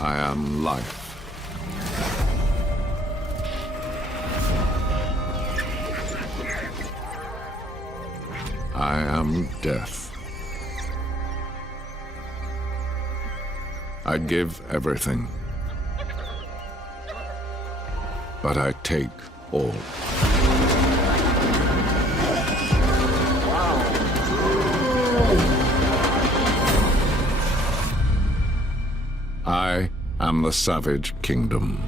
I am life. I am death. I give everything, but I take all. I am the Savage Kingdom.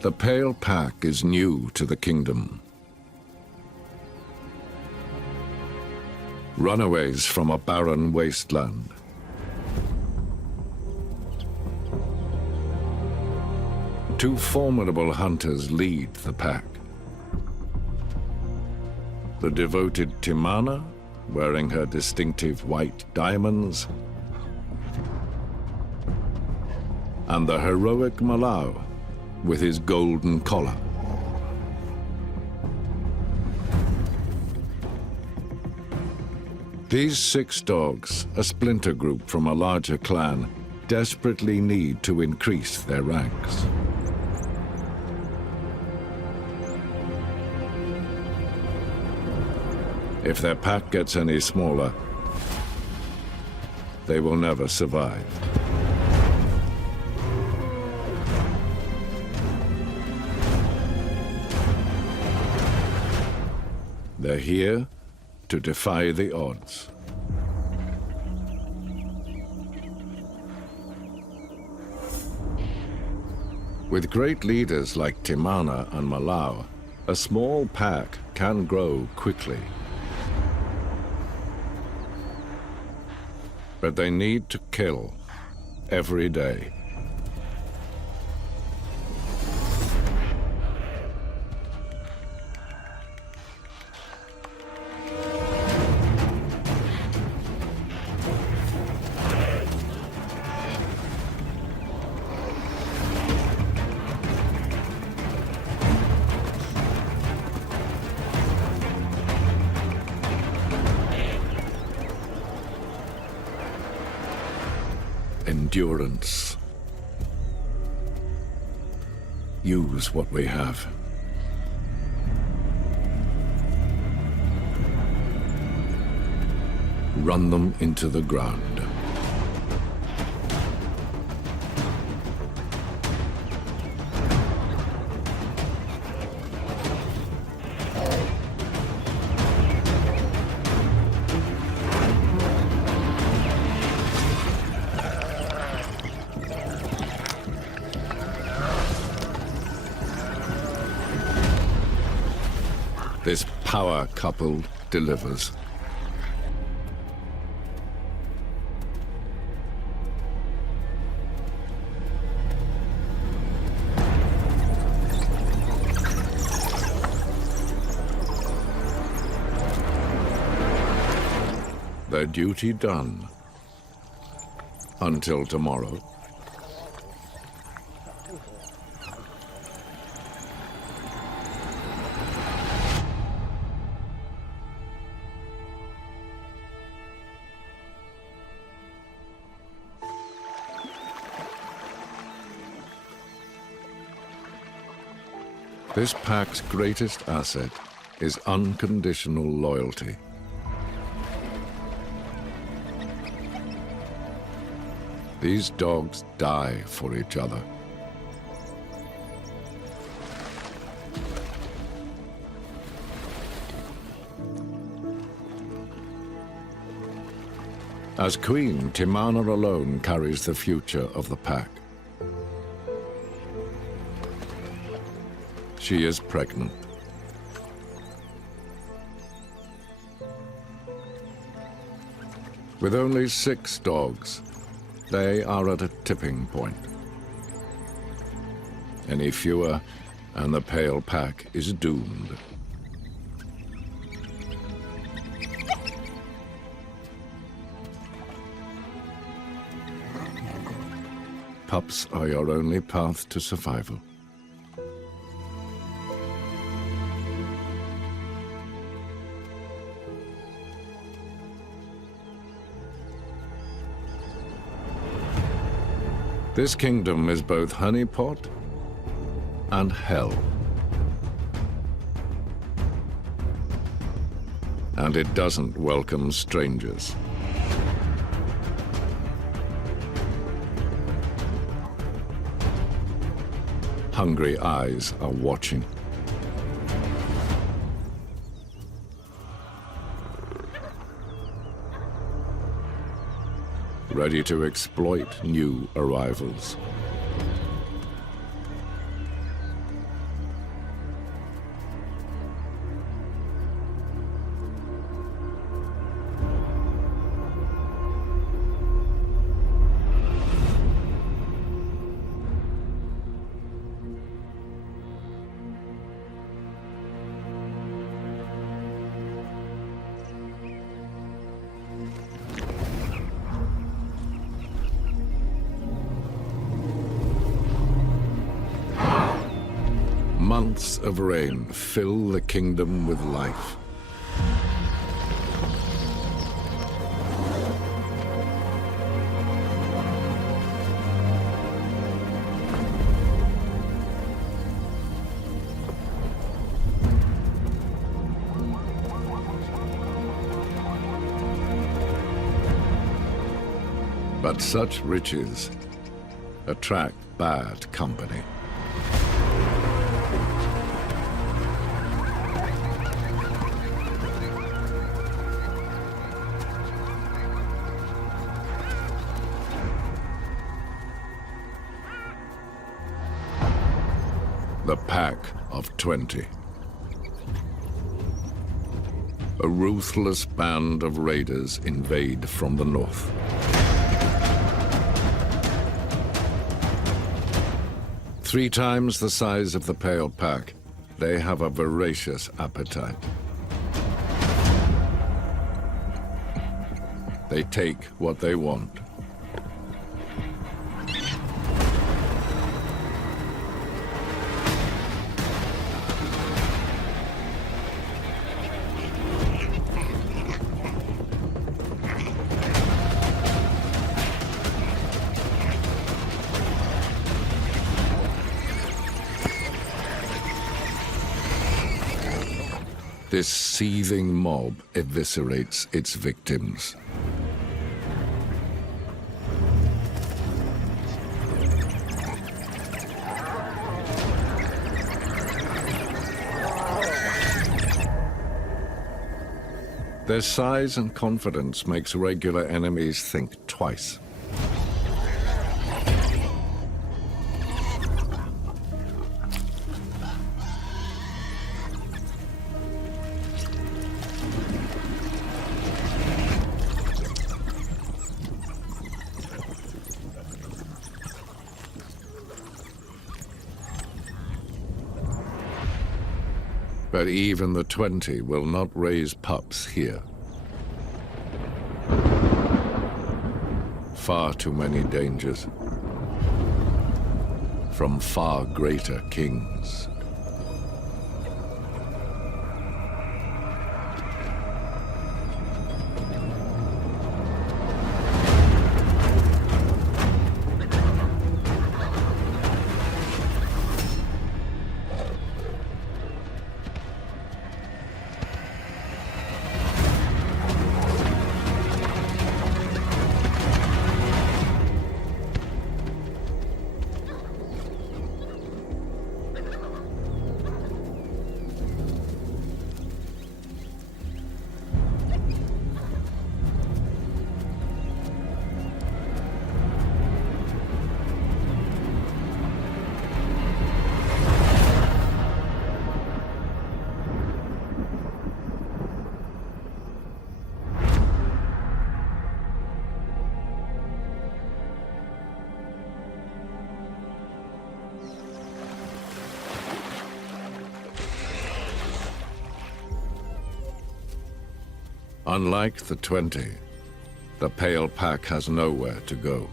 The Pale Pack is new to the kingdom. Runaways from a barren wasteland. Two formidable hunters lead the pack. The devoted Timana, wearing her distinctive white diamonds, and the heroic Malau, with his golden collar. These 6 dogs, a splinter group from a larger clan, desperately need to increase their ranks. If their pack gets any smaller, they will never survive. They're here to defy the odds. With great leaders like Timana and Malau, a small pack can grow quickly. But they need to kill every day. Endurance. Use what we have. Run them into the ground. This power couple delivers. Their duty done. Until tomorrow. This pack's greatest asset is unconditional loyalty. These dogs die for each other. As queen, Timana alone carries the future of the pack. She is pregnant. With only 6 dogs, they are at a tipping point. Any fewer, and the Pale Pack is doomed. pups are your only path to survival. This kingdom is both honeypot and hell. And it doesn't welcome strangers. Hungry eyes are watching. Ready to exploit new arrivals. Months of rain fill the kingdom with life. But such riches attract bad company. The Pack of 20. A ruthless band of raiders invade from the north. Three times the size of the Pale Pack, they have a voracious appetite. They take what they want. This seething mob eviscerates its victims. Their size and confidence makes regular enemies think twice. But even the 20 will not raise pups here. Far too many dangers from far greater kings. Unlike the 20, the Pale Pack has nowhere to go.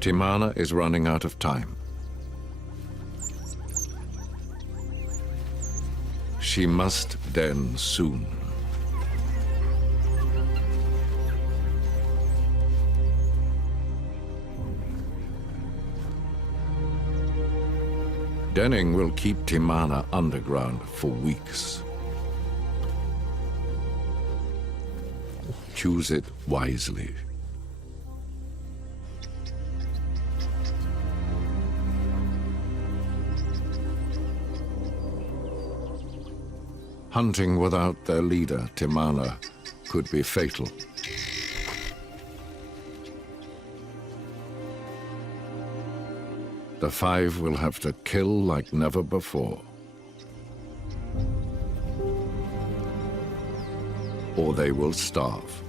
Timana is running out of time. She must den soon. Denning will keep Timana underground for weeks. Choose it wisely. Hunting without their leader, Timana, could be fatal. The five will have to kill like never before. Or they will starve.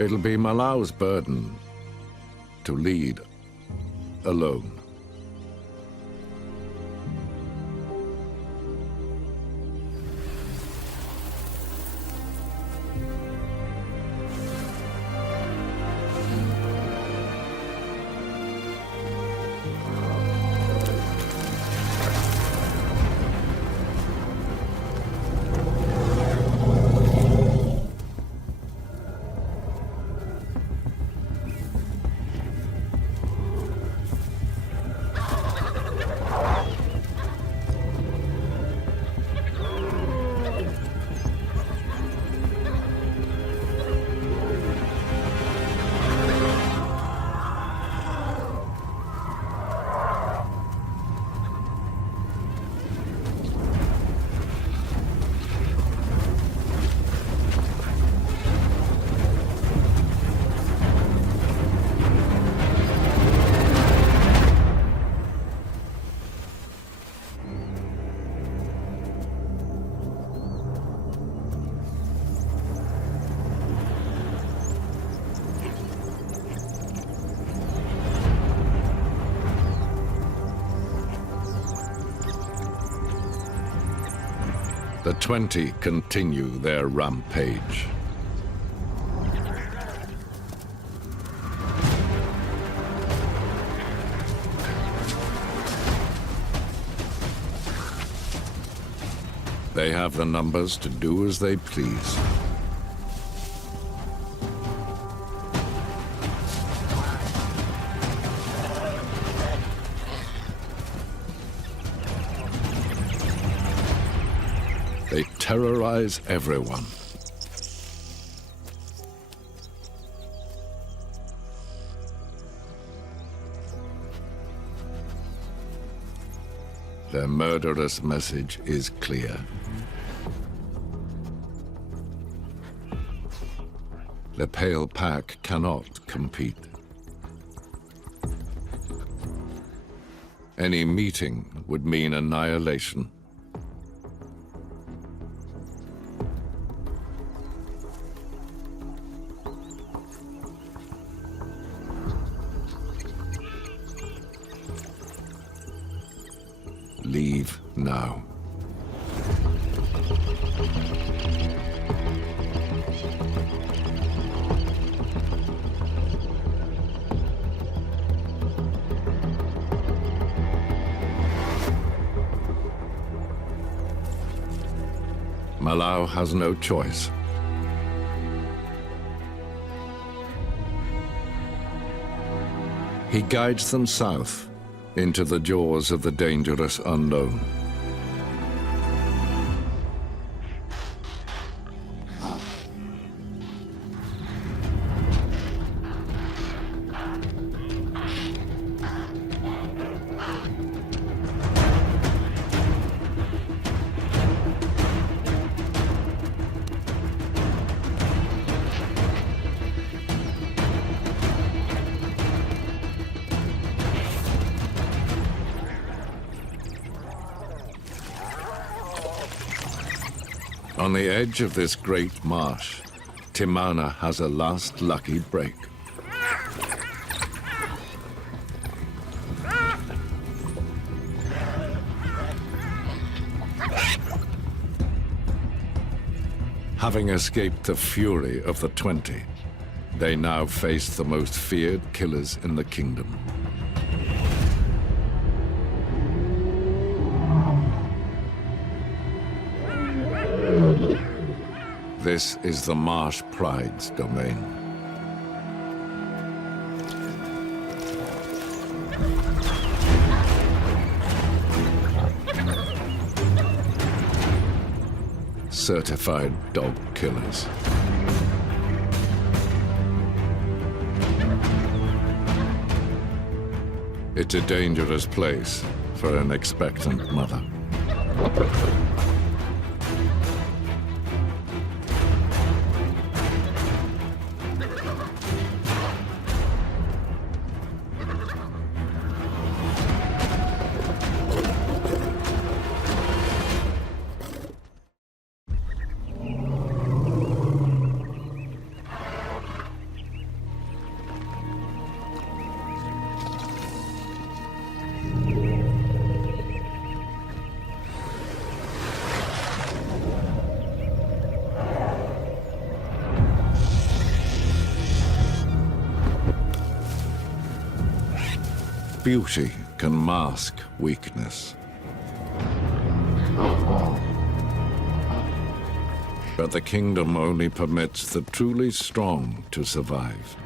It'll be Malau's burden to lead alone. The 20 continue their rampage. They have the numbers to do as they please. They terrorize everyone. Their murderous message is clear. The Pale Pack cannot compete. Any meeting would mean annihilation. Leave now. Malau has no choice. He guides them south into the jaws of the dangerous unknown. On the edge of this great marsh, Timana has a last lucky break. Having escaped the fury of the 20, they now faced the most feared killers in the kingdom. This is the Marsh Pride's domain. Certified dog killers. It's a dangerous place for an expectant mother. Beauty can mask weakness. But the kingdom only permits the truly strong to survive.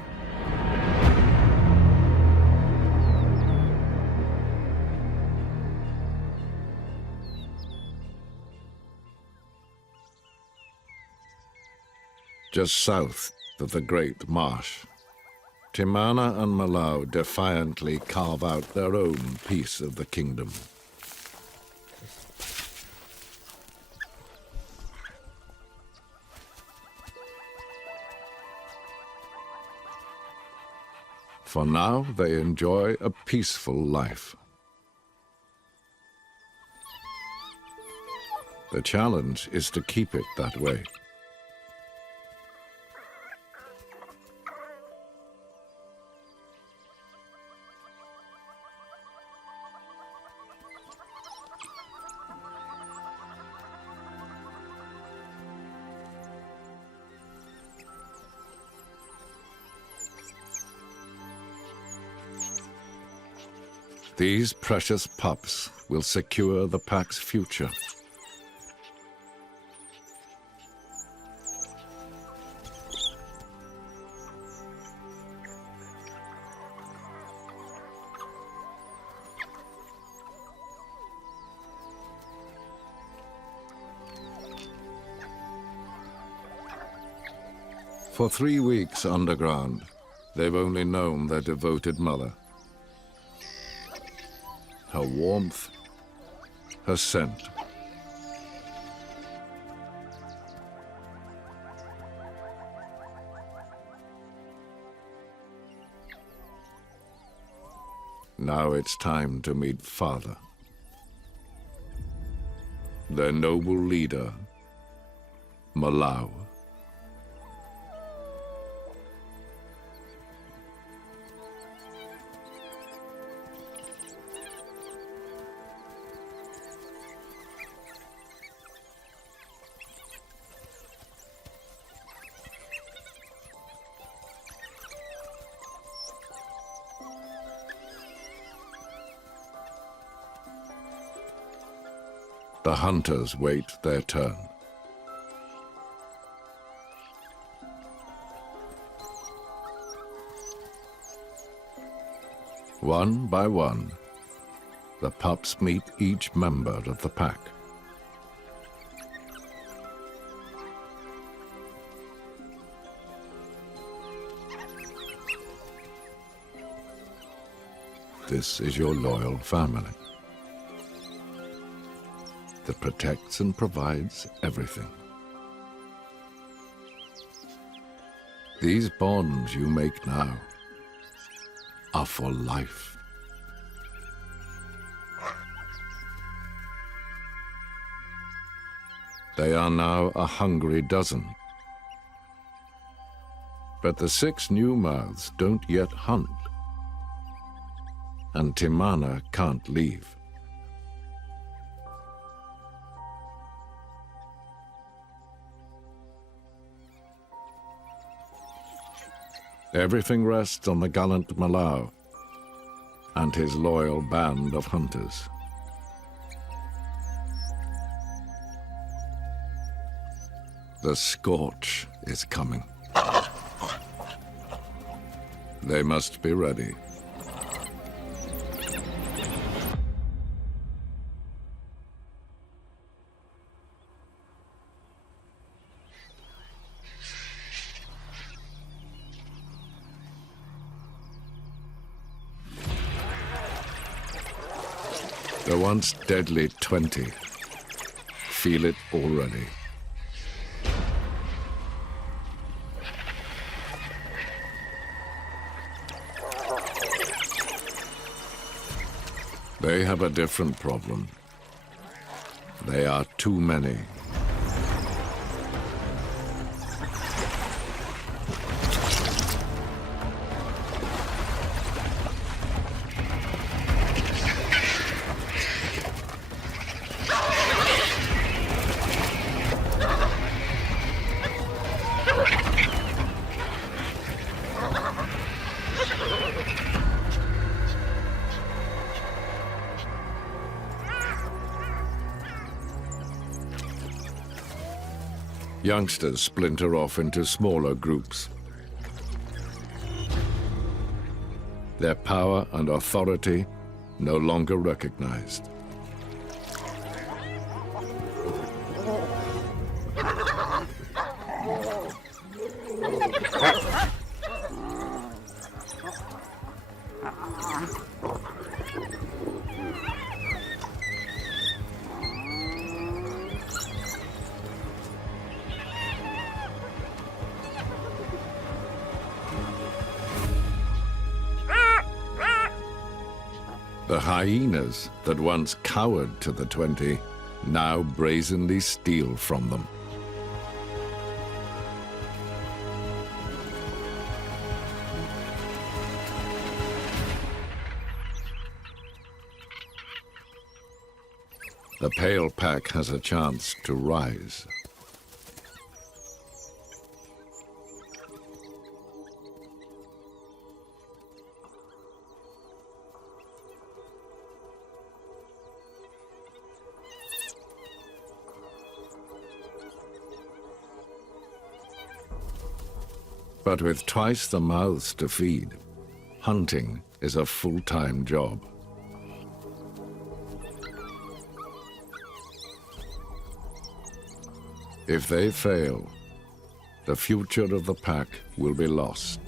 Just south of the Great Marsh, Timana and Malau defiantly carve out their own piece of the kingdom. For now, they enjoy a peaceful life. The challenge is to keep it that way. These precious pups will secure the pack's future. For 3 weeks underground, they've only known their devoted mother. Her warmth, her scent. Now it's time to meet Father, their noble leader, Malau. The hunters wait their turn. One by one, the pups meet each member of the pack. This is your loyal family that protects and provides everything. These bonds you make now are for life. They are now a hungry dozen. But the 6 new mouths don't yet hunt, and Timana can't leave. Everything rests on the gallant Malau and his loyal band of hunters. The scorch is coming. They must be ready. The once deadly 20 feel it already. They have a different problem. They are too many. Youngsters splinter off into smaller groups. Their power and authority no longer recognized. The hyenas that once cowered to the 20 now brazenly steal from them. The Pale Pack has a chance to rise. But with twice the mouths to feed, hunting is a full-time job. If they fail, the future of the pack will be lost.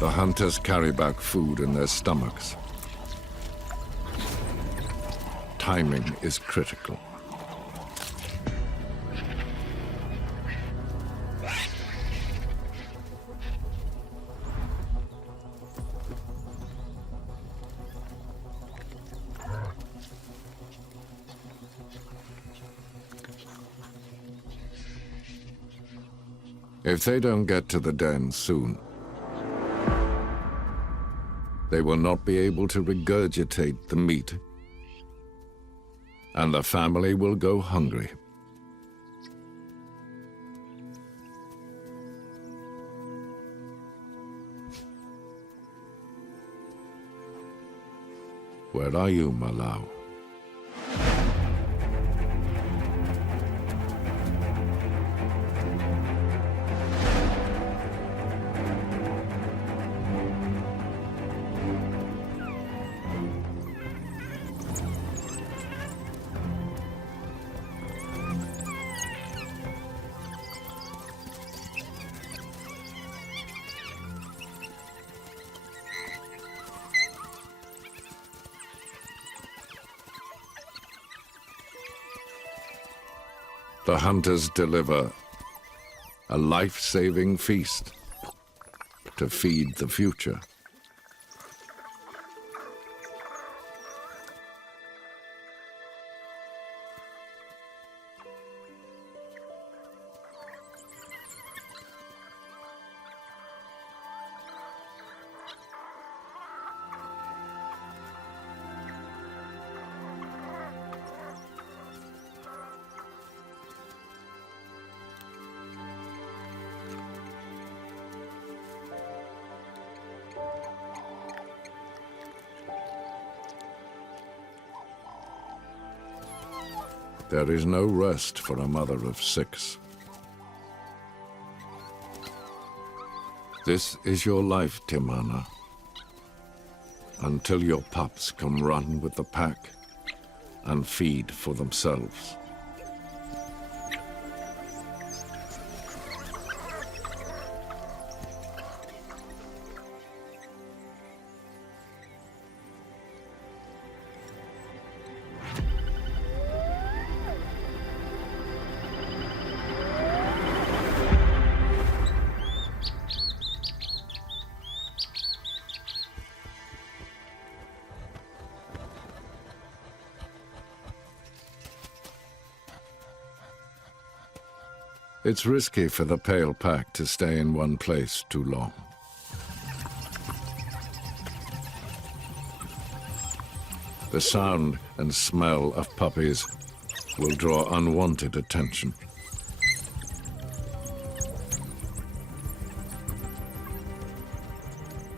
The hunters carry back food in their stomachs. Timing is critical. If they don't get to the den soon, they will not be able to regurgitate the meat, and the family will go hungry. Where are you, Malau? The hunters deliver a life-saving feast to feed the future. There is no rest for a mother of 6. This is your life, Timana, until your pups can run with the pack and feed for themselves. It's risky for the pale pack to stay in one place too long. The sound and smell of puppies will draw unwanted attention.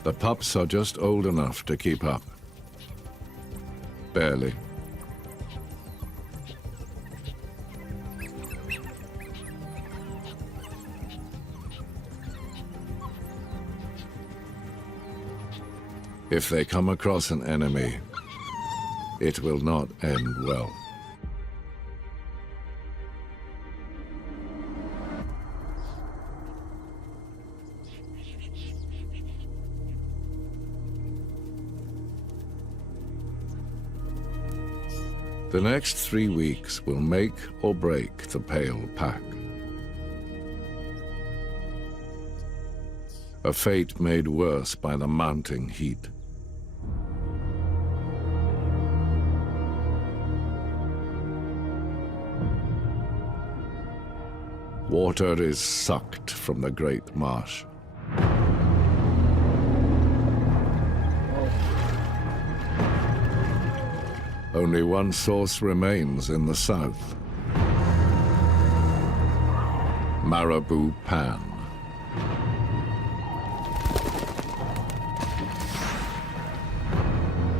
The pups are just old enough to keep up. Barely. If they come across an enemy, it will not end well. The next 3 weeks will make or break the pale pack. A fate made worse by the mounting heat. Water is sucked from the great marsh. Only one source remains in the south. Marabou Pan.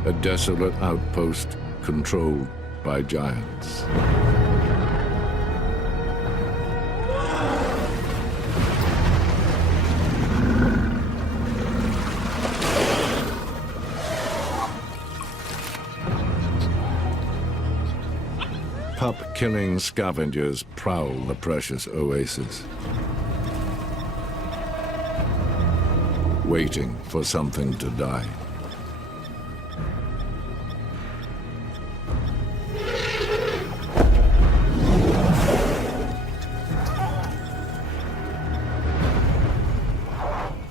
A desolate outpost controlled by giants. Pup-killing scavengers prowl the precious oasis, waiting for something to die.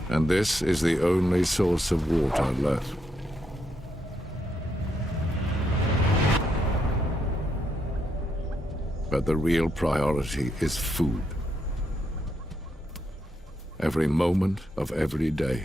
And this is the only source of water left. But the real priority is food. Every moment of every day.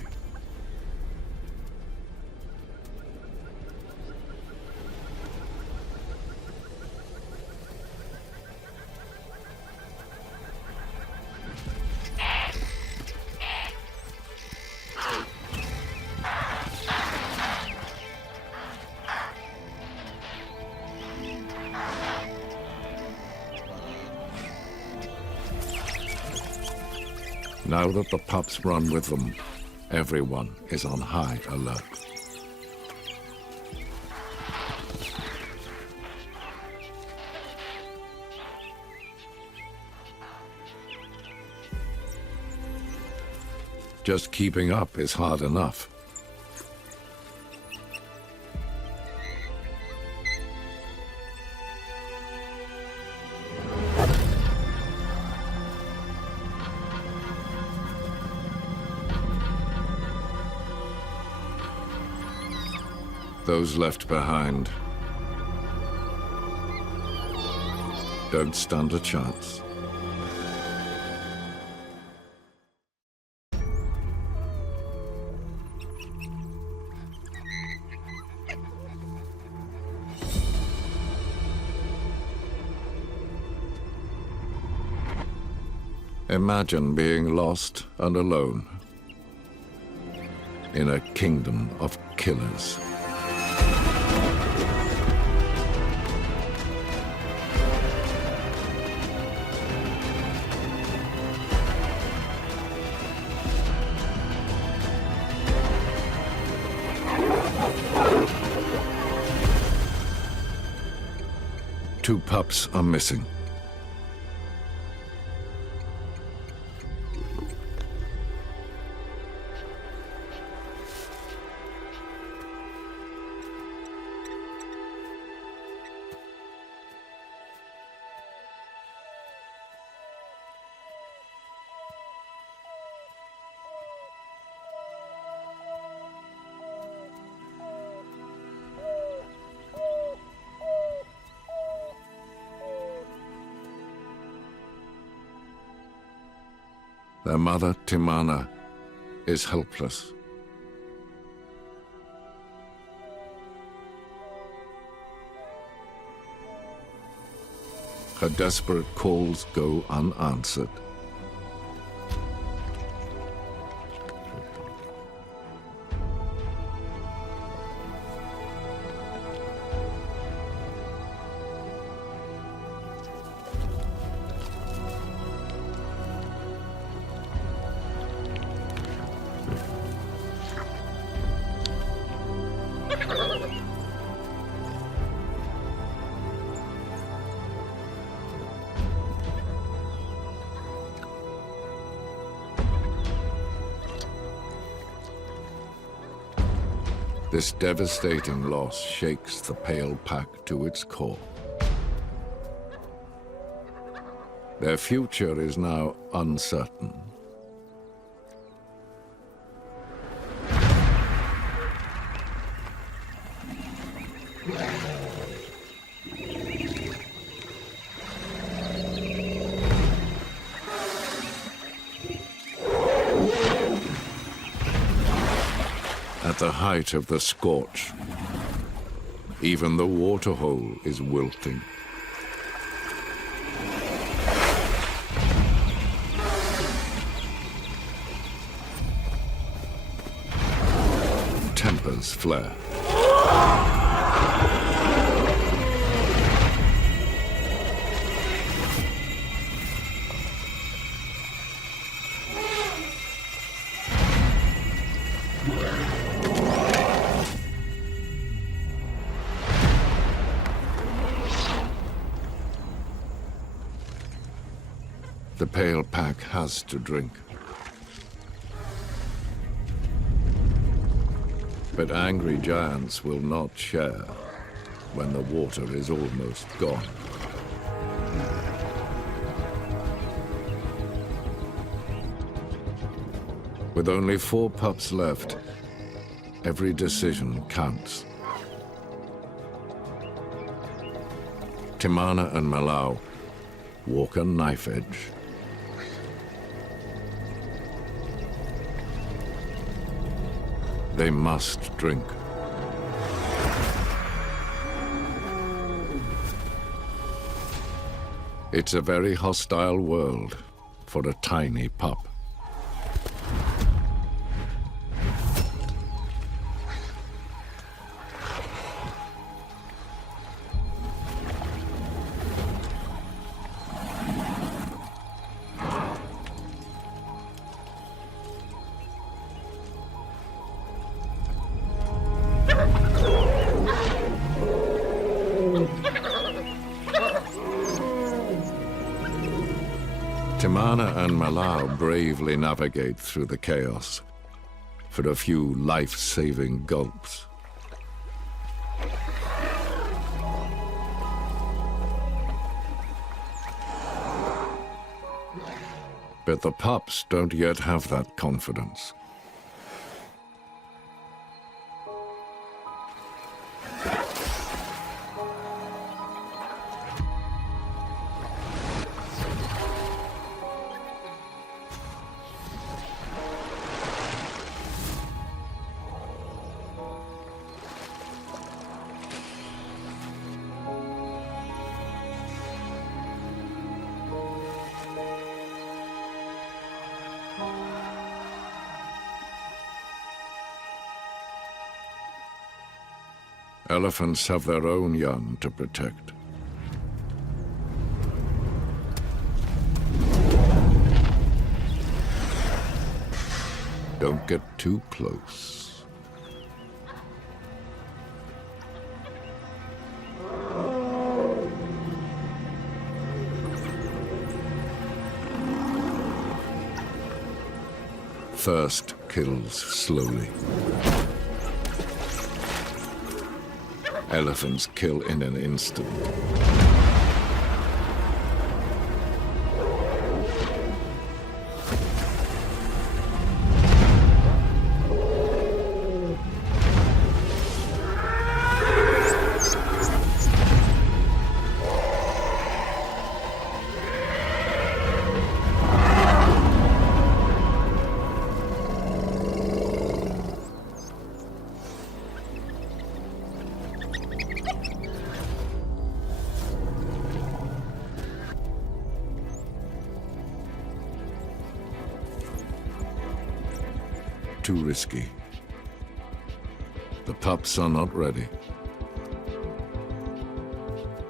Now that the pups run with them, everyone is on high alert. Just keeping up is hard enough. Those left behind don't stand a chance. Imagine being lost and alone in a kingdom of killers. Two pups are missing. Their mother, Timana, is helpless. Her desperate calls go unanswered. This devastating loss shakes the Pale Pack to its core. Their future is now uncertain. At the height of the scorch, even the waterhole is wilting. Tempers flare. The Pale Pack has to drink. But angry giants will not share when the water is almost gone. With only 4 pups left, every decision counts. Timana and Malau walk a knife edge. They must drink. It's a very hostile world for a tiny pup. Timana and Malau bravely navigate through the chaos for a few life-saving gulps. But the pups don't yet have that confidence. Elephants have their own young to protect. Don't get too close. Thirst kills slowly. Elephants kill in an instant. Too risky. The pups are not ready.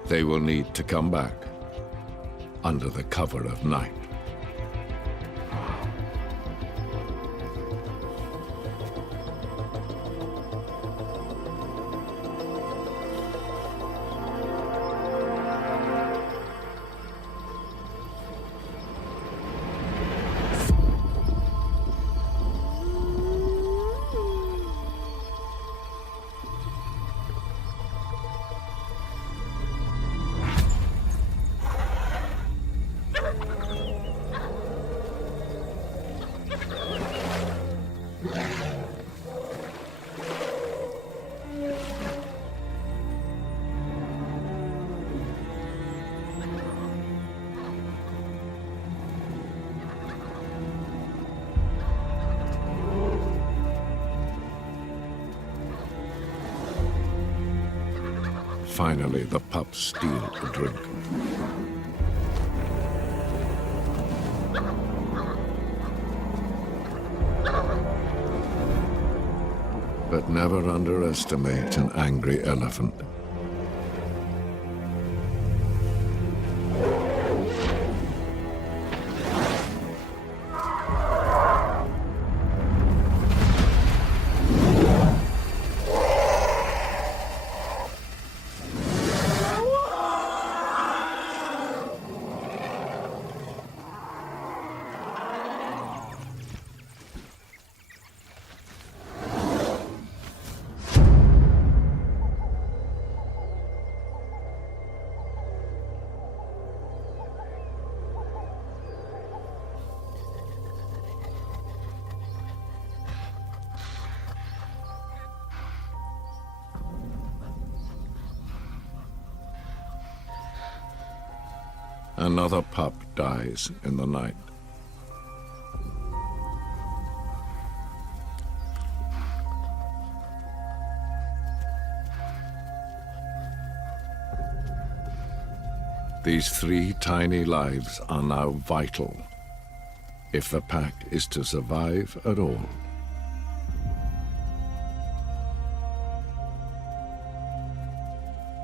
They will need to come back under the cover of night. Finally, the pups steal a drink. But never underestimate an angry elephant. Another pup dies in the night. These 3 tiny lives are now vital if the pack is to survive at all.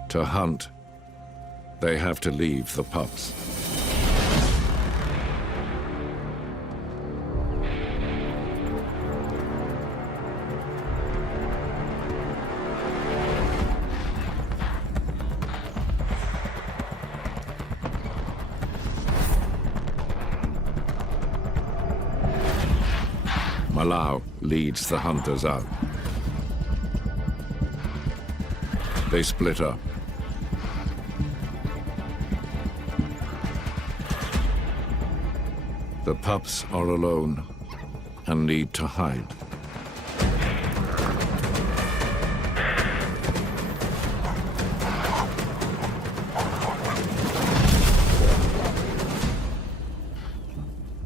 To hunt, they have to leave the pups. Malau leads the hunters out. They split up. The pups are alone and need to hide.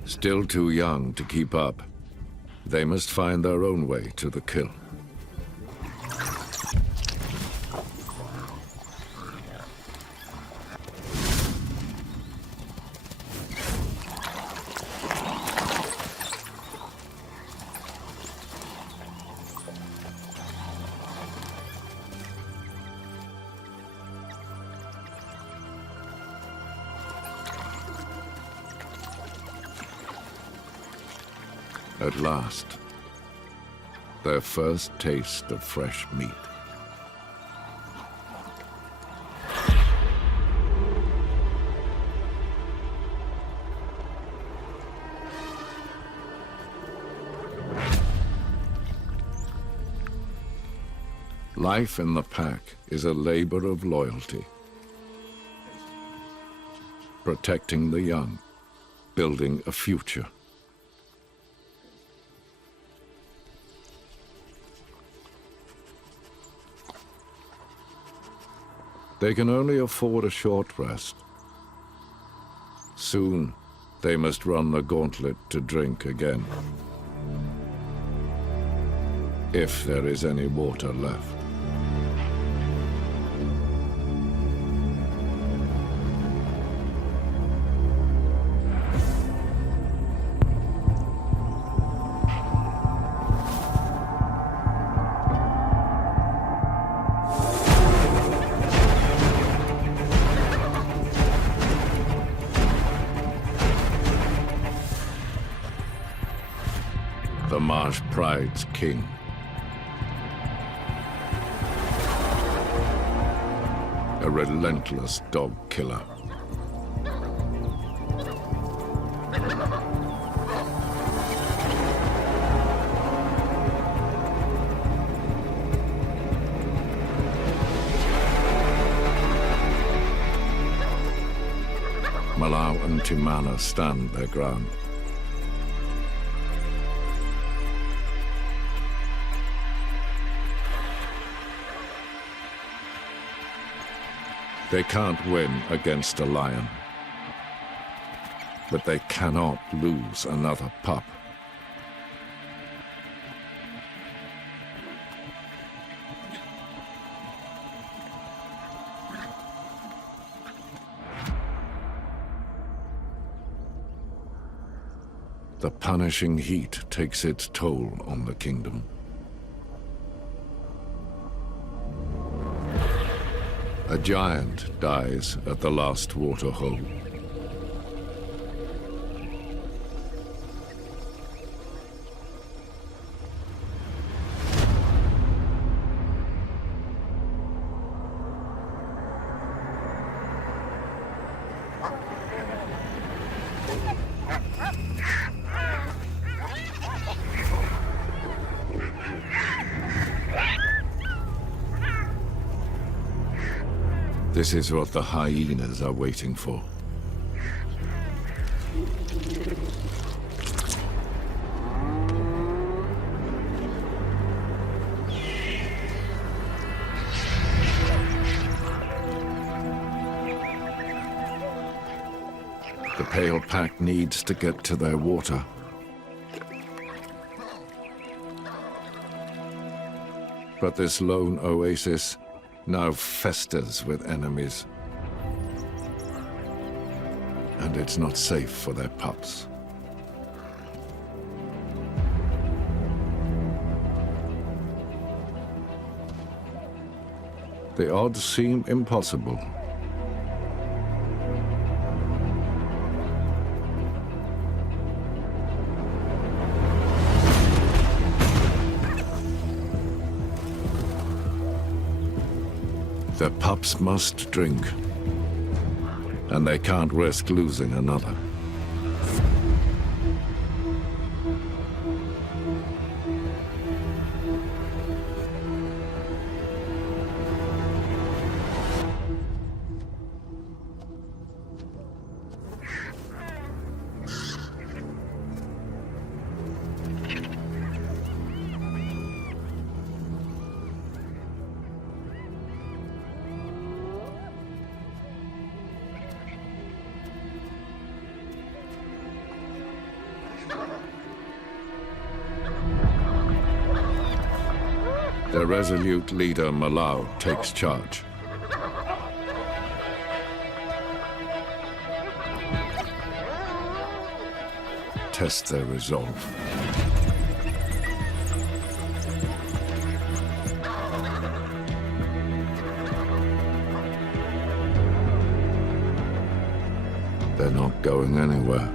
Still too young to keep up, they must find their own way to the kill. At last, their first taste of fresh meat. Life in the pack is a labor of loyalty. Protecting the young, building a future. They can only afford a short rest. Soon, they must run the gauntlet to drink again. If there is any water left. The Marsh Pride's king. A relentless dog killer. Malau and Timana stand their ground. They can't win against a lion, but they cannot lose another pup. The punishing heat takes its toll on the kingdom. A giant dies at the last water hole. This is what the hyenas are waiting for. The Pale Pack needs to get to their water. But this lone oasis now festers with enemies. And it's not safe for their pups. The odds seem impossible. Their pups must drink, and they can't risk losing another. Their resolute leader, Malau, takes charge. Test their resolve. They're not going anywhere.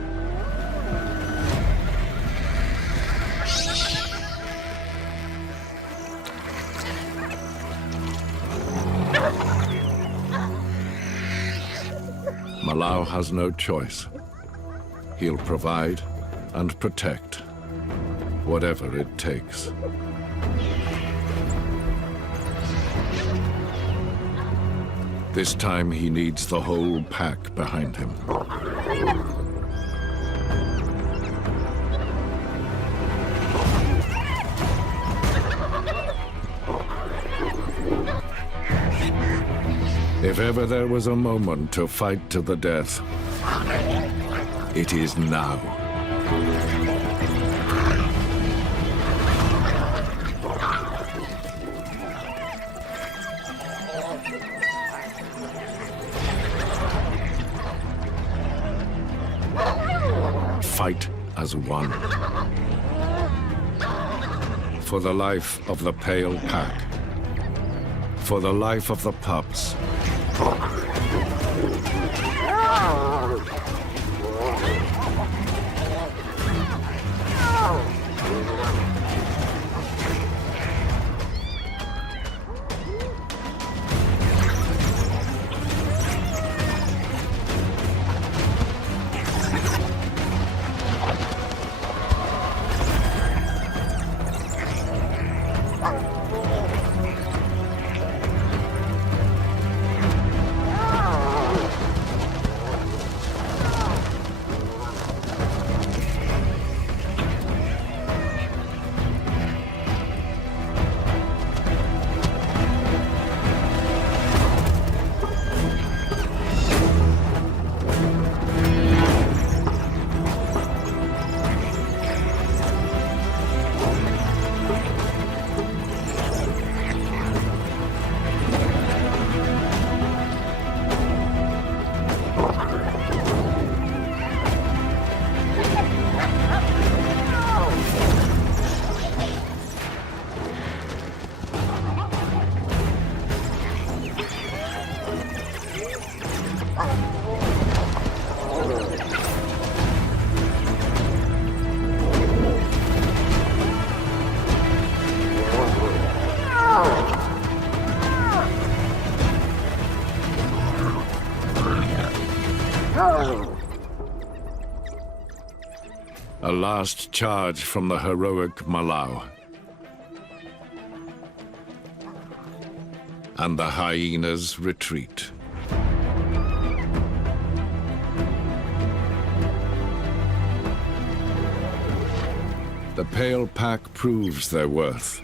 Malau has no choice. He'll provide and protect, whatever it takes. This time he needs the whole pack behind him. If ever there was a moment to fight to the death, it is now. Fight as one. For the life of the Pale Pack. For the life of the pups. A last charge from the heroic Malau. And the hyenas retreat. The Pale Pack proves their worth.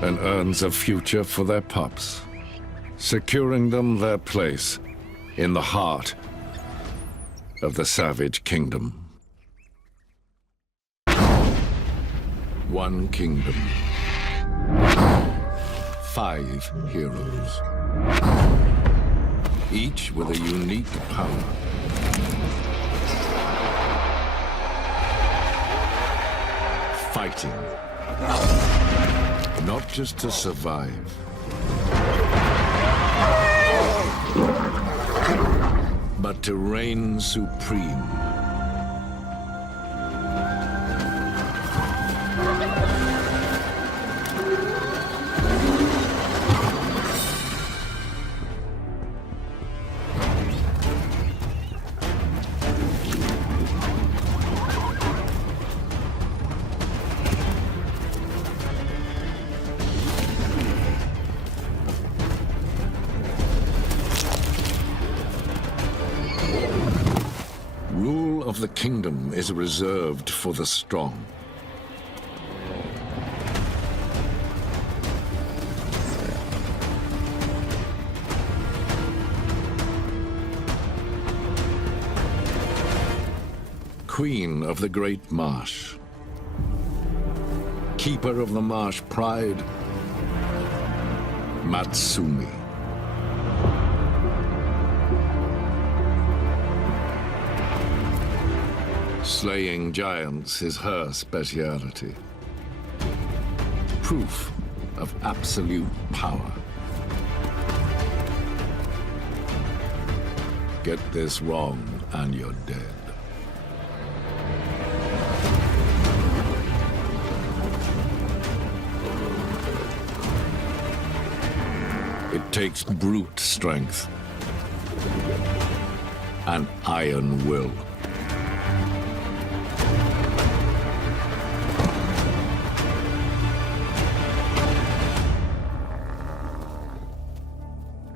And earns a future for their pups, securing them their place in the heart of the Savage Kingdom. One kingdom. 5 heroes. Each with a unique power. Fighting. Not just to survive. But to reign supreme. Of the kingdom is reserved for the strong. Queen of the Great Marsh. Keeper of the Marsh Pride, Matsumi. Slaying giants is her speciality. Proof of absolute power. Get this wrong and you're dead. It takes brute strength and iron will.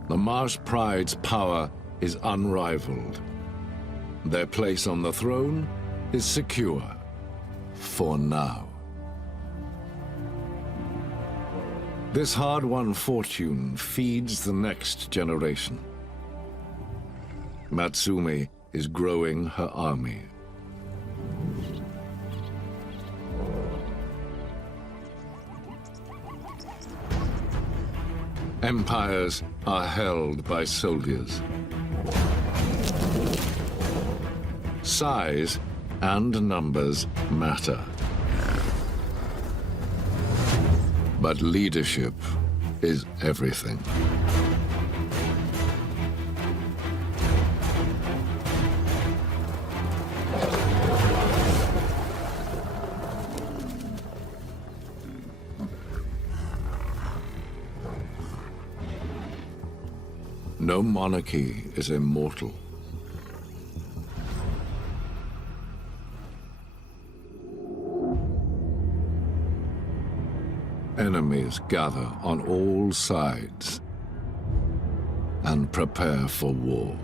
The Marsh Pride's power is unrivaled. Their place on the throne is secure, for now. This hard-won fortune feeds the next generation. Matsumi is growing her army. Empires are held by soldiers. Size and numbers matter. But leadership is everything. No monarchy is immortal. Enemies gather on all sides and prepare for war.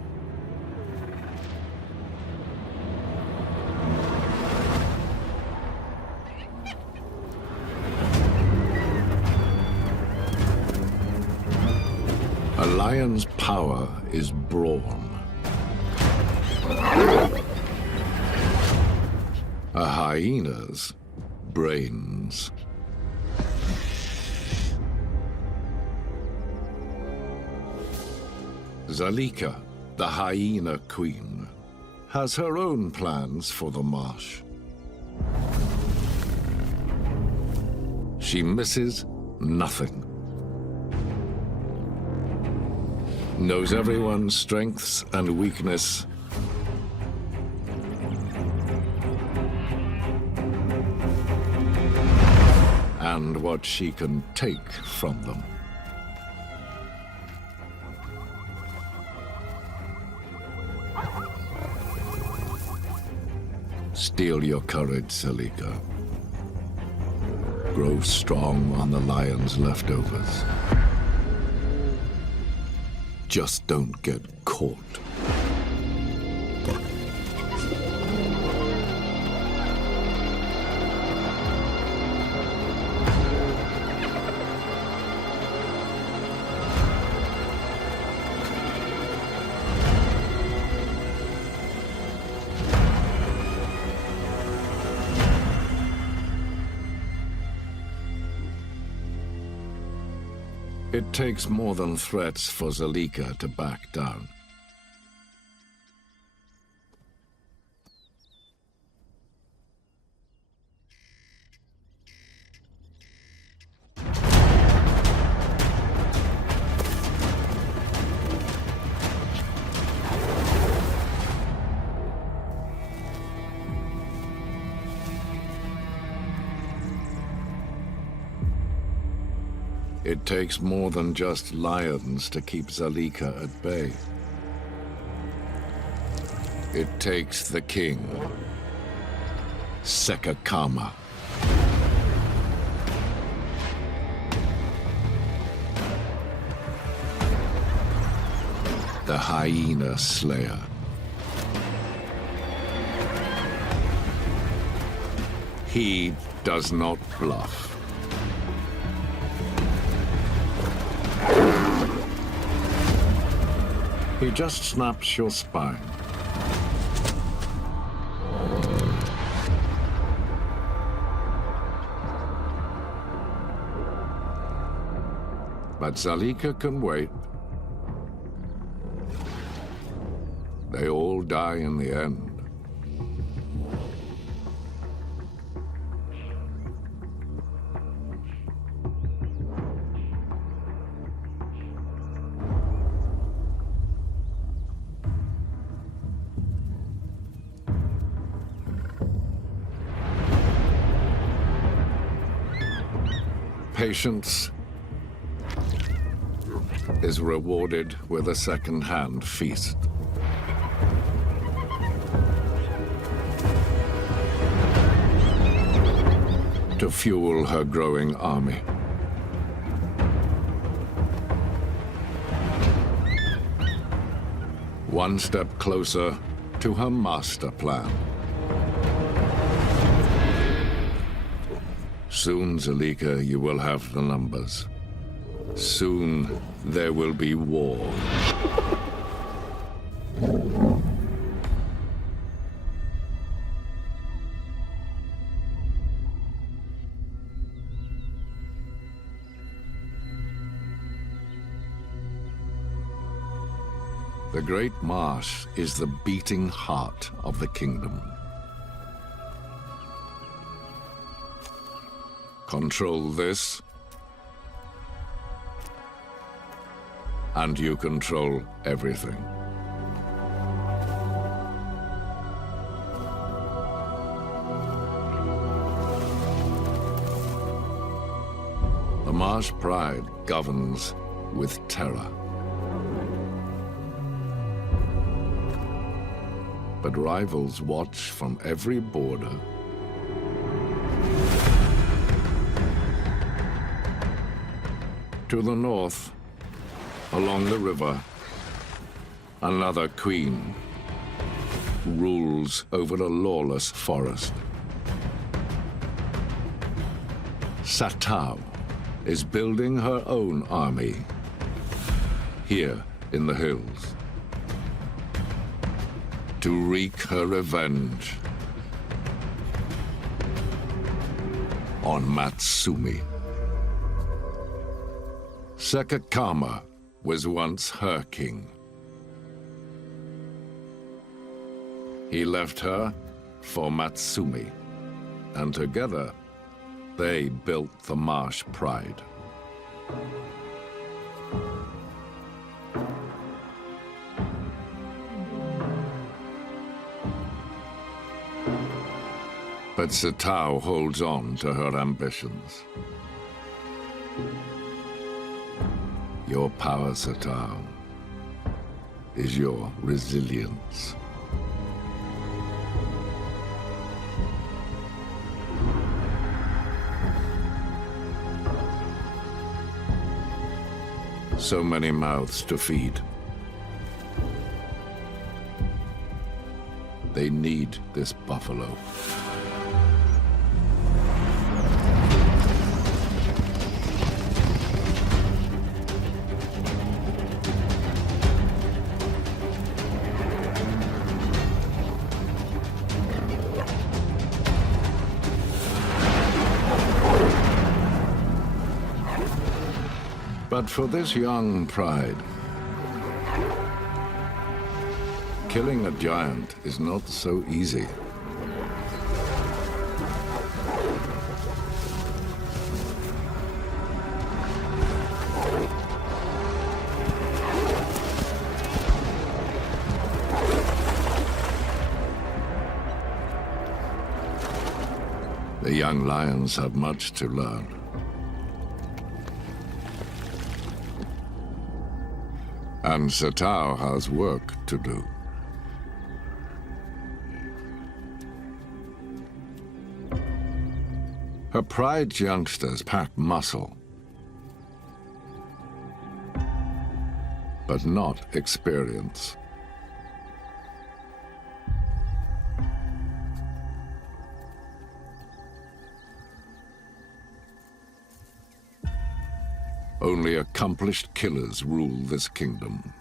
A lion's power is brawn. A hyena's brains. Zalika, the hyena queen, has her own plans for the marsh. She misses nothing. Knows everyone's strengths and weakness. And what she can take from them. Steel your courage, Zalika. Grow strong on the lion's leftovers. Just don't get caught. It takes more than threats for Zalika to back down. It takes more than just lions to keep Zalika at bay. It takes the king, Sekakama. The hyena slayer. He does not bluff. He just snaps your spine. But Zalika can wait. They all die in the end. Patience is rewarded with a second-hand feast. To fuel her growing army. One step closer to her master plan. Soon, Zalika, you will have the numbers. Soon, there will be war. The Great Marsh is the beating heart of the kingdom. Control this, and you control everything. The Marsh Pride governs with terror. But rivals watch from every border. To the north, along the river, another queen rules over a lawless forest. Satao is building her own army here in the hills to wreak her revenge on Matsumi. Sekakama was once her king. He left her for Matsumi, and together they built the Marsh Pride. But Satao holds on to her ambitions. Your power, Satao, is your resilience. So many mouths to feed. They need this buffalo. But for this young pride, killing a giant is not so easy. The young lions have much to learn. And Satao has work to do. Her pride's youngsters pack muscle, but not experience. Only accomplished killers rule this kingdom.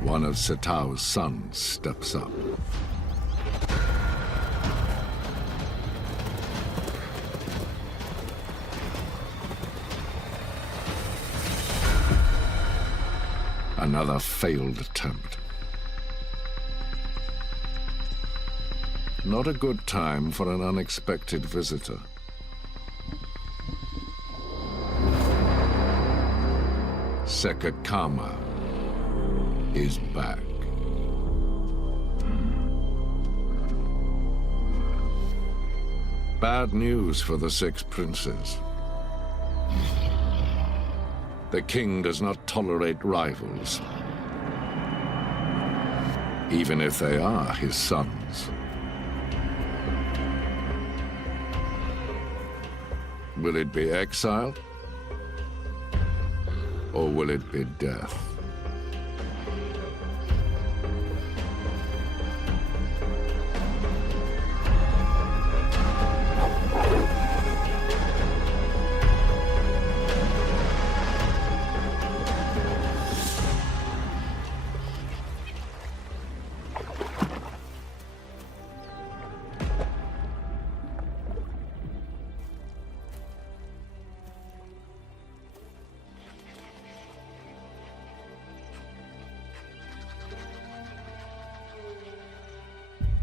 One of Satao's sons steps up. Another failed attempt. Not a good time for an unexpected visitor. Sekakama is back. Bad news for the six princes. The king does not tolerate rivals, even if they are his sons. Will it be exile, or will it be death?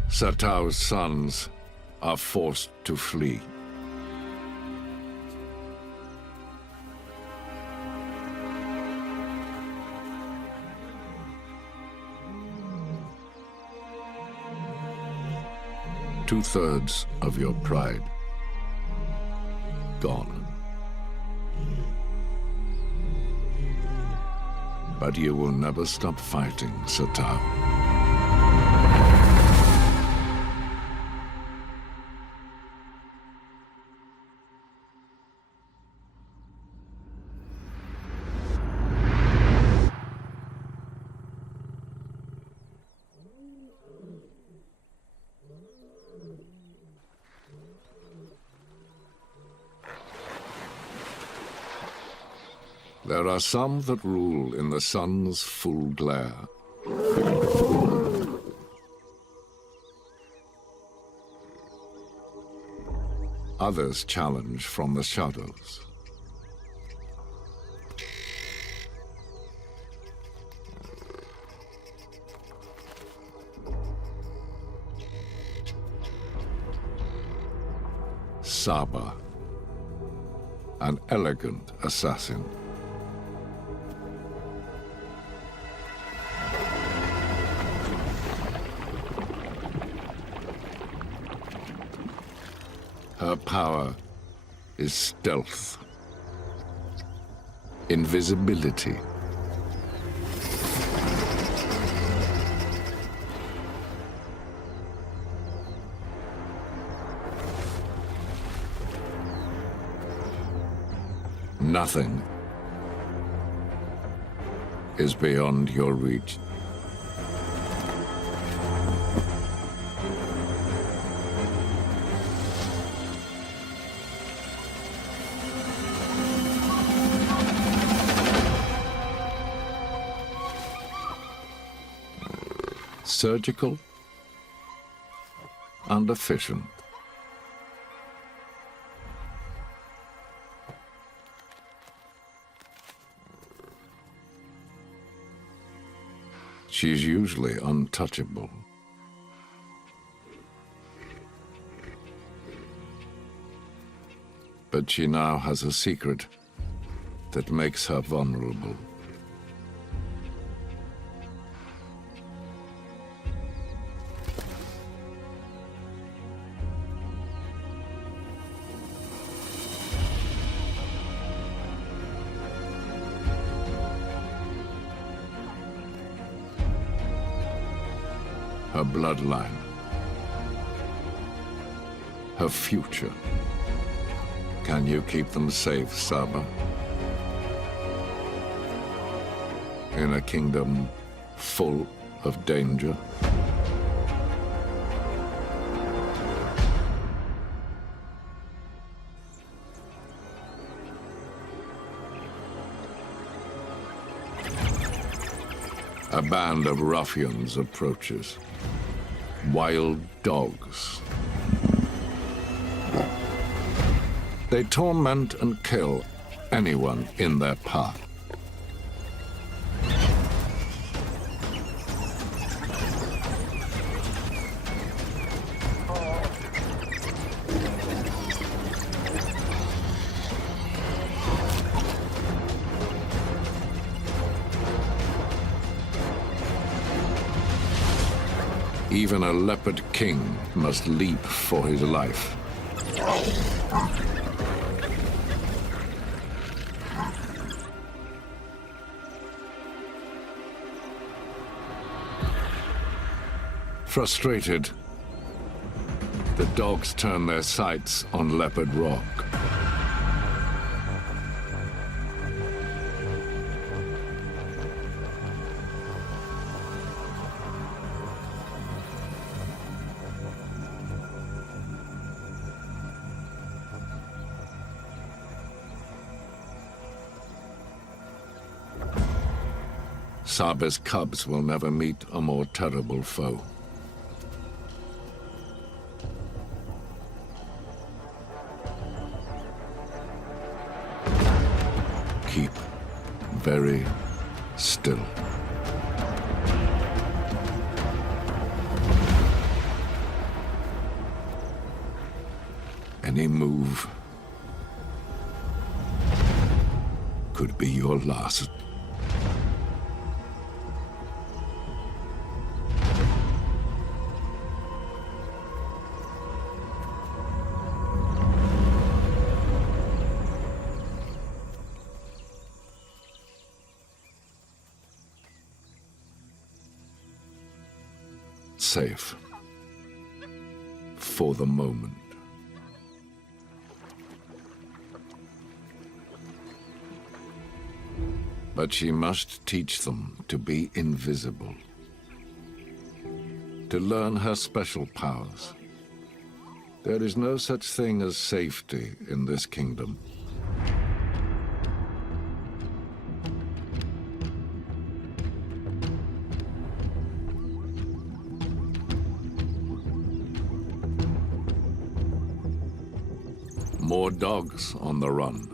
Satao's sons are forced to flee. Two-thirds of your pride gone. But you will never stop fighting, Satao. There are some that rule in the sun's full glare. Others challenge from the shadows. Saba, an elegant assassin. Her power is stealth, invisibility. Nothing is beyond your reach. Surgical and efficient. She's usually untouchable. But she now has a secret that makes her vulnerable. Her bloodline, her future. Can you keep them safe, Saba? In a kingdom full of danger? A band of ruffians approaches. Wild dogs. They torment and kill anyone in their path. Even a leopard king must leap for his life. Frustrated, the dogs turn their sights on Leopard Rock. Saba's cubs will never meet a more terrible foe. Keep very still. Any move could be your last. Safe. For the moment. But she must teach them to be invisible. To learn her special powers. There is no such thing as safety in this kingdom. More dogs on the run.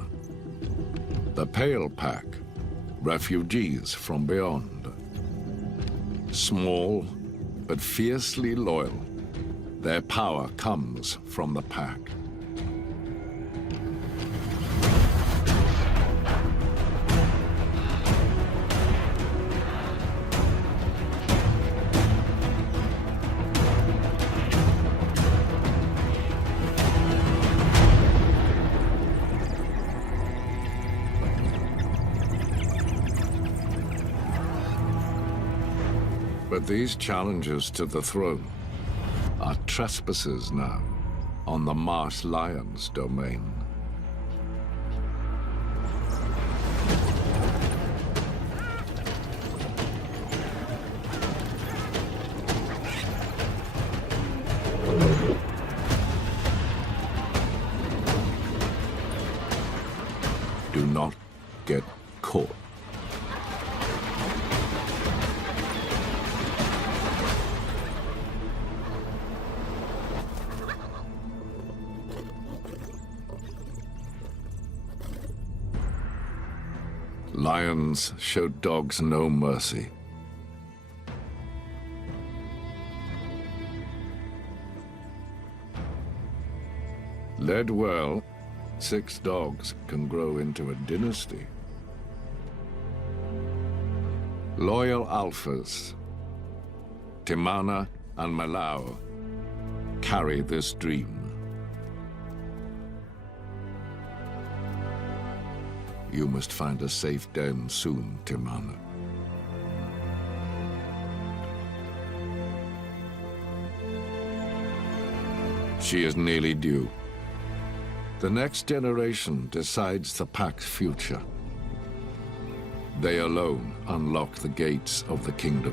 The Pale Pack, refugees from beyond. Small, but fiercely loyal. Their power comes from the pack. But these challengers to the throne are trespassers now on the Marsh Lion's domain. Do not get caught. Lions show dogs no mercy. Led well, 6 dogs can grow into a dynasty. Loyal alphas, Timana and Malao, carry this dream. You must find a safe den soon, Timana. She is nearly due. The next generation decides the pack's future. They alone unlock the gates of the kingdom.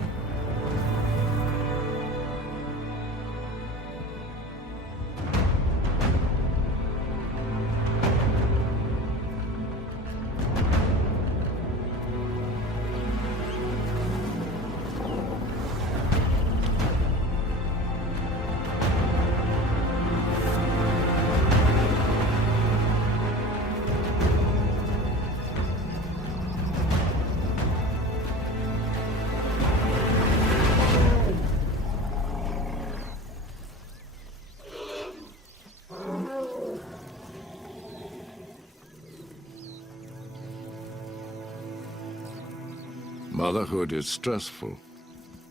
Motherhood is stressful,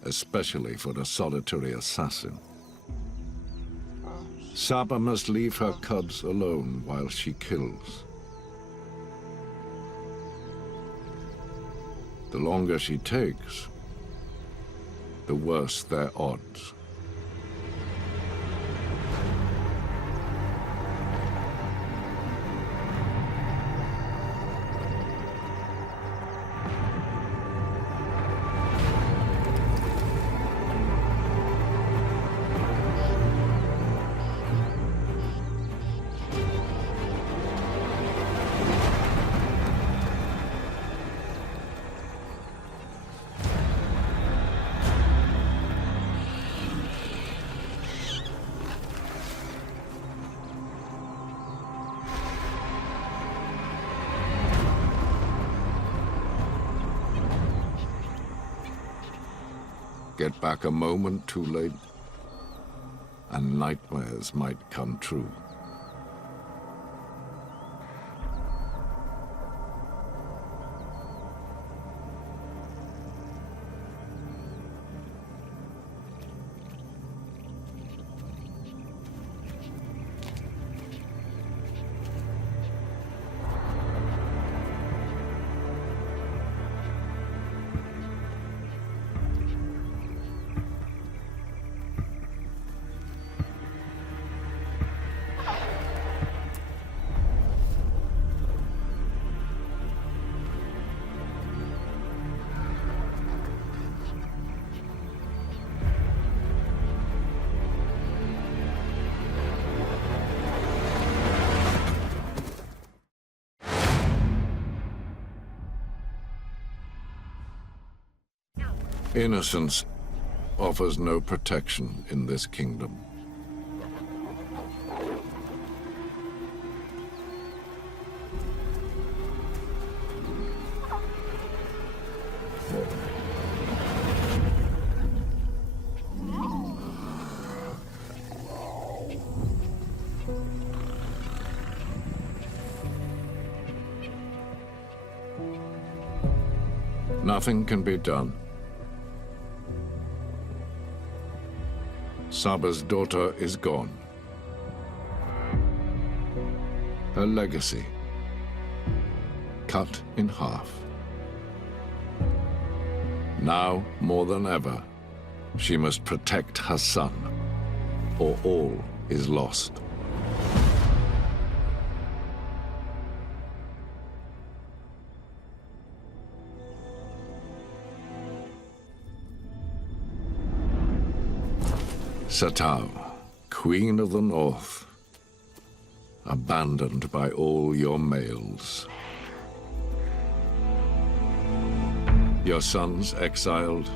especially for a solitary assassin. Saba must leave her cubs alone while she kills. The longer she takes, the worse their odds. Get back a moment too late, and nightmares might come true. Innocence offers no protection in this kingdom. Nothing can be done. Saba's daughter is gone. Her legacy cut in half. Now, more than ever, she must protect her son, or all is lost. Satao, Queen of the North, abandoned by all your males. Your sons exiled.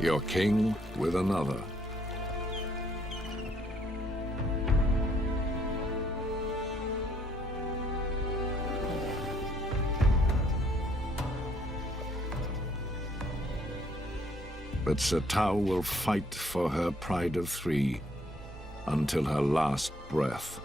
Your king with another. But Satao will fight for her pride of three until her last breath.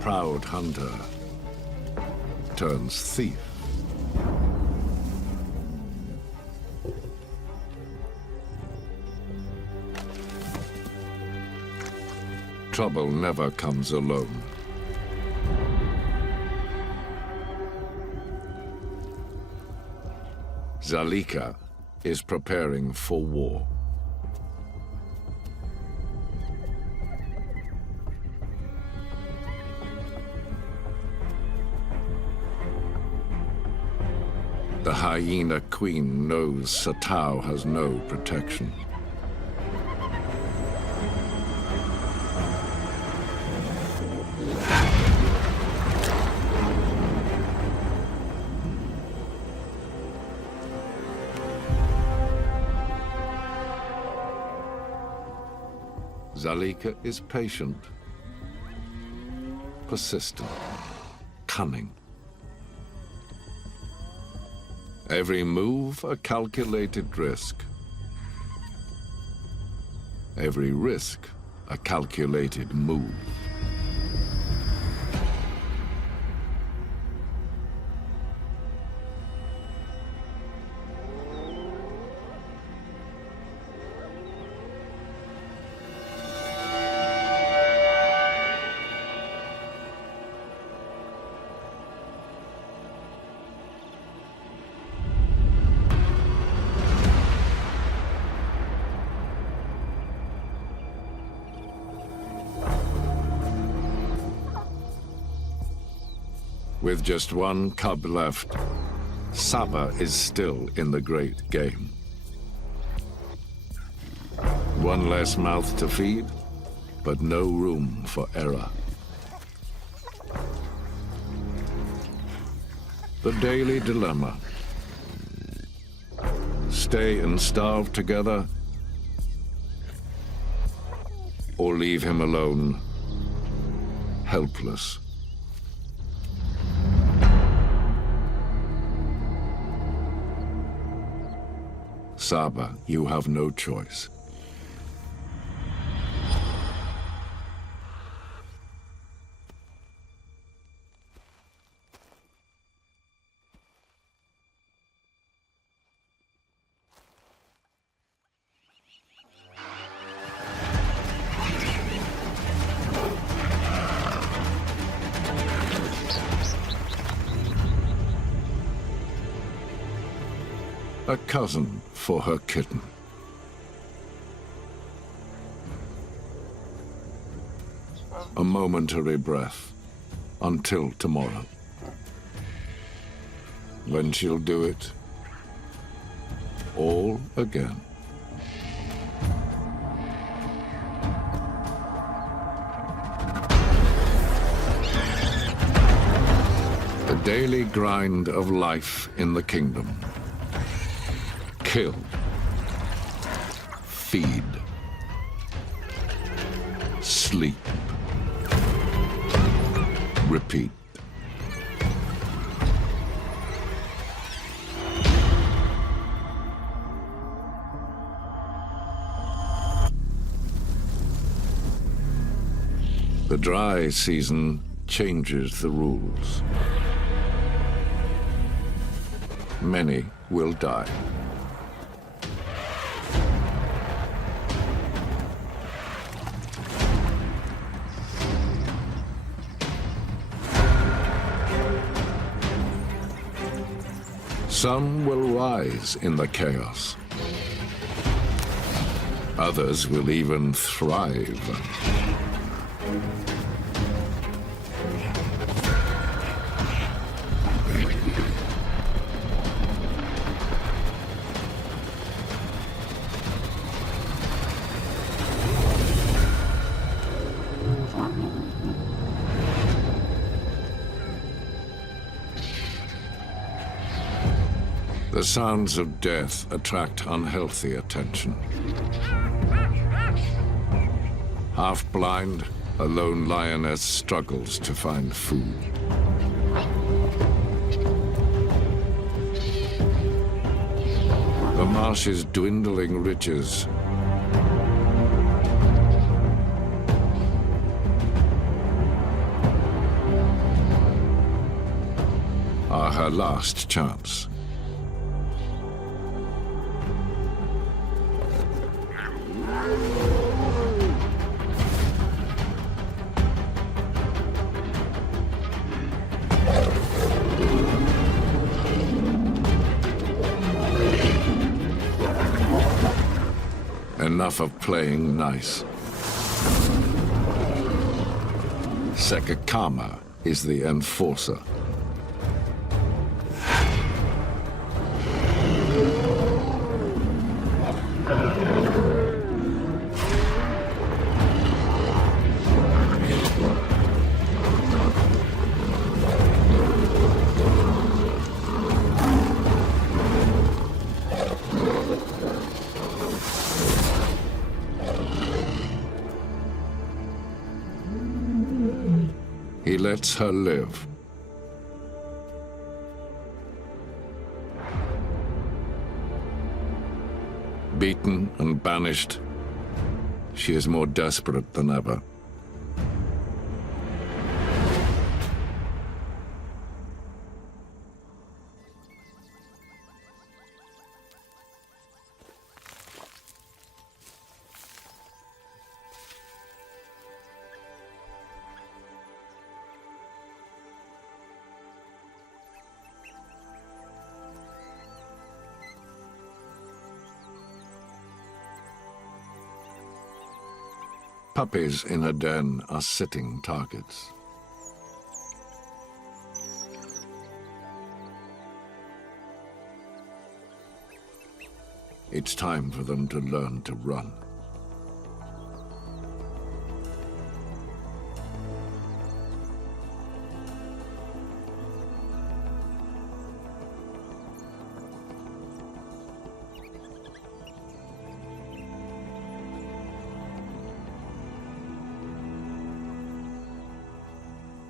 Proud hunter turns thief. Trouble never comes alone. Zalika is preparing for war. The Hyena Queen knows Satao has no protection. Zalika is patient, persistent, cunning. Every move a calculated risk. Every risk a calculated move. With just one cub left, Saba is still in the great game. One less mouth to feed, but no room for error. The daily dilemma. Stay and starve together, or leave him alone, helpless. Saba, you have no choice. A cousin for her kitten. A momentary breath until tomorrow, when she'll do it all again. The daily grind of life in the kingdom. Kill, feed, sleep, repeat. The dry season changes the rules. Many will die. Some will rise in the chaos. Others will even thrive. The sounds of death attract unhealthy attention. Half blind, a lone lioness struggles to find food. The marsh's dwindling riches are her last chance. Enough of playing nice. Sekakama is the enforcer. He lets her live. Beaten and banished, she is more desperate than ever. Puppies in a den are sitting targets. It's time for them to learn to run.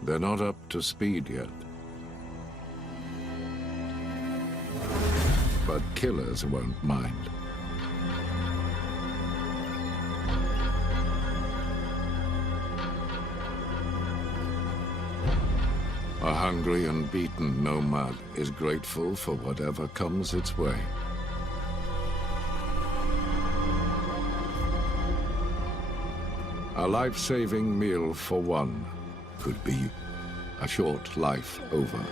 They're not up to speed yet. But killers won't mind. A hungry and beaten nomad is grateful for whatever comes its way. A life-saving meal for one could be a short life over.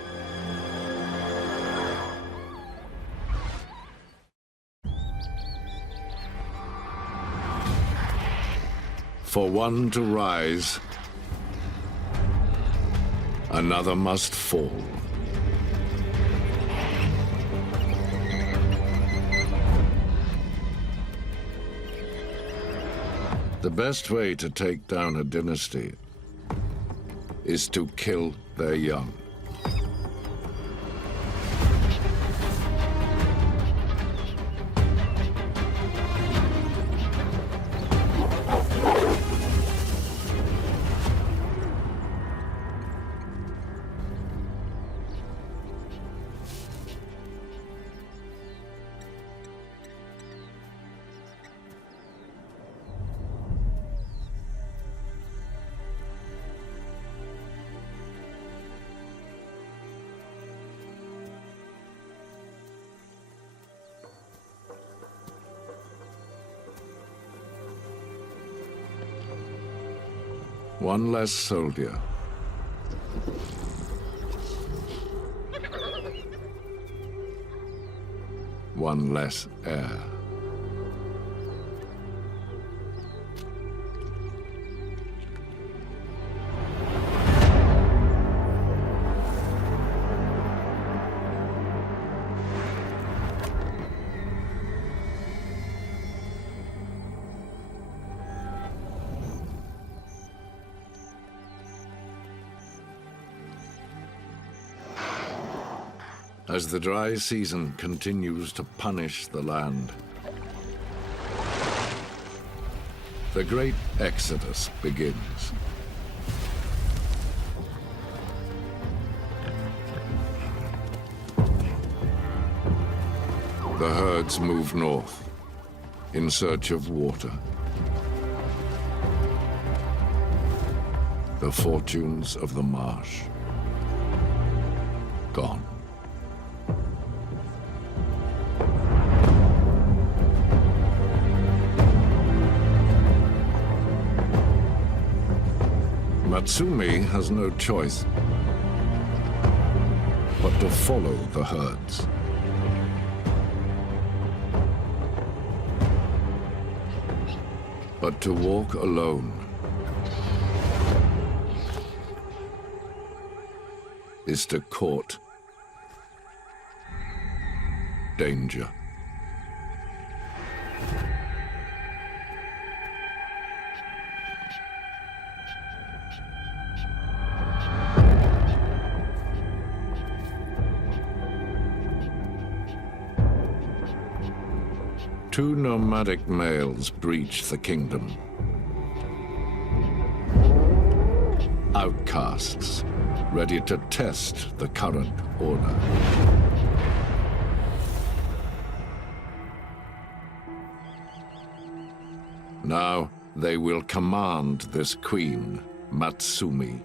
For one to rise, another must fall. The best way to take down a dynasty is to kill their young. One less soldier. One less heir. As the dry season continues to punish the land, the great exodus begins. The herds move north in search of water. The fortunes of the marsh gone. Matsumi has no choice but to follow the herds. But to walk alone is to court danger. Two nomadic males breach the kingdom. Outcasts, ready to test the current order. Now they will command this queen, Matsumi.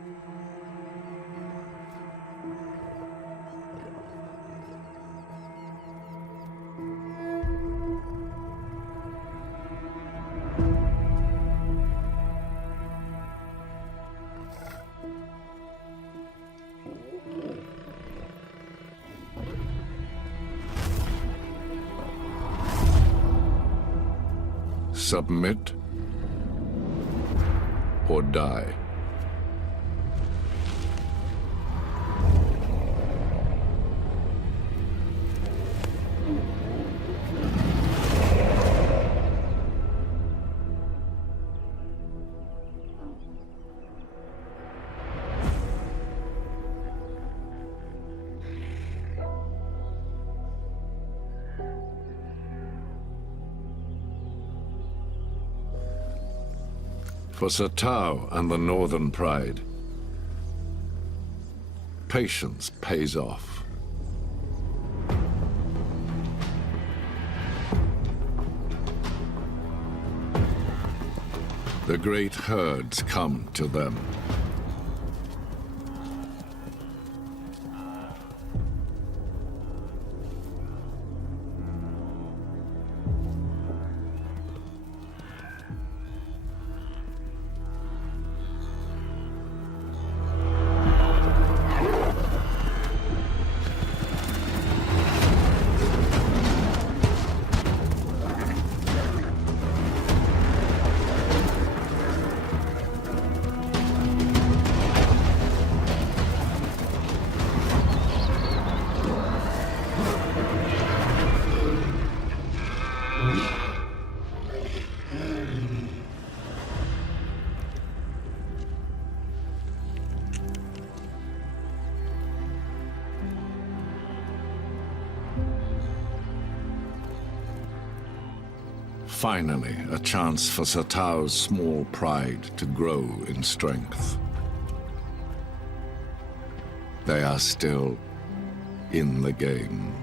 Submit or die. For Sir Tao and the Northern Pride, patience pays off. The great herds come to them. Finally, a chance for Sir Tao's small pride to grow in strength. They are still in the game.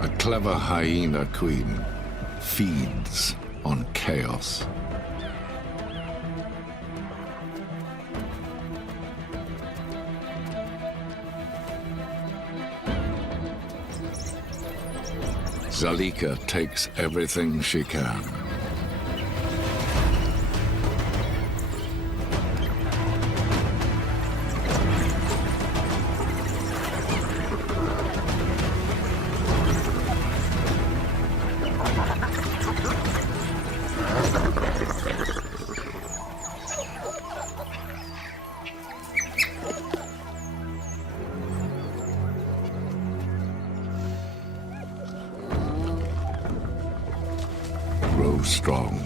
A clever hyena queen feeds on chaos. Zalika takes everything she can. Grow strong.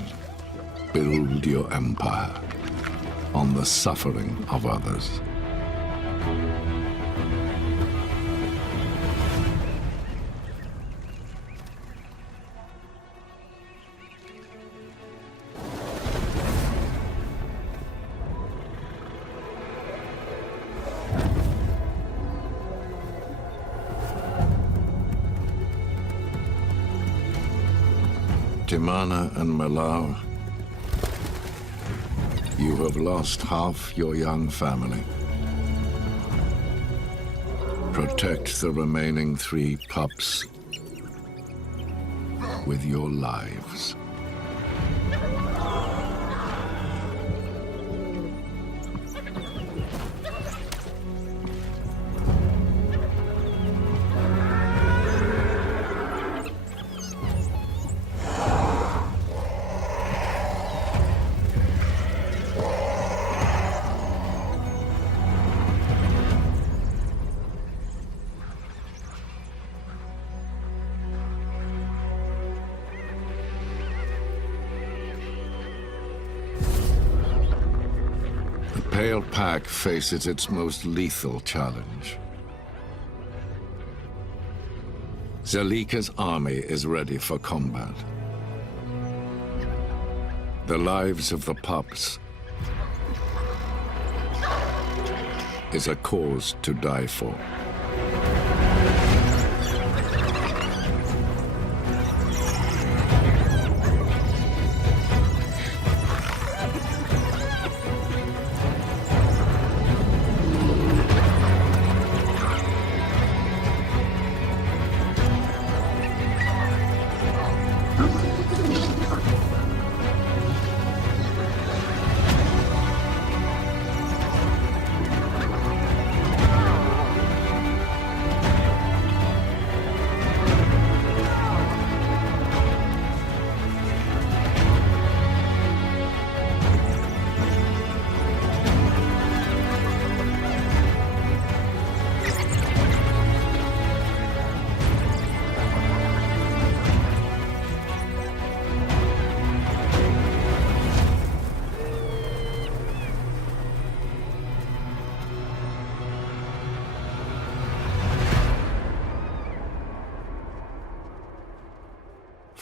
Build your empire on the suffering of others. Timana and Malau, you have lost half your young family. Protect the remaining 3 pups with your lives. The Pale Pack faces its most lethal challenge. Zalika's army is ready for combat. The lives of the pups is a cause to die for.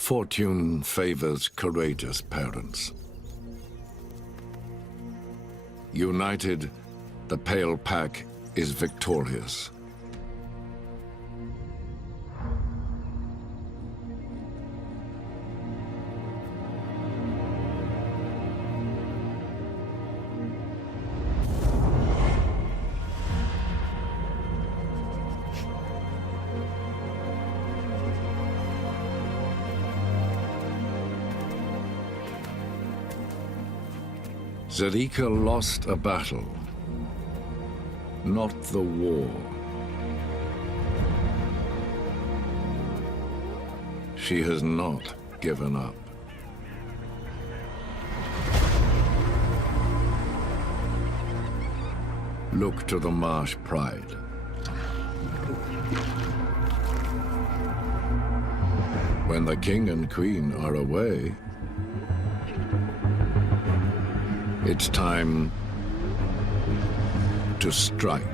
Fortune favors courageous parents. United, the Pale Pack is victorious. Zerika lost a battle, not the war. She has not given up. Look to the Marsh Pride. When the king and queen are away, it's time to strike.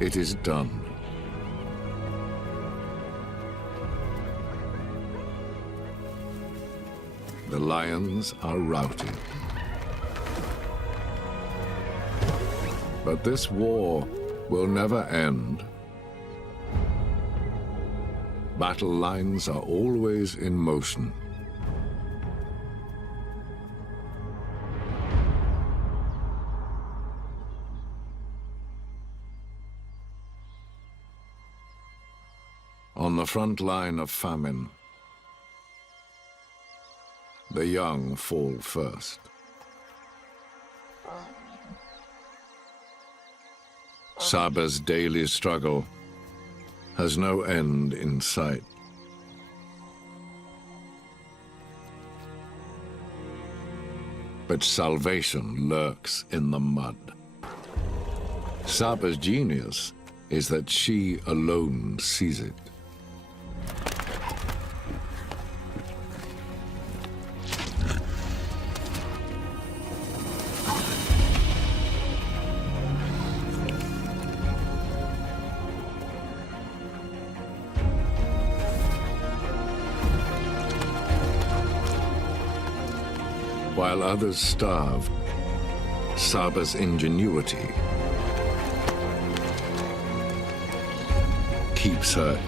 It is done. The lions are routed. But this war will never end. Battle lines are always in motion. On the front line of famine, the young fall first. Saba's daily struggle has no end in sight. But salvation lurks in the mud. Saba's genius is that she alone sees it. While others starve, Saba's ingenuity keeps her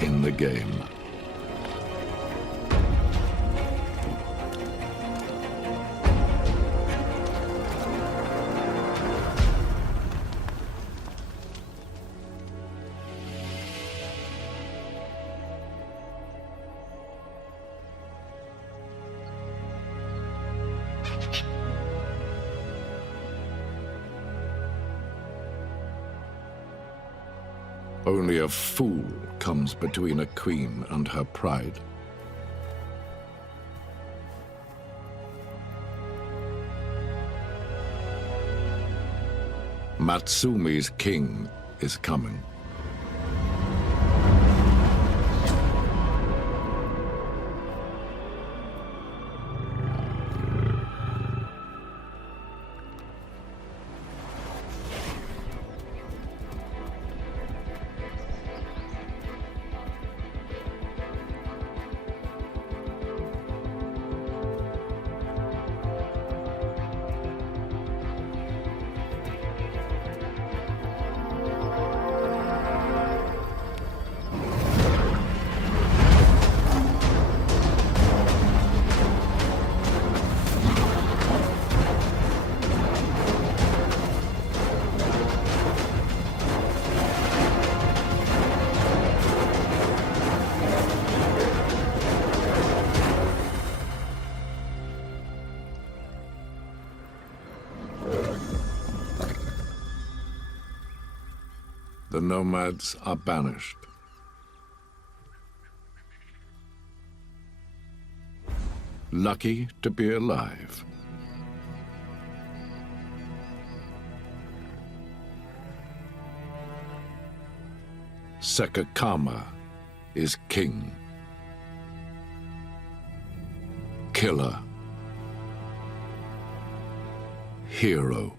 in the game. Only a fool comes between a queen and her pride. Matsumi's king is coming. The nomads are banished. lucky to be alive. Sekakama is king, killer, hero.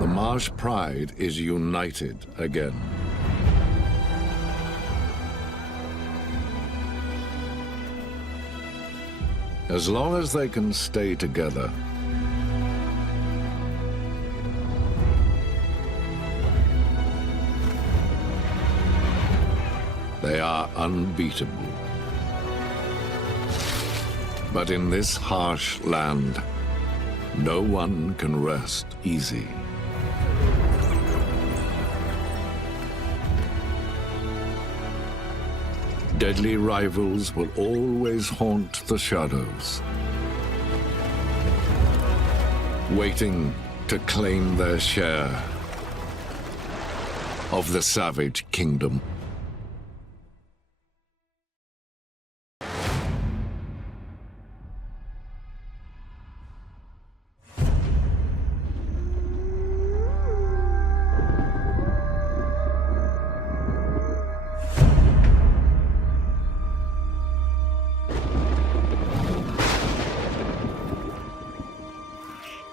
The Marsh Pride is united again. As long as they can stay together, they are unbeatable. But in this harsh land, no one can rest easy. Deadly rivals will always haunt the shadows, waiting to claim their share of the Savage Kingdom.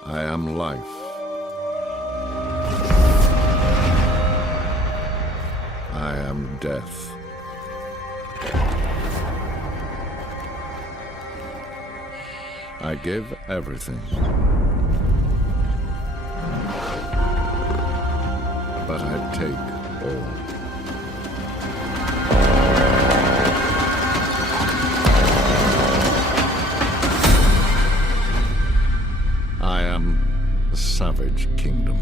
I am life. I am death. I give everything. But I take all. I am the Savage Kingdom.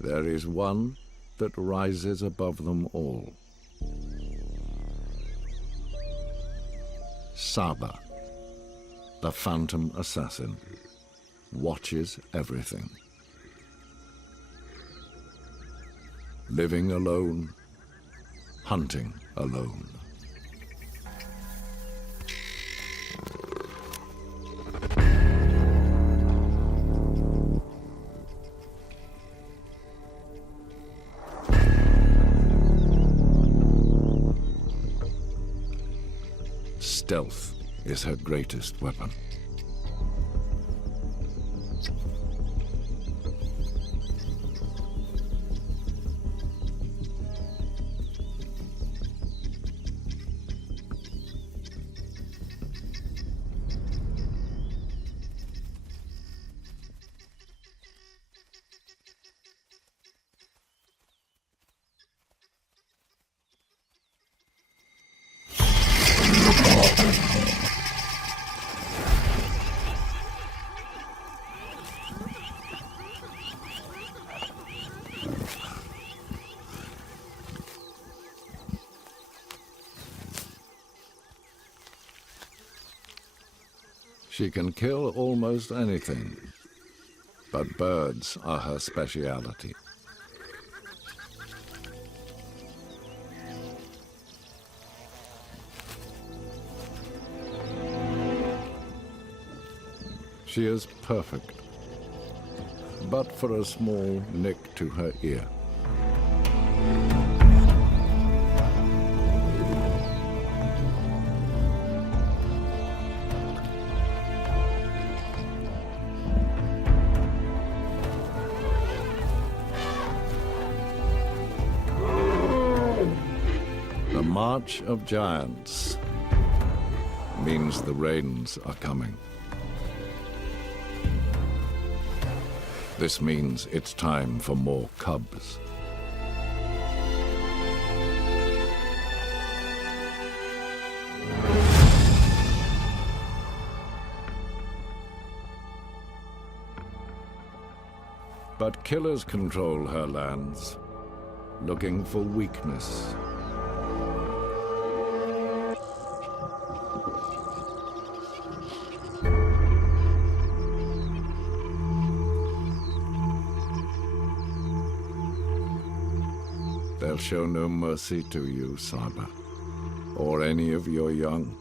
There is one that rises above them all. Saba, the Phantom Assassin, watches everything. Living alone, hunting alone. Stealth is her greatest weapon. She can kill almost anything, but birds are her speciality. She is perfect, but for a small nick to her ear. The March of Giants means the rains are coming. This means it's time for more cubs. But killers control her lands, looking for weakness. They'll show no mercy to you, Saba, or any of your young.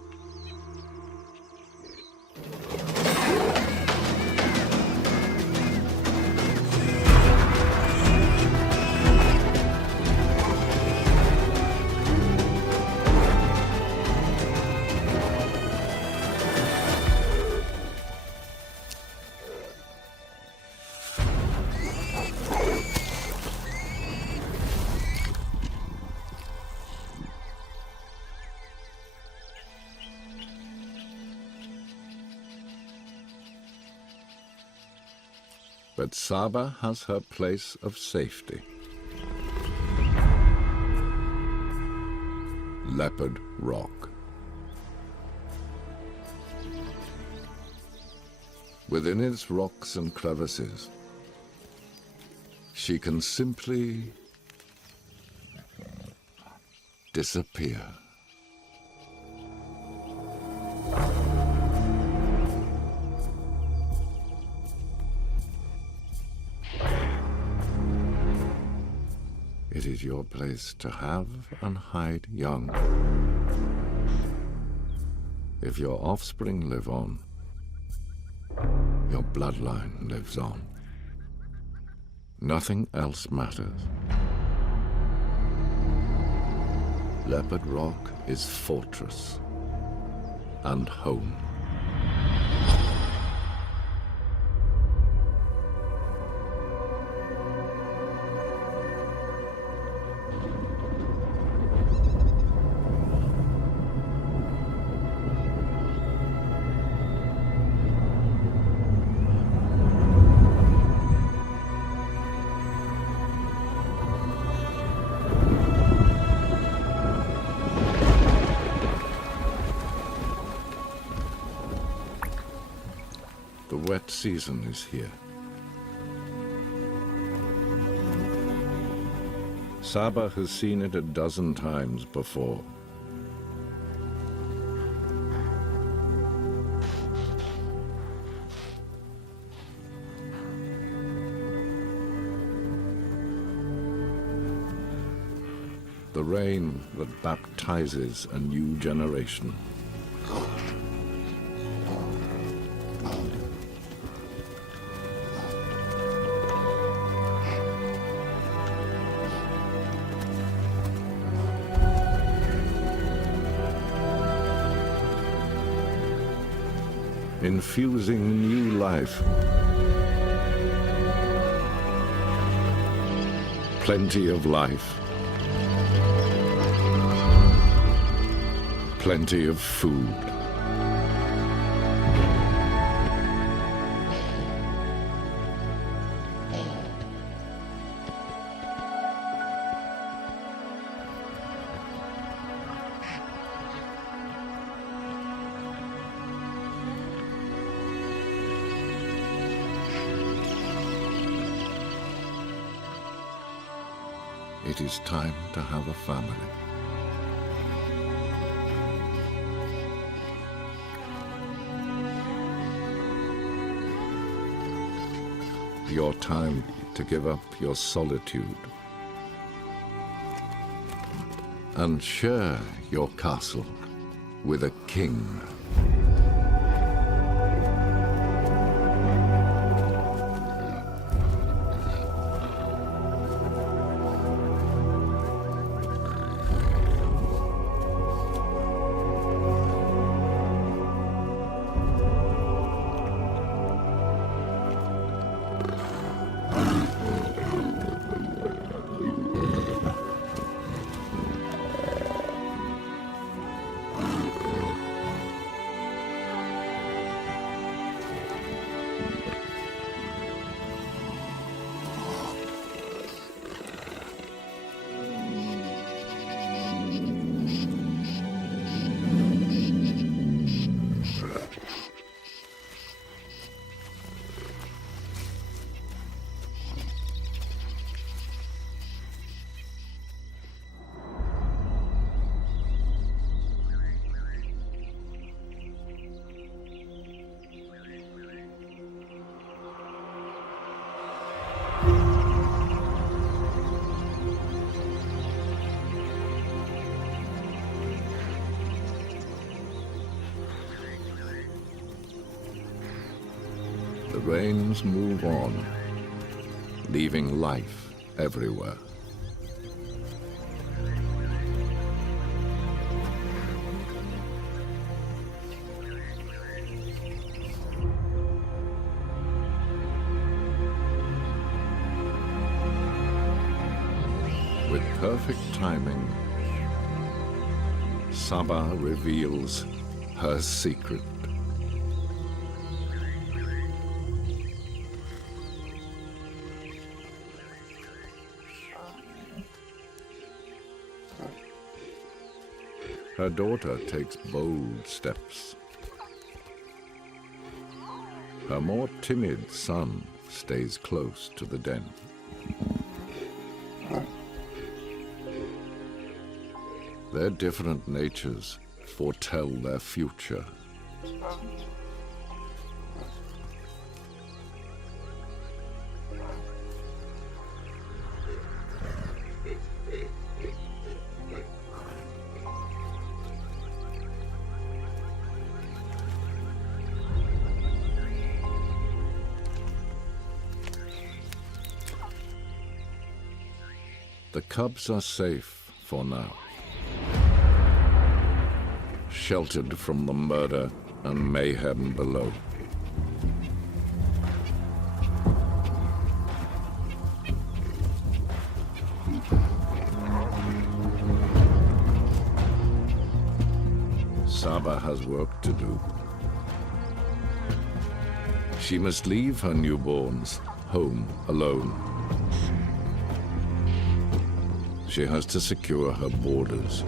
But Saba has her place of safety. Leopard Rock. Within its rocks and crevices, she can simply disappear. It is your place to have and hide young. If your offspring live on, your bloodline lives on. Nothing else matters. Leopard Rock is fortress and home. The wet season is here. Saba has seen it a dozen times before. The rain that baptizes a new generation. Infusing new life. Plenty of life. Plenty of food. It is time to have a family. Your time to give up your solitude and share your castle with a king. The rains move on, leaving life everywhere. With perfect timing, Saba reveals her secret. Her daughter takes bold steps. Her more timid son stays close to the den. Their different natures foretell their future. The cubs are safe for now, sheltered from the murder and mayhem below. Saba has work to do. She must leave her newborns home alone. She has to secure her borders.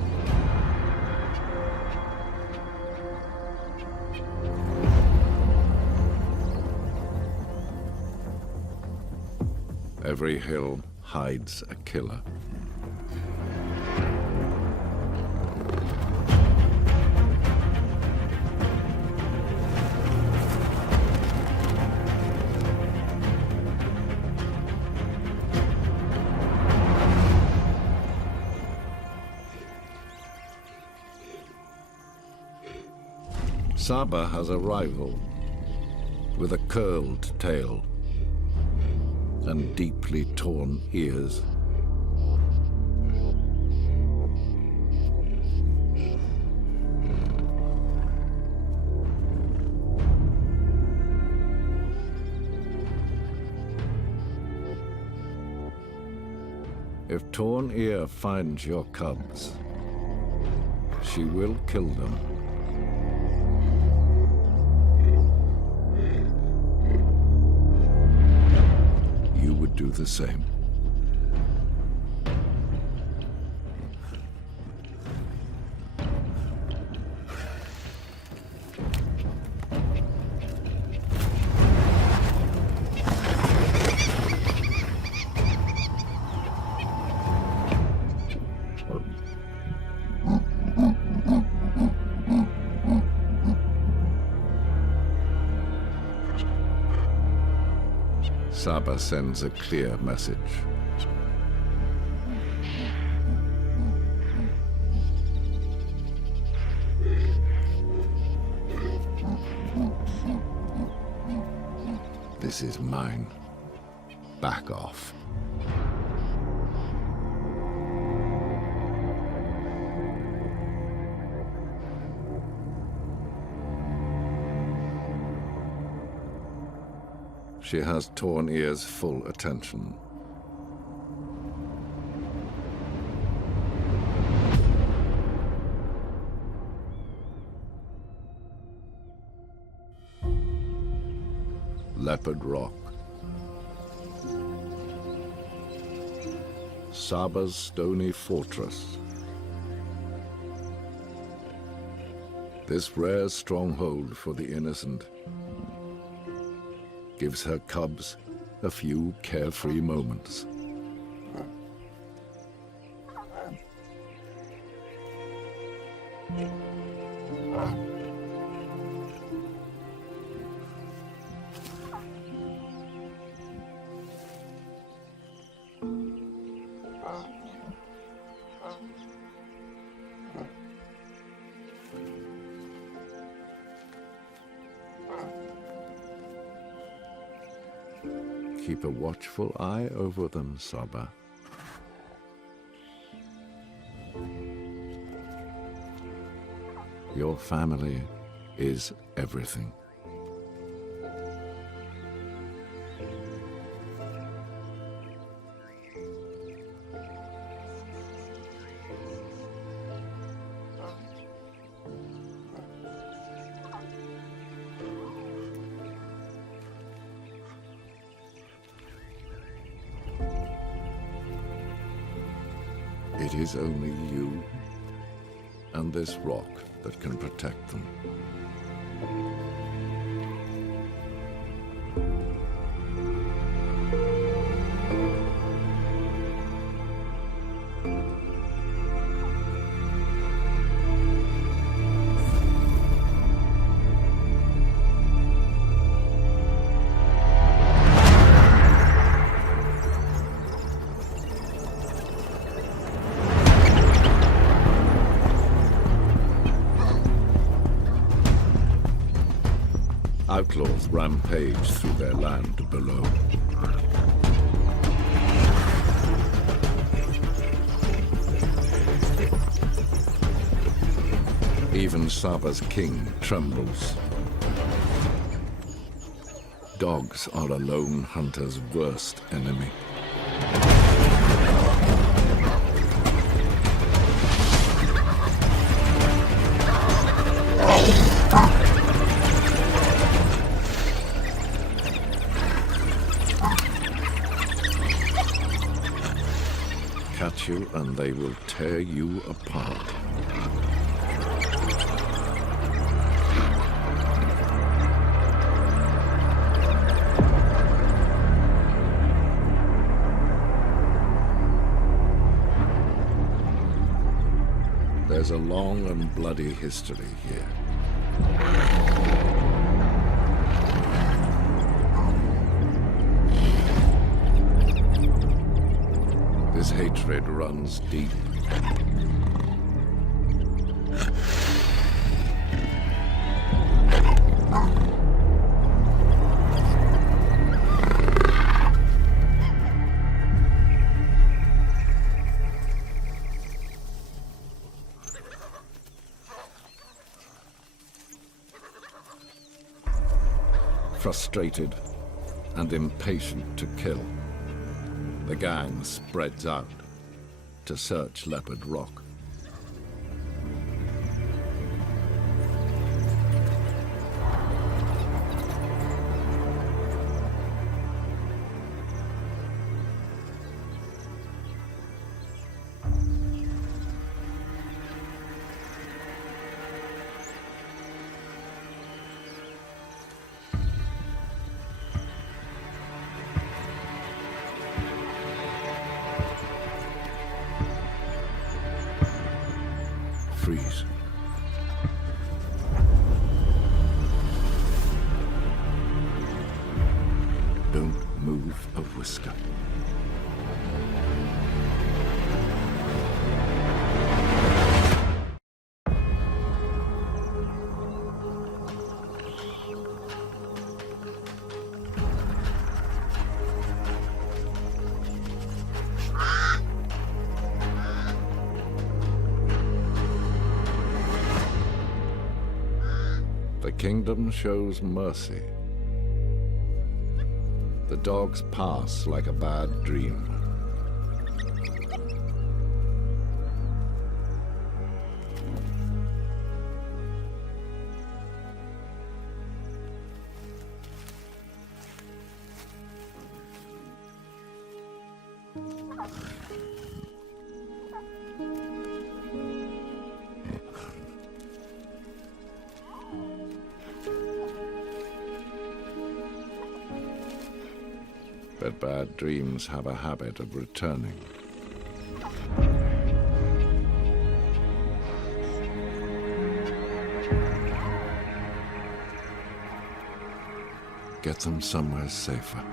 Every hill hides a killer. Saba has a rival with a curled tail and deeply torn ears. If Torn Ear finds your cubs, she will kill them. You would do the same. Saba sends a clear message. This is mine. Back off. She has Torn Ear's full attention. Leopard Rock. Saba's stony fortress. This rare stronghold for the innocent gives her cubs a few carefree moments. keep a watchful eye over them, Saba. Your family is everything. It is only you and this rock that can protect them. Outlaws rampage through their land below. Even Saba's king trembles. Dogs are a lone hunter's worst enemy. Catch you and they will tear you apart. There's a long and bloody history here. This hatred runs deep. Frustrated and impatient to kill, the gang spreads out to search Leopard Rock. Freeze. Don't move a whisker. The kingdom shows mercy. The dogs pass like a bad dream. But bad dreams have a habit of returning. Get them somewhere safer.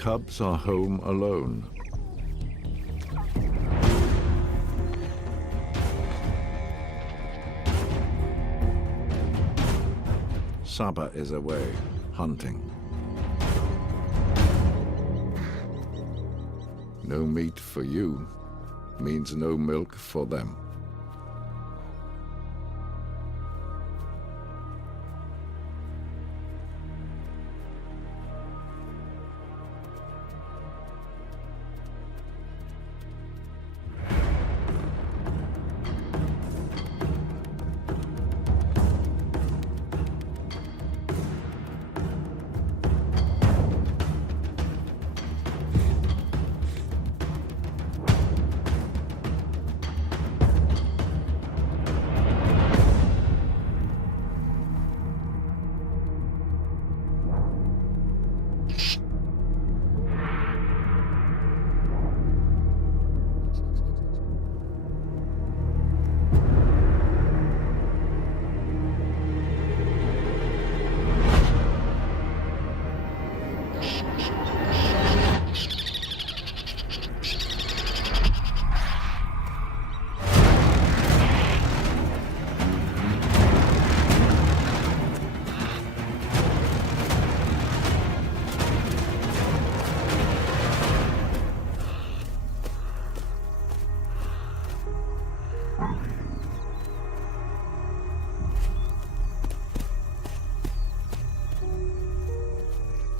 cubs are home alone. Saba is away, hunting. No meat for you means no milk for them.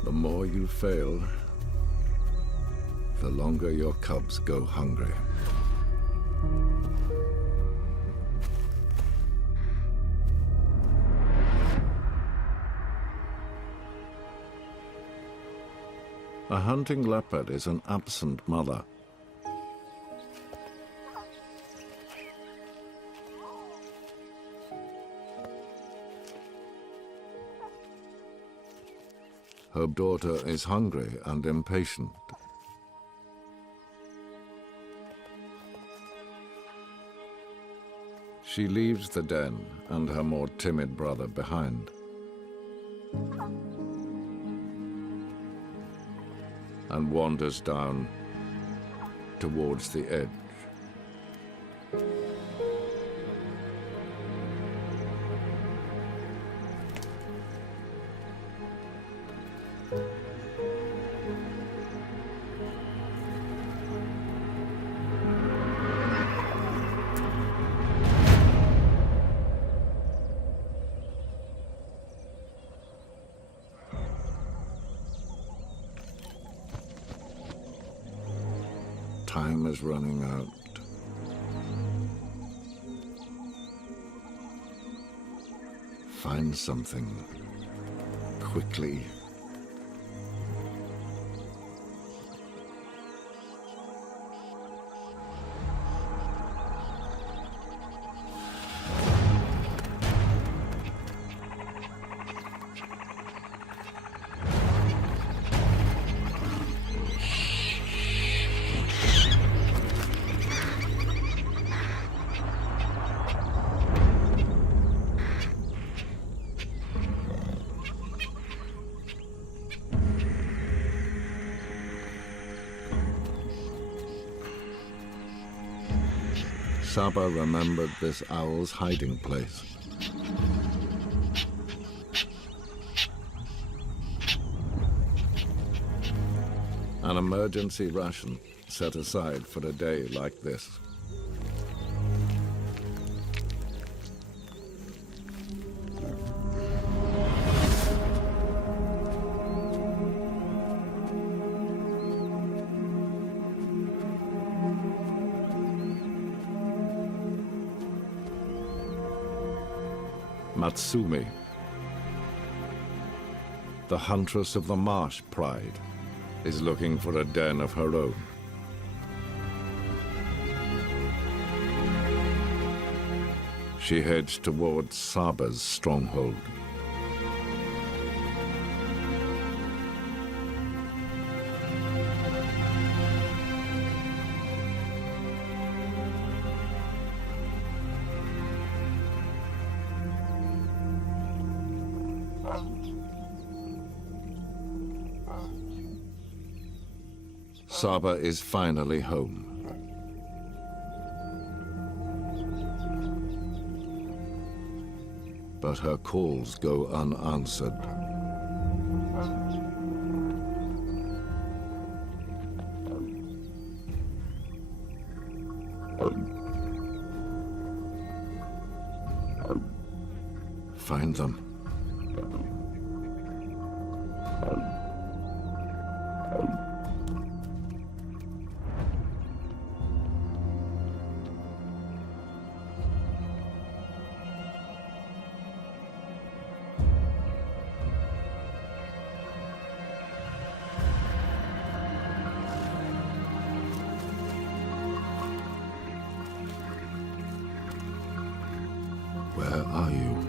The more you fail, the longer your cubs go hungry. A hunting leopard is an absent mother. Her daughter is hungry and impatient. She leaves the den and her more timid brother behind. And wanders down towards the edge. Time is running out. Find something quickly. Saba remembered this owl's hiding place. An emergency ration set aside for a day like this. Matsumi, the huntress of the Marsh Pride, is looking for a den of her own. She heads towards Saba's stronghold. Saba is finally home. But her calls go unanswered. Find them. Where are you?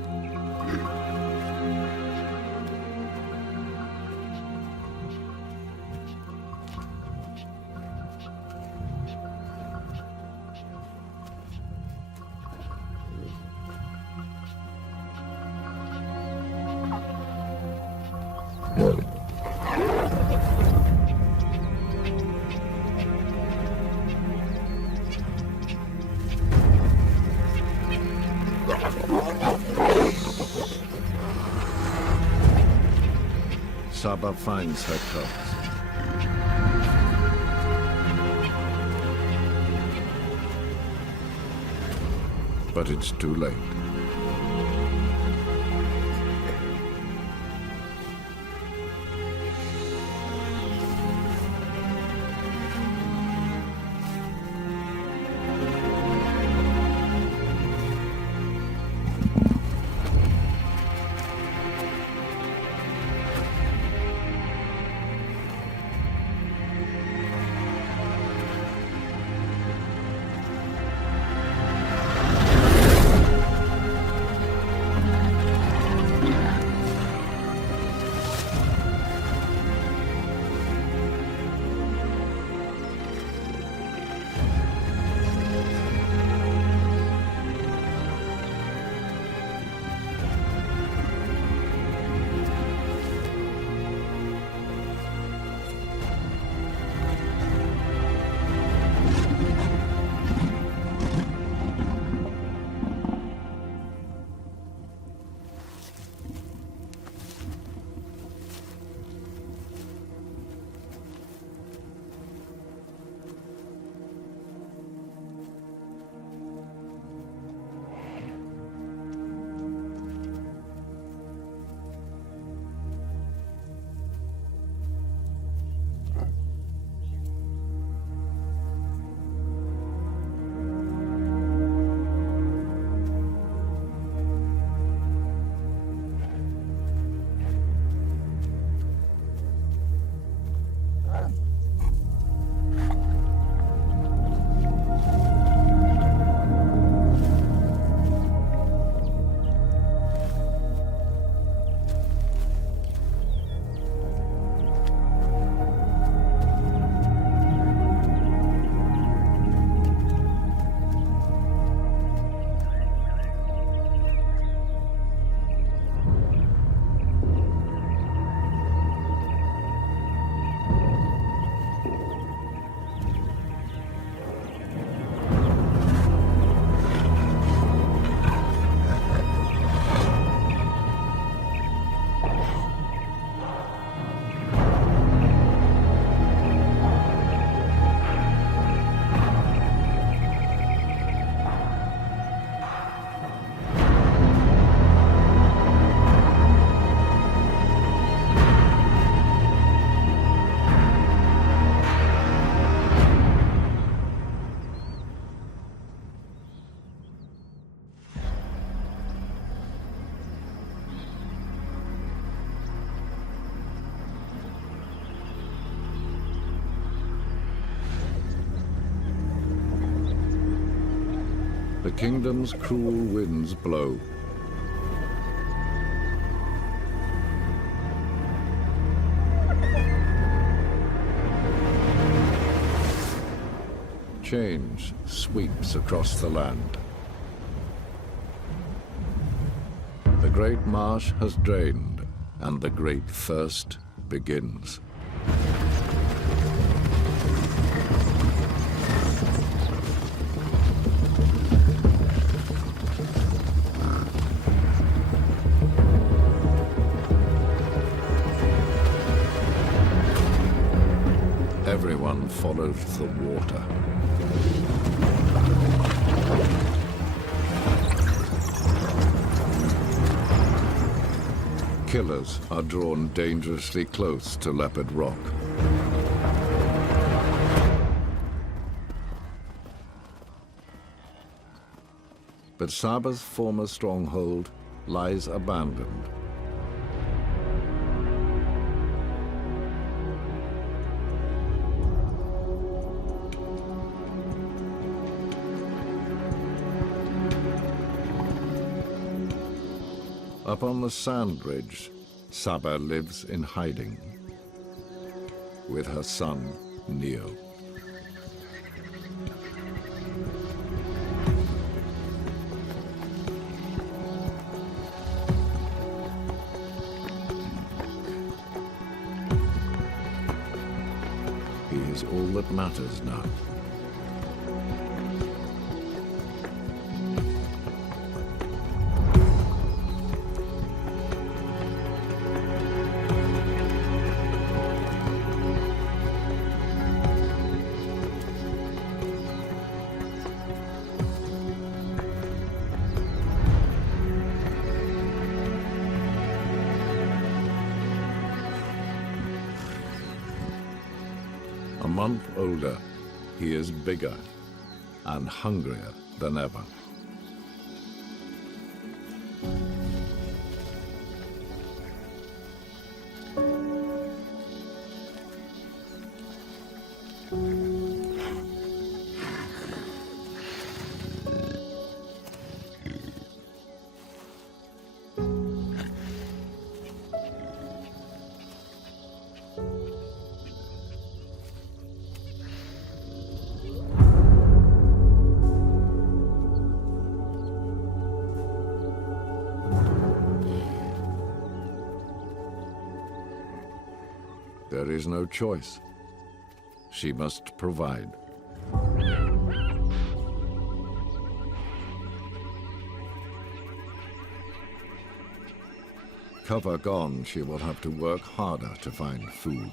Saba finds her cubs. But it's too late. The kingdom's cruel winds blow. Change sweeps across the land. The great marsh has drained, and the great thirst begins. everyone follows the water. Killers are drawn dangerously close to Leopard Rock. But Saba's former stronghold lies abandoned. Up on the sand ridge, Saba lives in hiding with her son, Neo. He is all that matters now. A month older, he is bigger and hungrier than ever. There is no choice. She must provide. Cover gone, she will have to work harder to find food.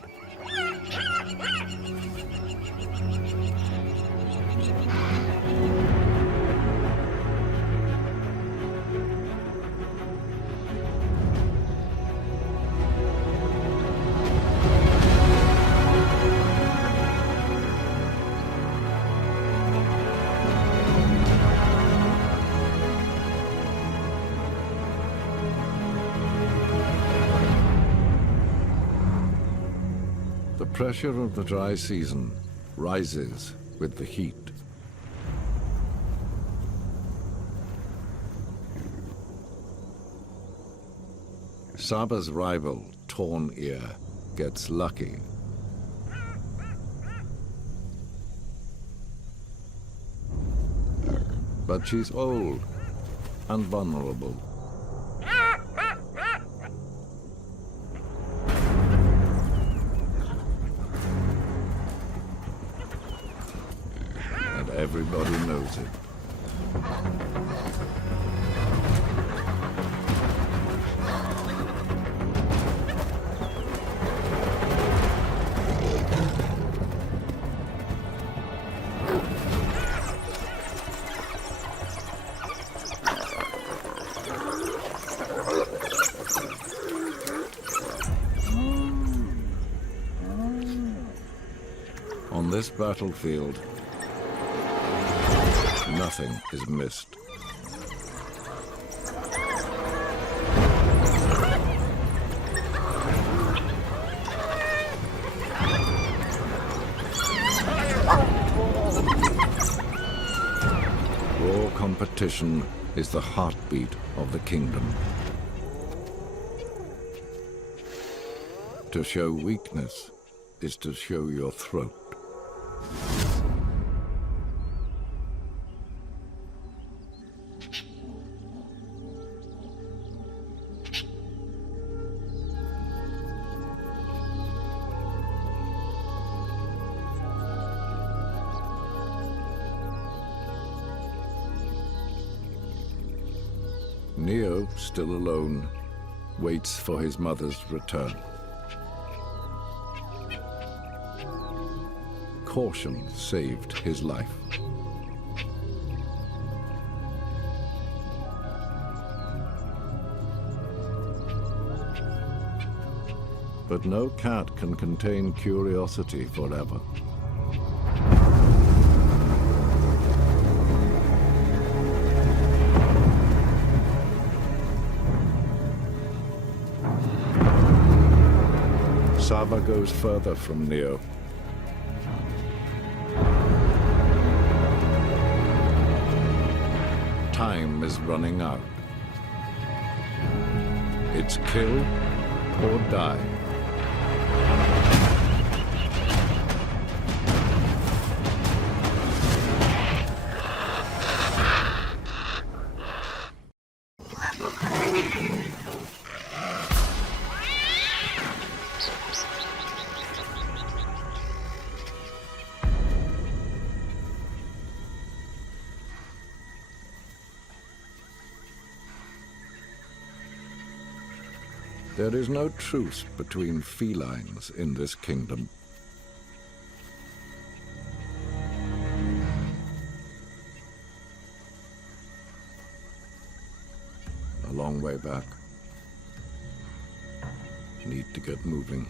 The pressure of the dry season rises with the heat. Saba's rival, Torn Ear, gets lucky. But she's old and vulnerable. Everybody knows it. On this battlefield, nothing is missed. Raw competition is the heartbeat of the kingdom. To show weakness is to show your throat. Neo, still alone, waits for his mother's return. portion saved his life. But no cat can contain curiosity forever. Sava goes further from Neo. Time is running out. It's kill or die. There is no truce between felines in this kingdom. A long way back. Need to get moving.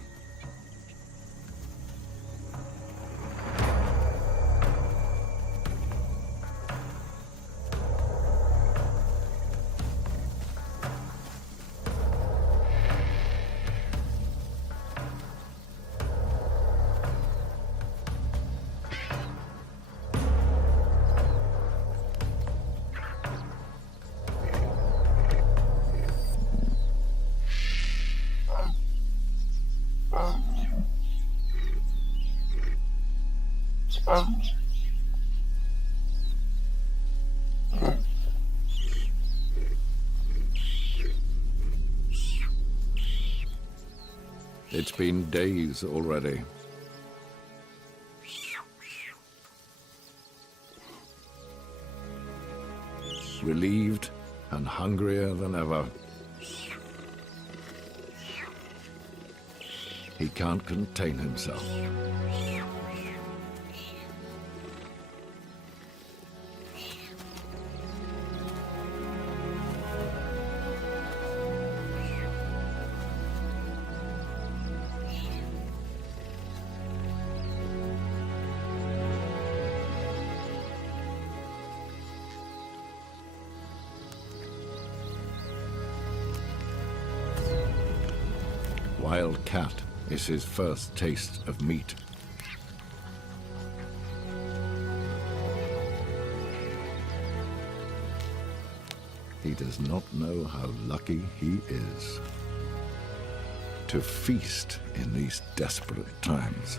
It's been days already. Relieved and hungrier than ever. He can't contain himself. Wild cat is his first taste of meat. He does not know how lucky he is to feast in these desperate times.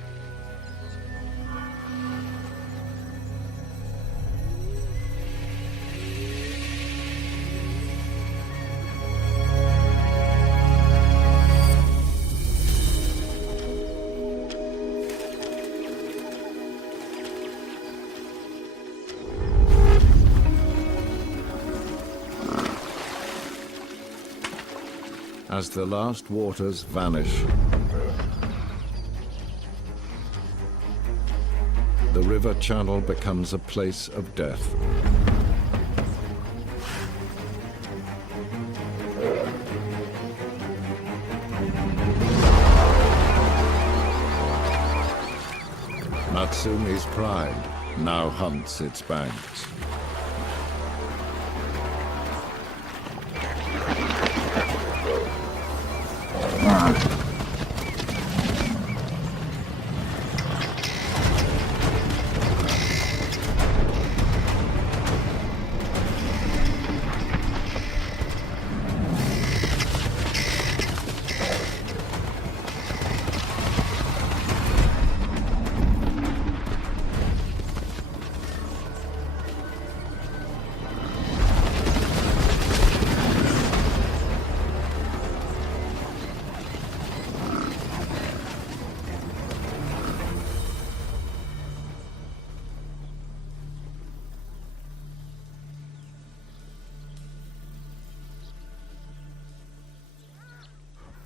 As the last waters vanish, the river channel becomes a place of death. Natsumi's pride now hunts its banks.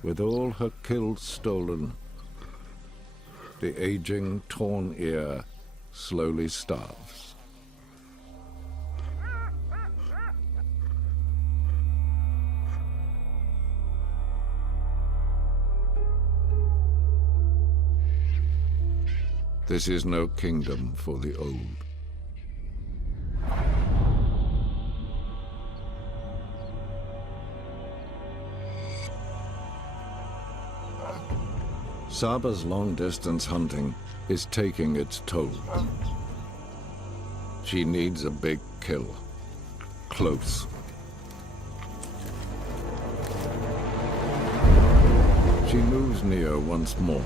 With all her kills stolen, the aging Torn Ear slowly starves. This is no kingdom for the old. Saba's long-distance hunting is taking its toll. She needs a big kill. Close. She moves near once more.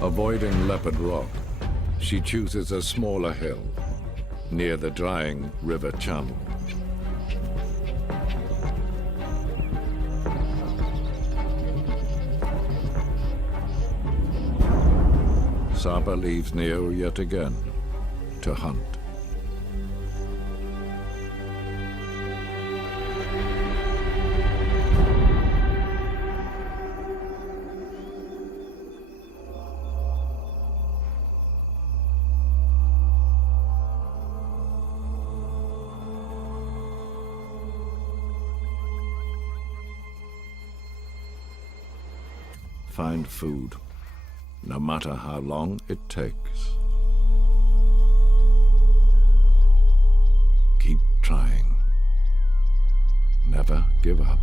Avoiding Leopard Rock, she chooses a smaller hill near the drying river channel. Saba leaves Neo yet again to hunt. Find food, no matter how long it takes. Keep trying. Never give up.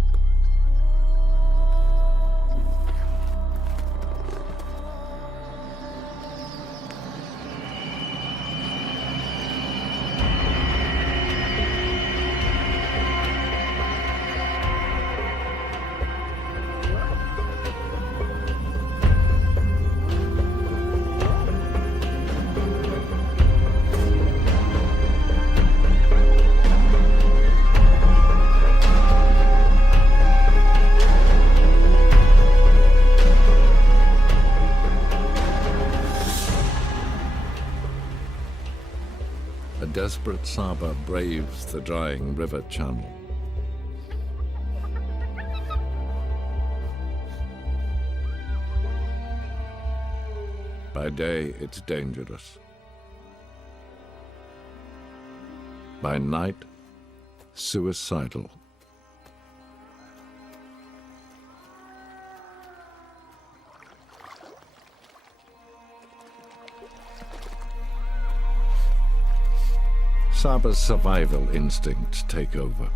A desperate Saba braves the drying river channel. By day, it's dangerous. By night, suicidal. Saba's survival instincts take over.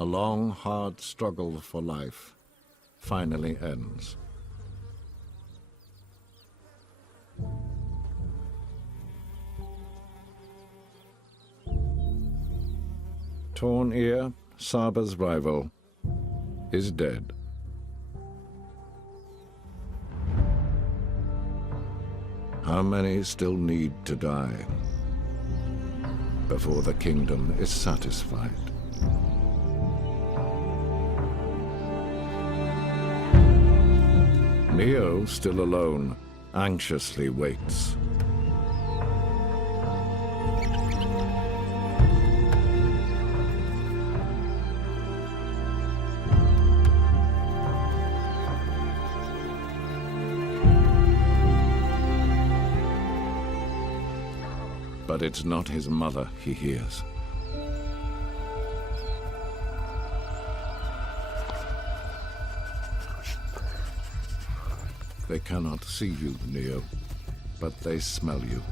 A long, hard struggle for life finally ends. Torn Ear, Saba's rival, is dead. How many still need to die before the kingdom is satisfied? Neo, still alone, anxiously waits. But it's not his mother he hears. They cannot see you, Neo, but they smell you.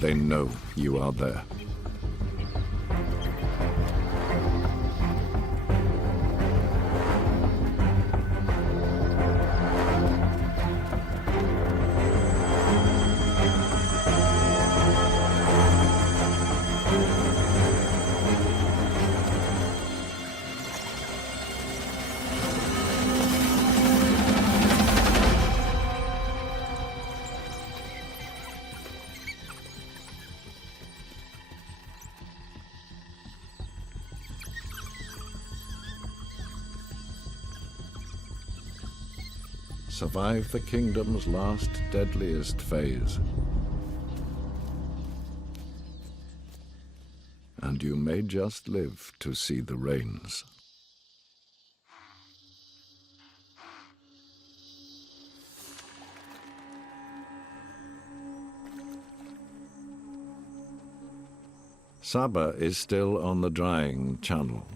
They know you are there. survive the kingdom's last deadliest phase. And you may just live to see the rains. Saba is still on the drying channel.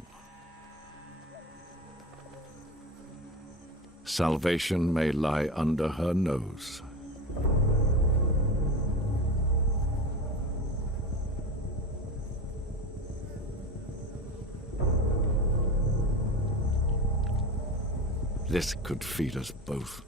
Salvation may lie under her nose. This could feed us both.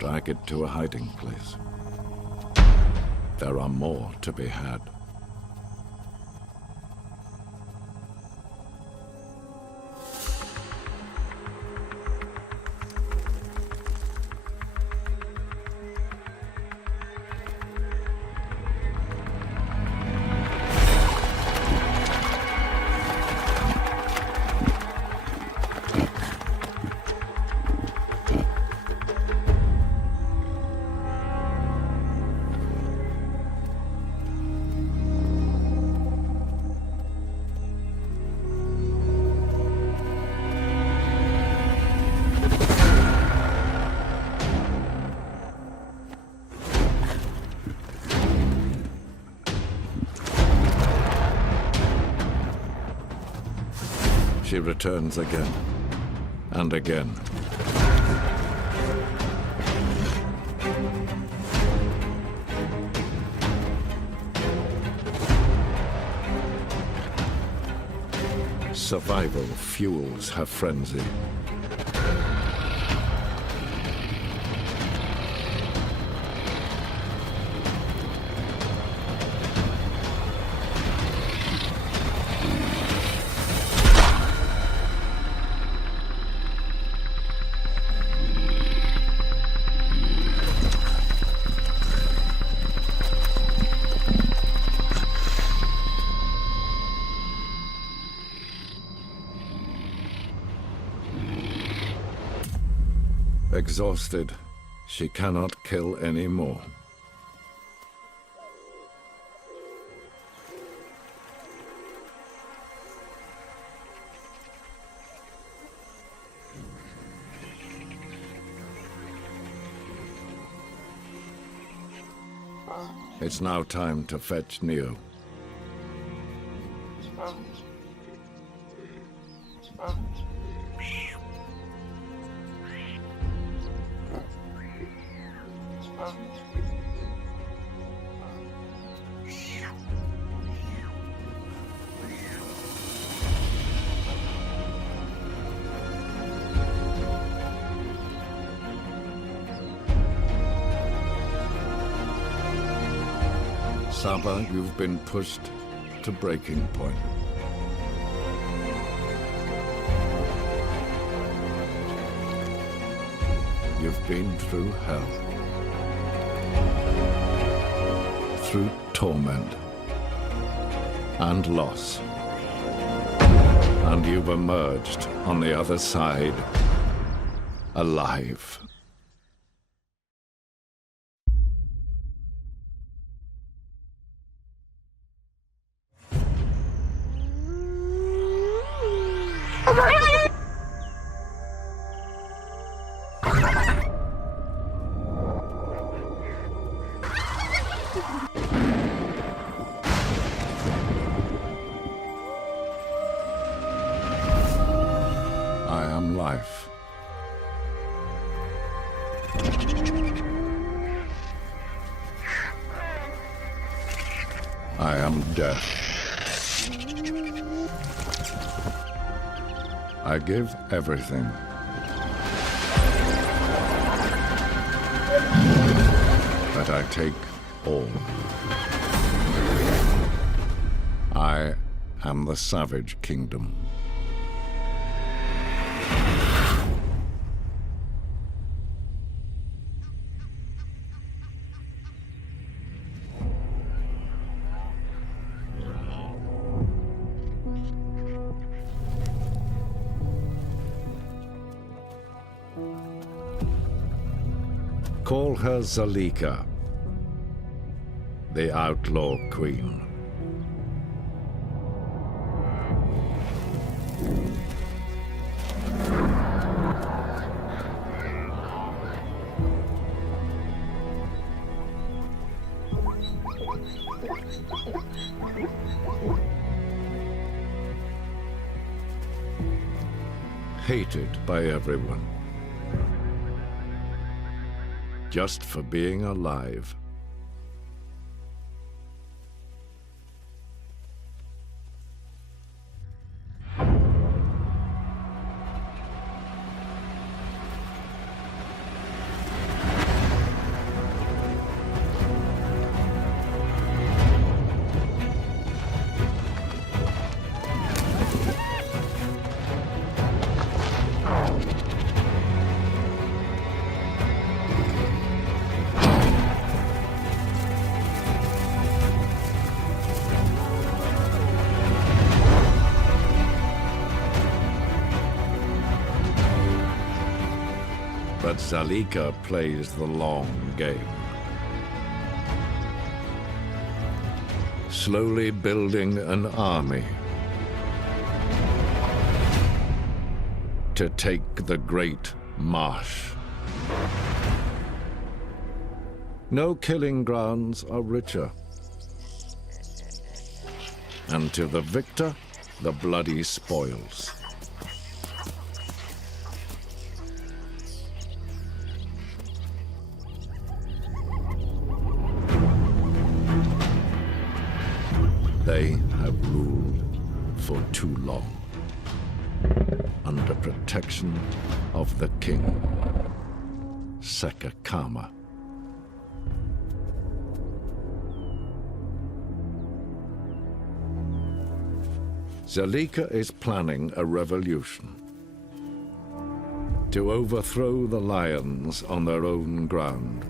Drag it to a hiding place. There are more to be had. She returns again and again. Survival fuels her frenzy. Exhausted, she cannot kill any more. It's now time to fetch Neo. Saba, you've been pushed to breaking point. You've been through hell, through torment and loss, and you've emerged on the other side alive. I am life. I am death. I give everything. But I take all. I am the Savage Kingdom. Call her Zalika, the Outlaw Queen. Hated by everyone. Just for being alive. But Zalika plays the long game. Slowly building an army to take the Great Marsh. No killing grounds are richer. And to the victor, the bloody spoils. They have ruled for too long, under protection of the king, Sekakama. Zalika is planning a revolution to overthrow the lions on their own ground.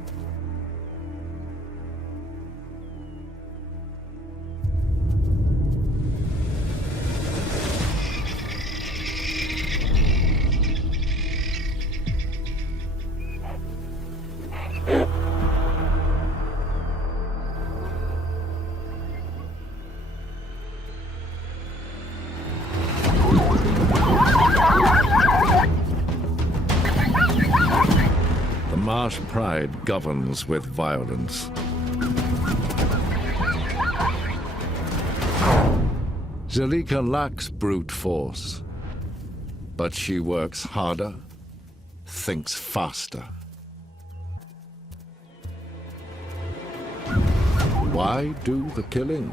Marsh pride governs with violence. Zalika lacks brute force, but she works harder, thinks faster. Why do the killing?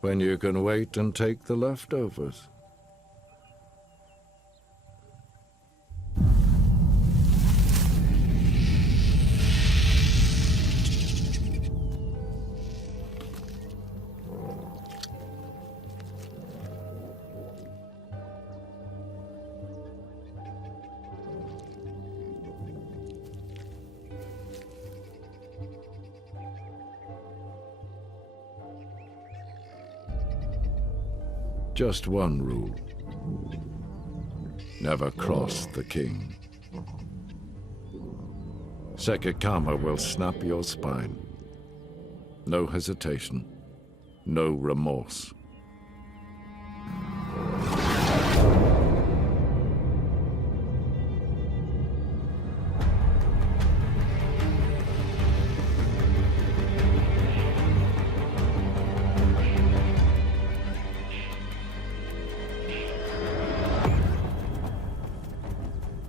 When you can wait and take the leftovers. Just one rule. Never cross the king. Sekikama will snap your spine. No hesitation, no remorse.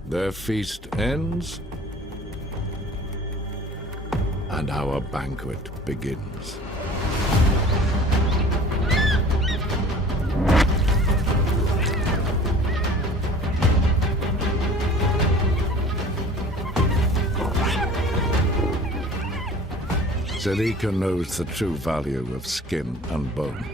Their feast ends, and our banquet begins. Zalika knows the true value of skin and bone.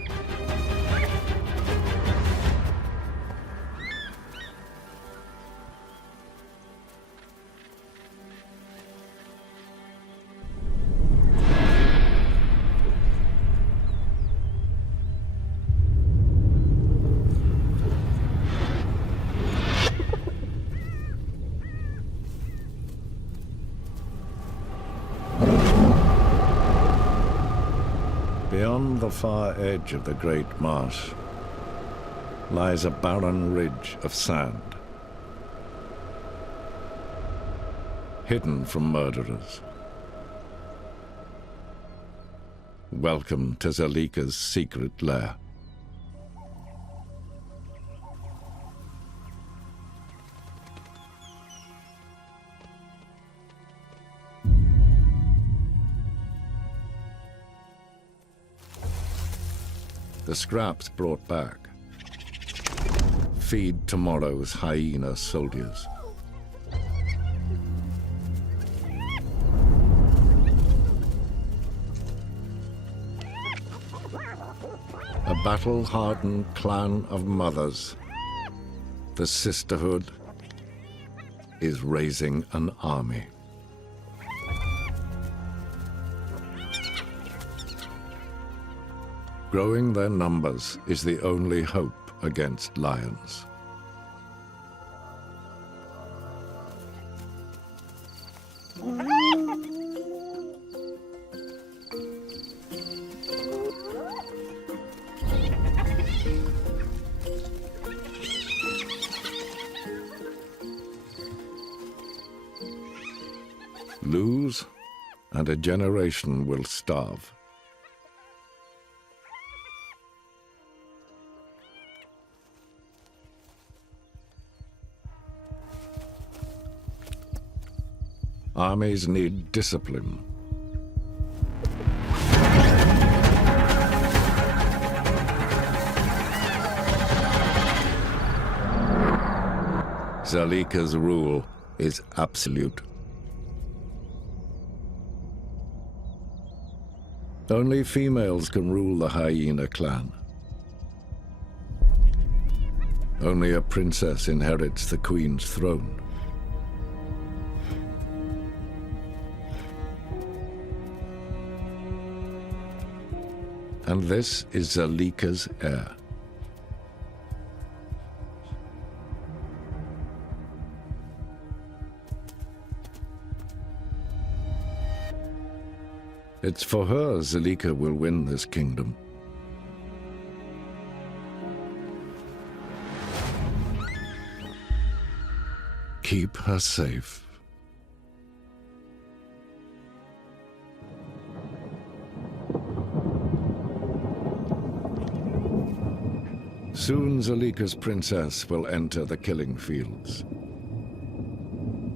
Beyond the far edge of the Great Marsh lies a barren ridge of sand, hidden from murderers. Welcome to Zalika's secret lair. The scraps brought back feed tomorrow's hyena soldiers. A battle-hardened clan of mothers, the Sisterhood, is raising an army. Growing their numbers is the only hope against lions. Lose, and a generation will starve. Armies need discipline. Zalika's rule is absolute. Only females can rule the hyena clan. Only a princess inherits the queen's throne. And this is Zalika's heir. It's for her Zalika will win this kingdom. Keep her safe. Soon Zalika's princess will enter the killing fields,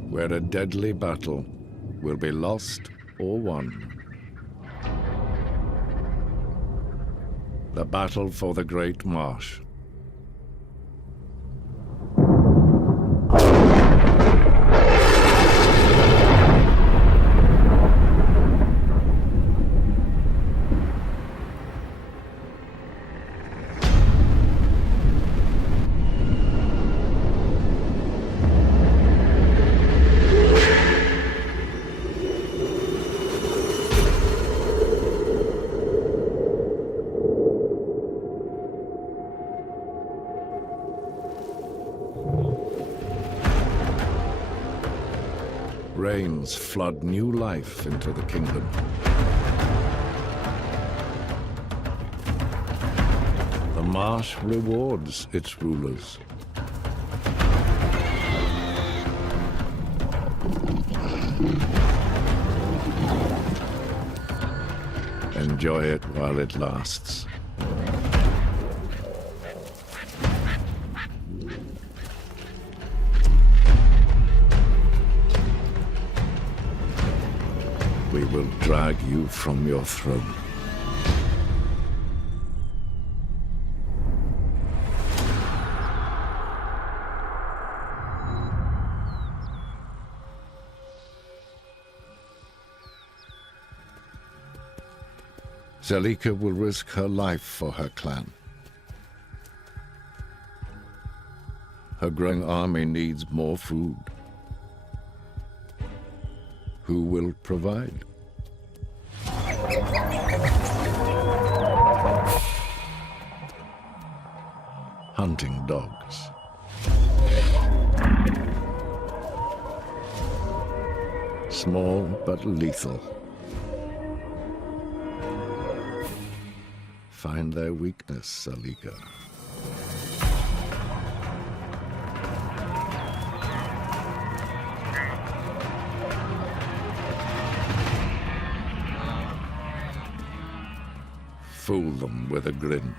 where a deadly battle will be lost or won. The battle for the Great Marsh. rains flood new life into the kingdom. The marsh rewards its rulers. Enjoy it while it lasts. We will drag you from your throne. Zelika will risk her life for her clan. Her growing army needs more food. Who will provide? Hunting dogs. Small but lethal. Find their weakness, Zelika. Fool them with a grin.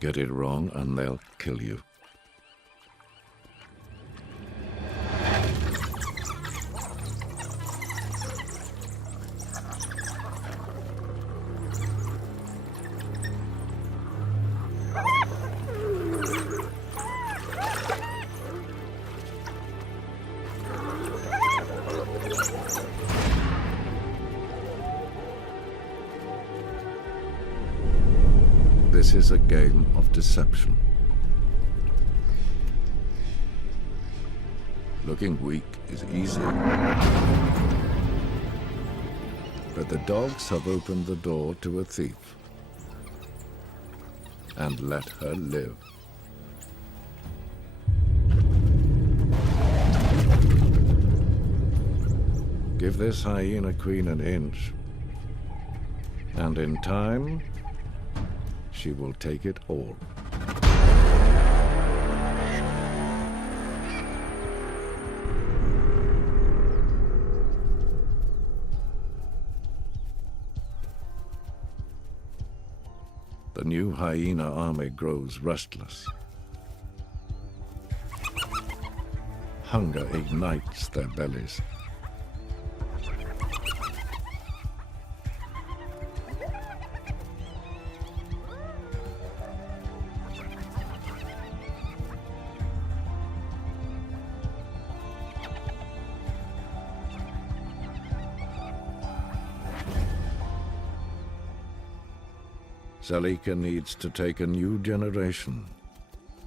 Get it wrong and they'll kill you. This is a game of deception. Looking weak is easy. But the dogs have opened the door to a thief and let her live. Give this hyena queen an inch, and in time, she will take it all. The new hyena army grows restless. Hunger ignites their bellies. Zelika needs to take a new generation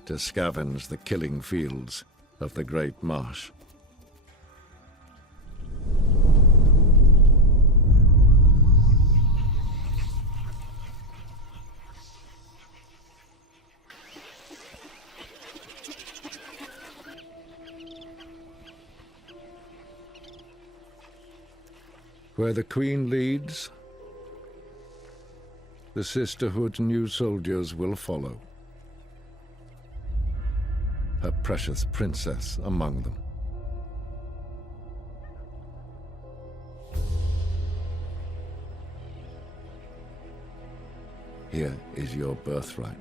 to scavenge the killing fields of the Great Marsh. Where the Queen leads, the Sisterhood's new soldiers will follow. Her precious princess among them. Here is your birthright.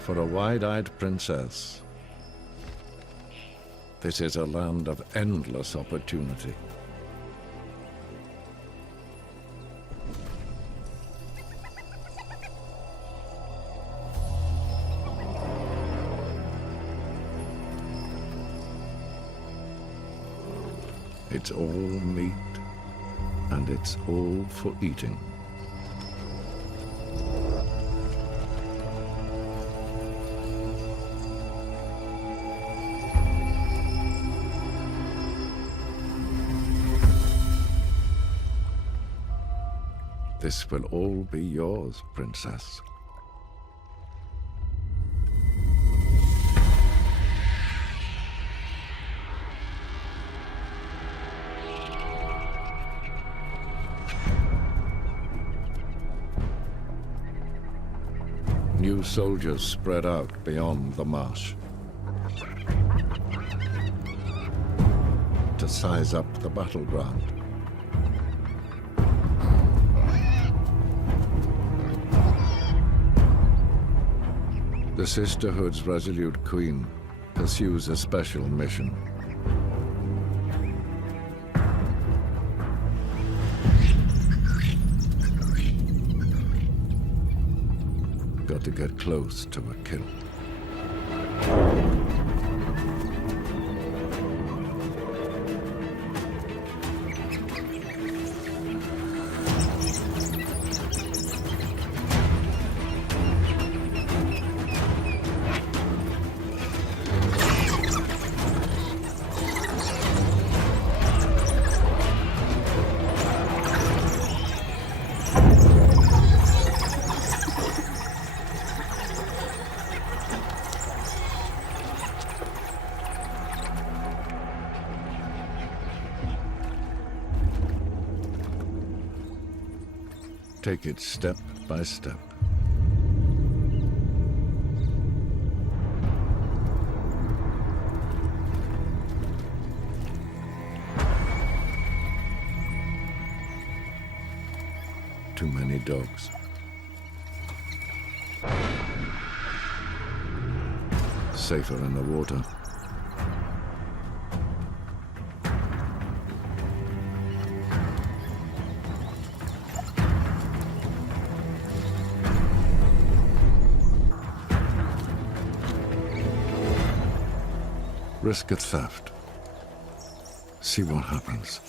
For a wide-eyed princess, this is a land of endless opportunity. It's all meat, and it's all for eating. This will all be yours, Princess. New soldiers spread out beyond the marsh to size up the battleground. The Sisterhood's resolute queen pursues a special mission. Got to get close to a kill. Take it step by step. Too many dogs. Safer in the water. Risk a theft. See what happens.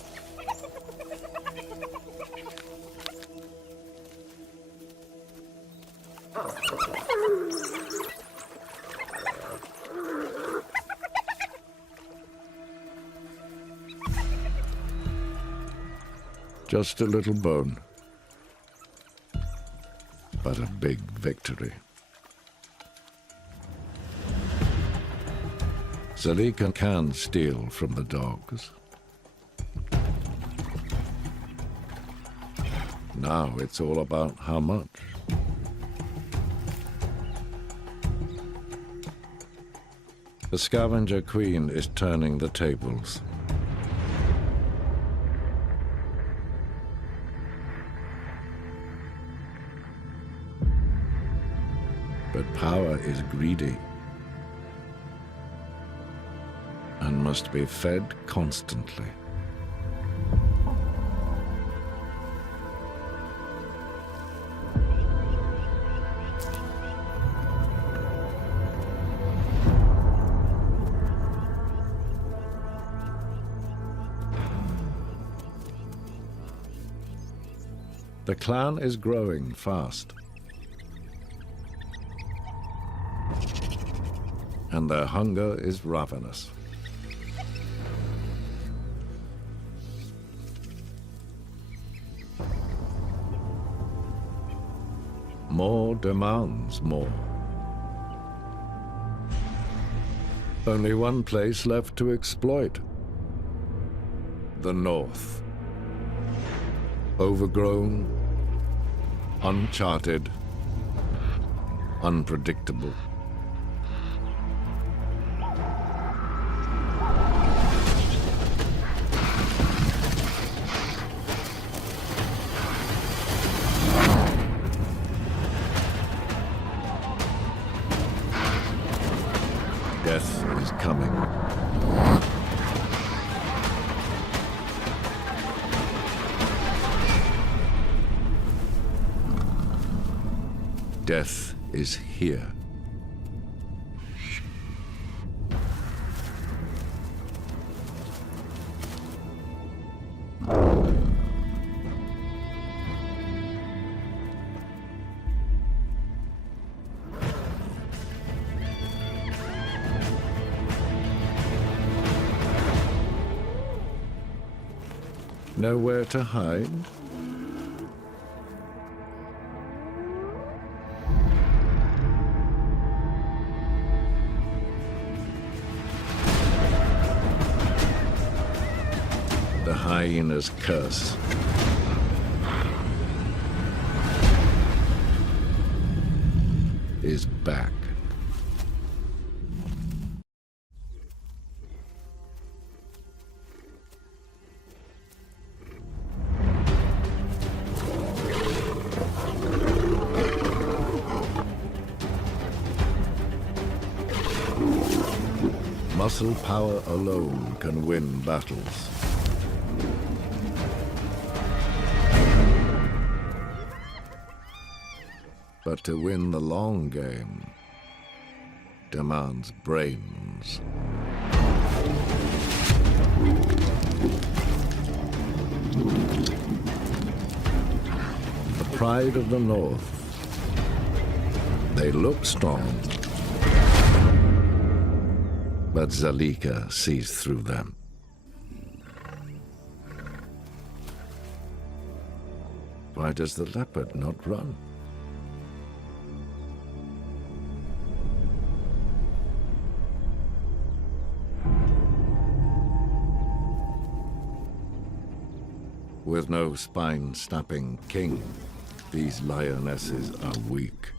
Just a little bone, but a big victory. Zalika can steal from the dogs. Now it's all about how much. The Scavenger Queen is turning the tables. But power is greedy and must be fed constantly. The clan is growing fast, and their hunger is ravenous. More demands more. Only one place left to exploit. The North. Overgrown, uncharted, unpredictable. Death is coming. Death is here. Nowhere to hide? The hyena's curse. Is back. Muscle power alone can win battles. But to win the long game demands brains. The pride of the North. They look strong, but Zalika sees through them. Why does the leopard not run? With no spine-snapping king, these lionesses are weak.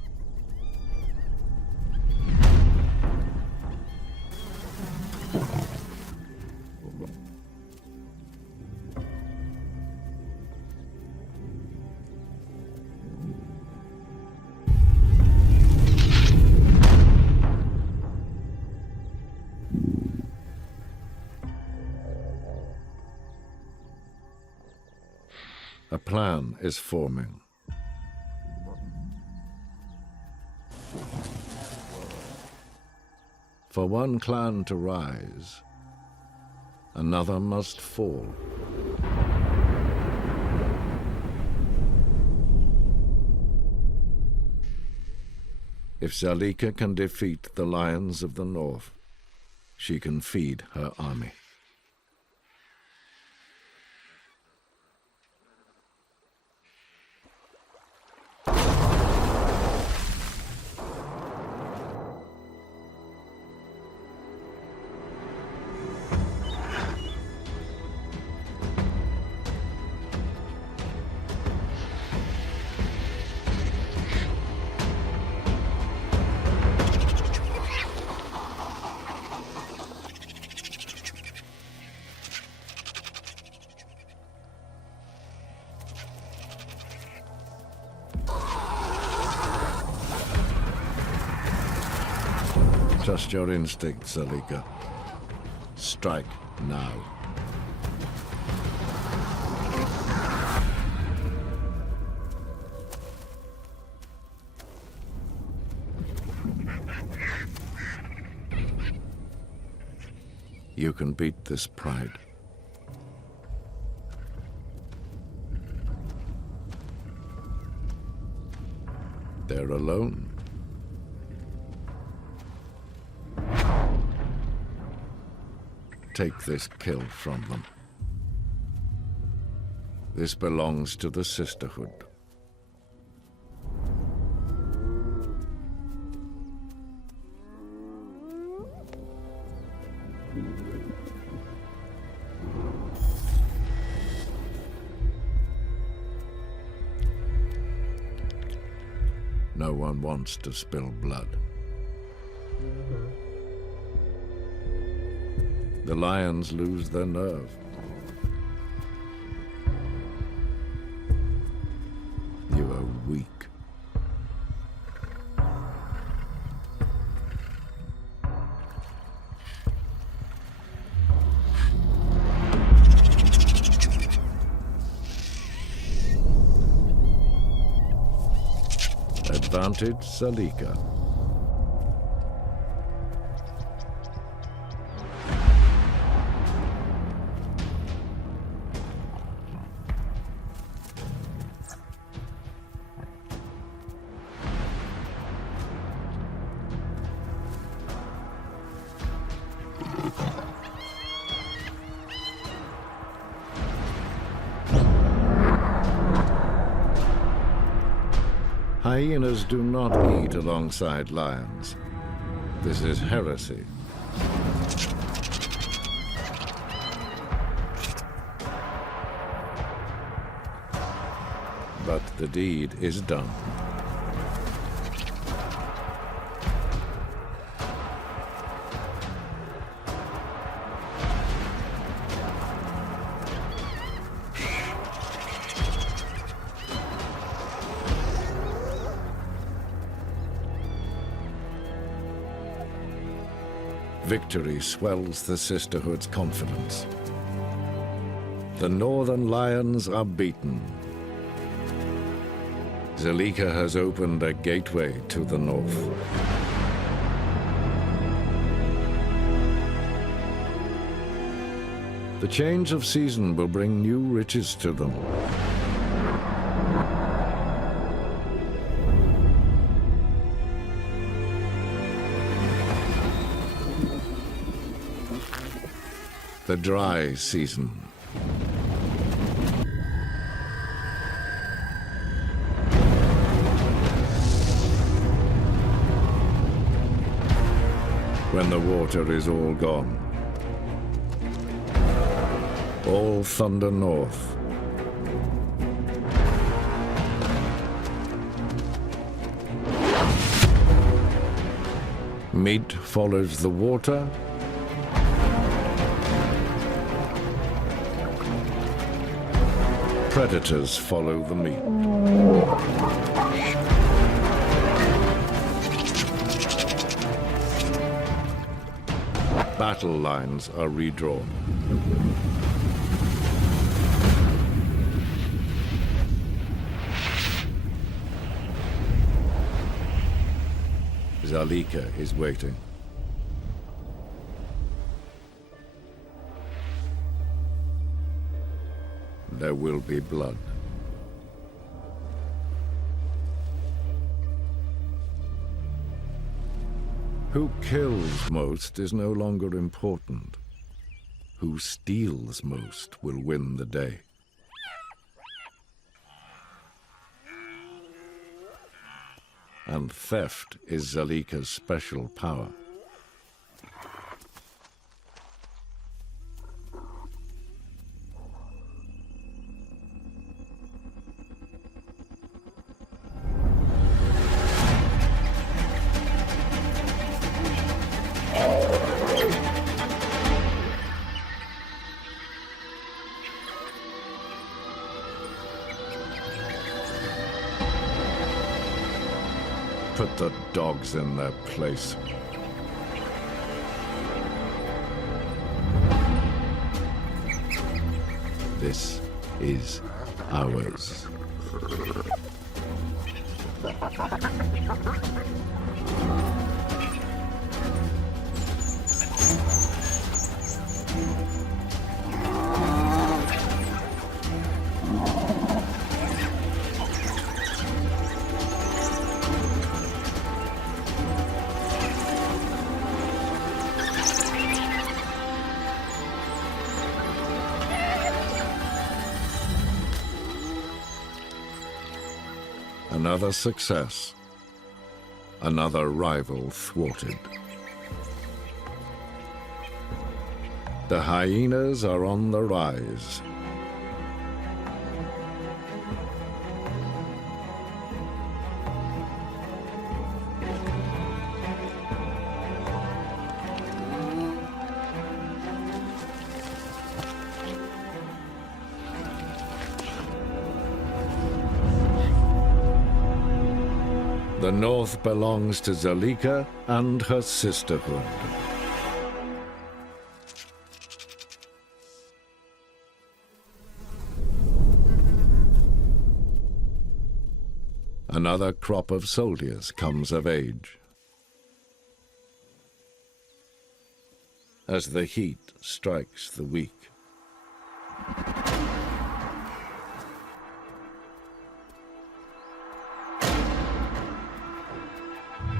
A plan is forming. For one clan to rise, another must fall. If Zalika can defeat the Lions of the North, she can feed her army. Trust your instincts, Zalika. Strike now. You can beat this pride. They're alone. Take this kill from them. This belongs to the Sisterhood. No one wants to spill blood. The lions lose their nerve. You are weak. Advantage Zalika. hyenas do not eat alongside lions. This is heresy. But the deed is done. Victory swells the Sisterhood's confidence. The Northern Lions are beaten. Zalika has opened a gateway to the north. The change of season will bring new riches to them. The dry season. When the water is all gone. All thunder north. Meat follows the water. Predators follow the meat. Battle lines are redrawn. Zalika is waiting. There will be blood. Who kills most is no longer important. Who steals most will win the day. And theft is Zalika's special power. Put the dogs in their place. This is ours. Another success. Another rival thwarted. The hyenas are on the rise. The north belongs to Zalika and her sisterhood. Another crop of soldiers comes of age. As the heat strikes the weak.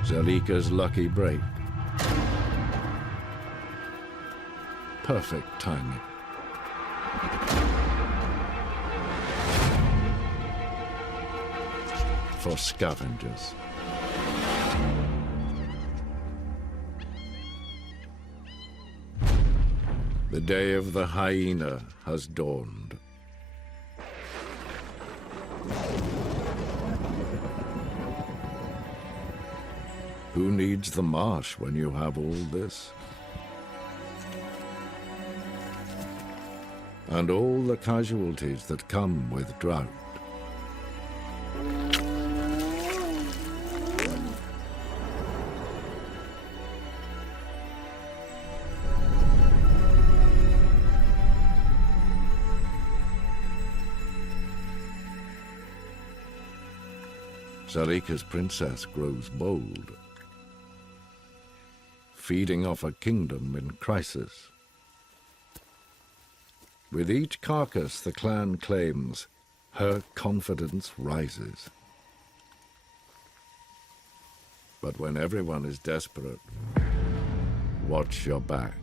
Zalika's lucky break. Perfect timing. for scavengers. The day of the hyena has dawned. Who needs the marsh when you have all this? And all the casualties that come with drought. Zalika's princess grows bold, feeding off a kingdom in crisis. With each carcass the clan claims, her confidence rises. But when everyone is desperate, watch your back.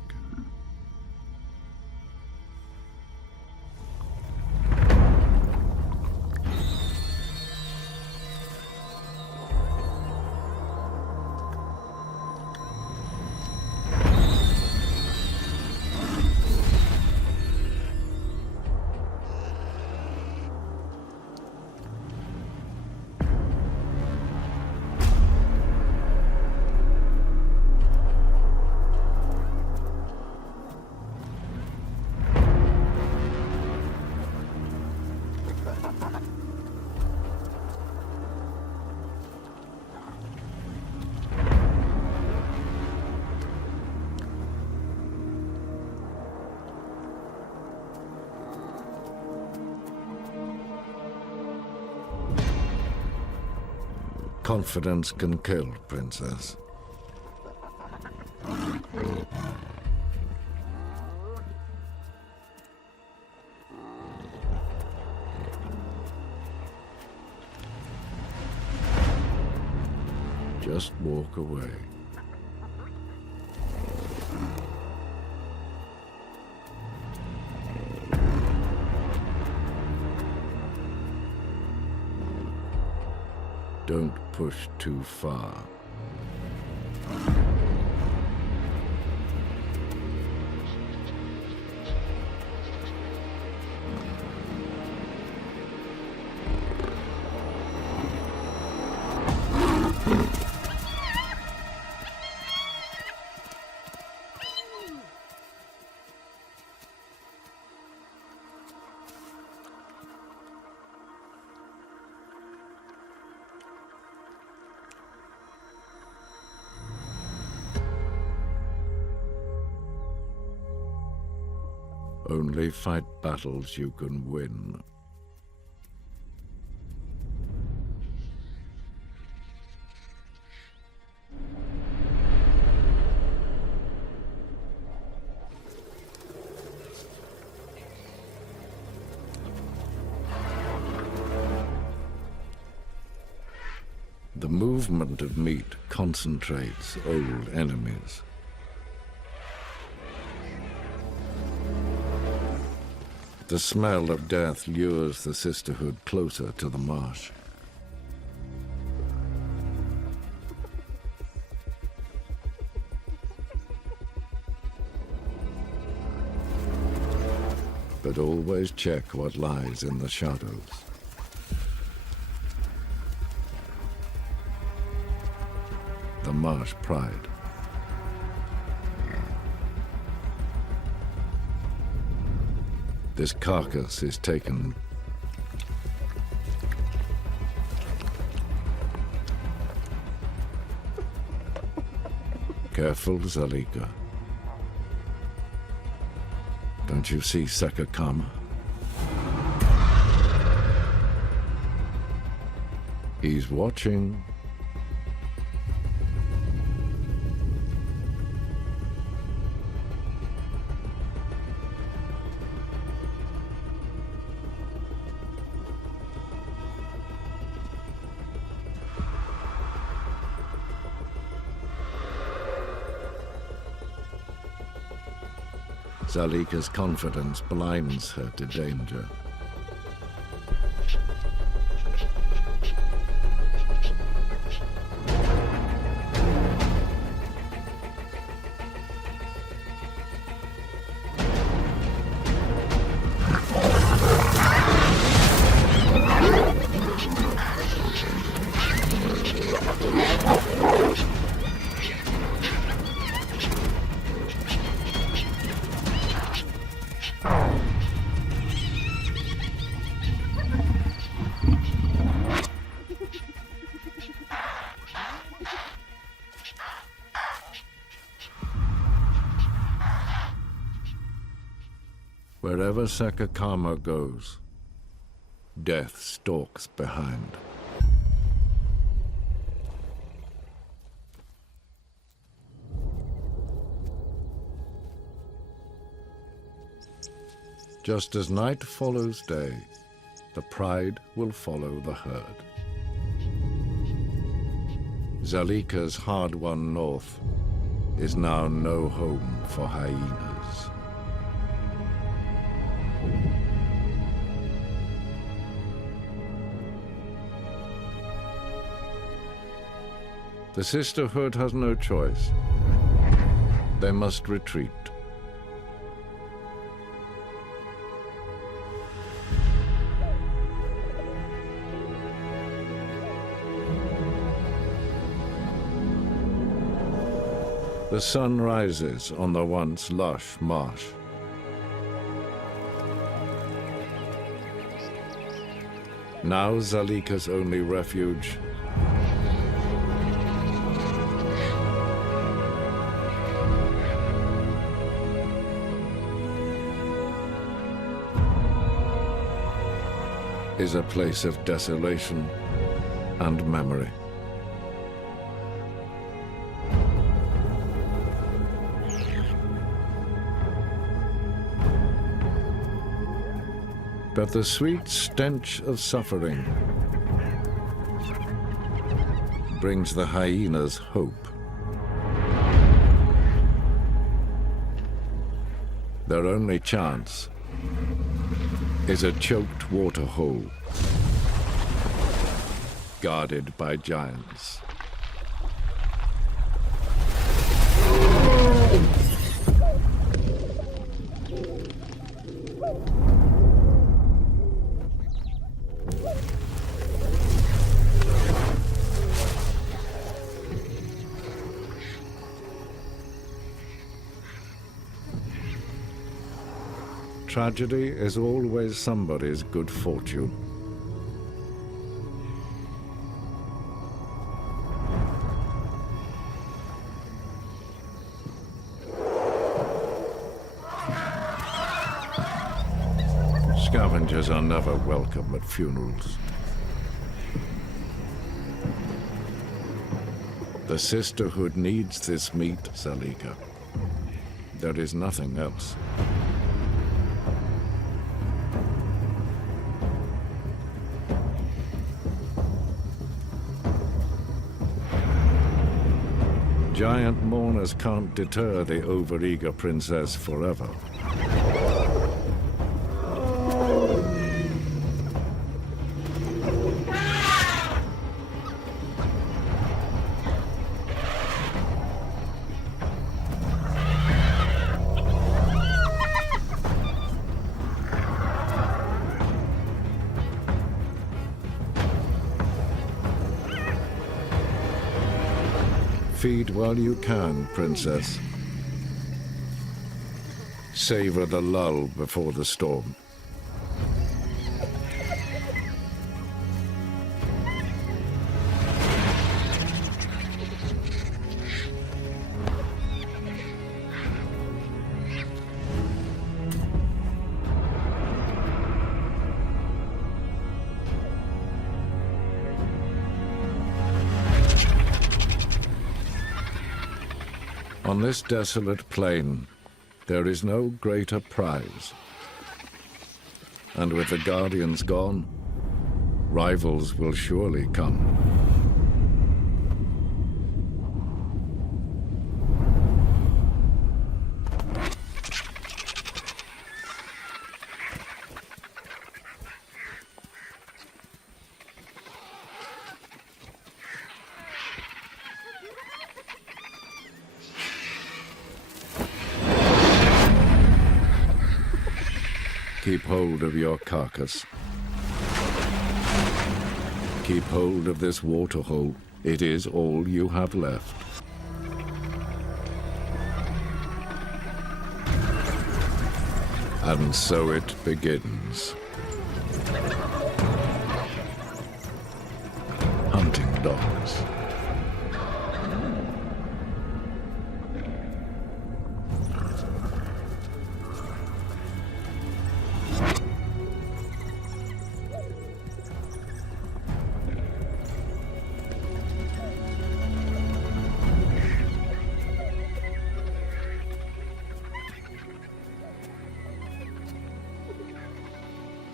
Confidence can kill, Princess. Just walk away. Don't push too far. Only fight battles you can win. The movement of meat concentrates old enemies. The smell of death lures the sisterhood closer to the marsh. But always check what lies in the shadows. The Marsh Pride. This carcass is taken. Careful, Zalika. Don't you see Sekakama? He's watching. Zalika's confidence blinds her to danger. Wherever Sakakama goes, death stalks behind. Just as night follows day, the pride will follow the herd. Zalika's hard-won north is now no home for hyenas. The Sisterhood has no choice. They must retreat. The sun rises on the once lush marsh. Now Zalika's only refuge is a place of desolation and memory. But the sweet stench of suffering brings the hyenas hope. Their only chance is a choked waterhole guarded by giants. Tragedy is always somebody's good fortune. Scavengers are never welcome at funerals. The Sisterhood needs this meat, Zalika. There is nothing else. Giant mourners can't deter the overeager princess forever. Feed while you can, princess. Savor the lull before the storm. On this desolate plain, there is no greater prize. And with the Guardians gone, rivals will surely come. Keep hold of your carcass. Keep hold of this waterhole. It is all you have left. And so it begins. Hunting dogs.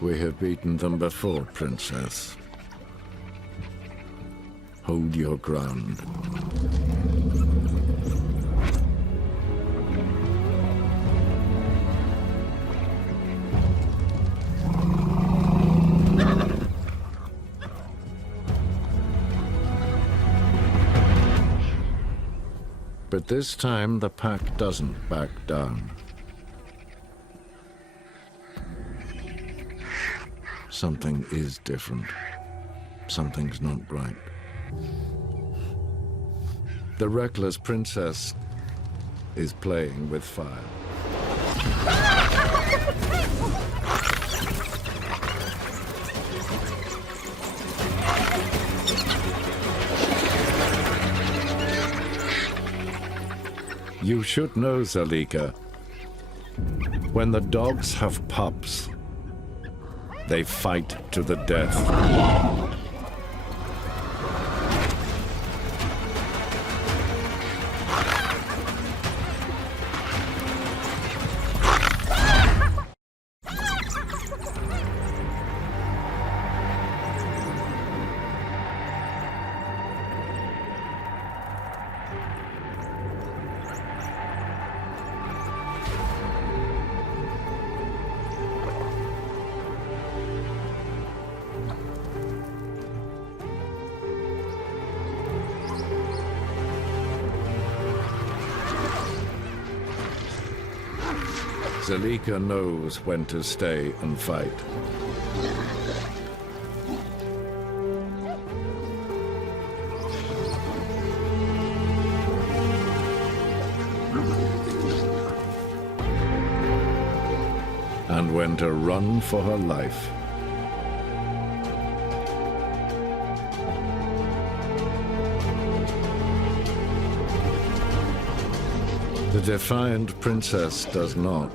We have beaten them before, Princess. Hold your ground. But this time, the pack doesn't back down. Something is different. Something's not right. The reckless princess is playing with fire. You should know, Zalika. When the dogs have pups, they fight to the death. Zalika knows when to stay and fight. And when to run for her life. The defiant princess does not.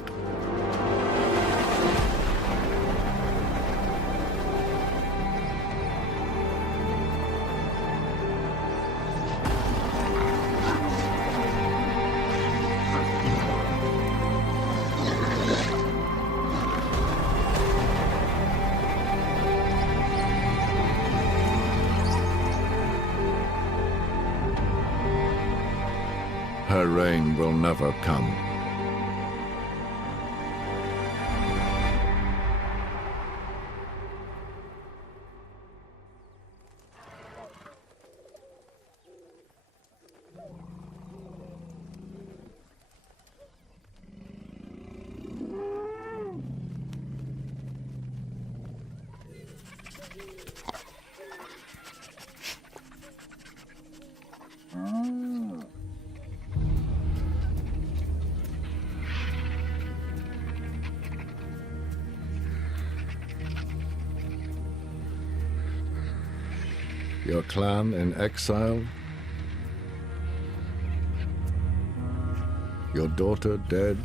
Her reign will never come. Your clan in exile? Your daughter dead?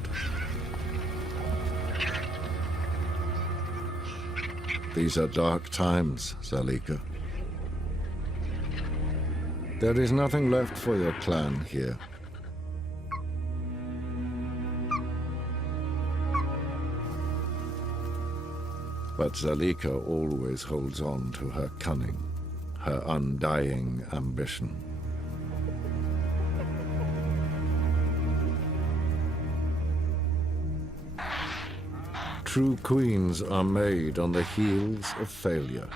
These are dark times, Zalika. There is nothing left for your clan here. But Zalika always holds on to her cunning, her undying ambition. True queens are made on the heels of failure.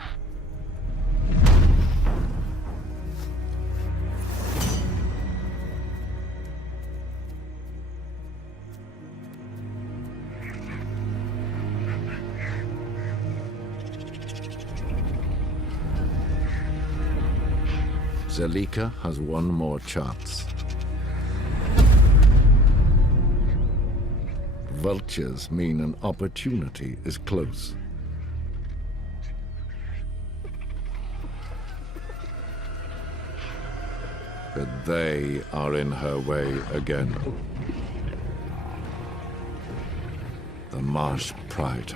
Zalika has one more chance. Vultures mean an opportunity is close. But they are in her way again. The Marsh Pride,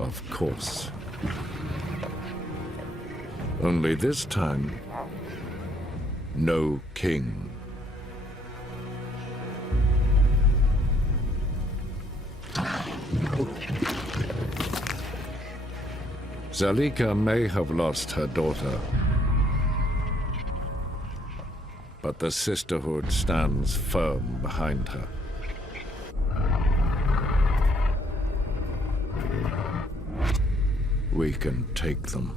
of course. Only this time, no king. Zalika may have lost her daughter, but the Sisterhood stands firm behind her. We can take them.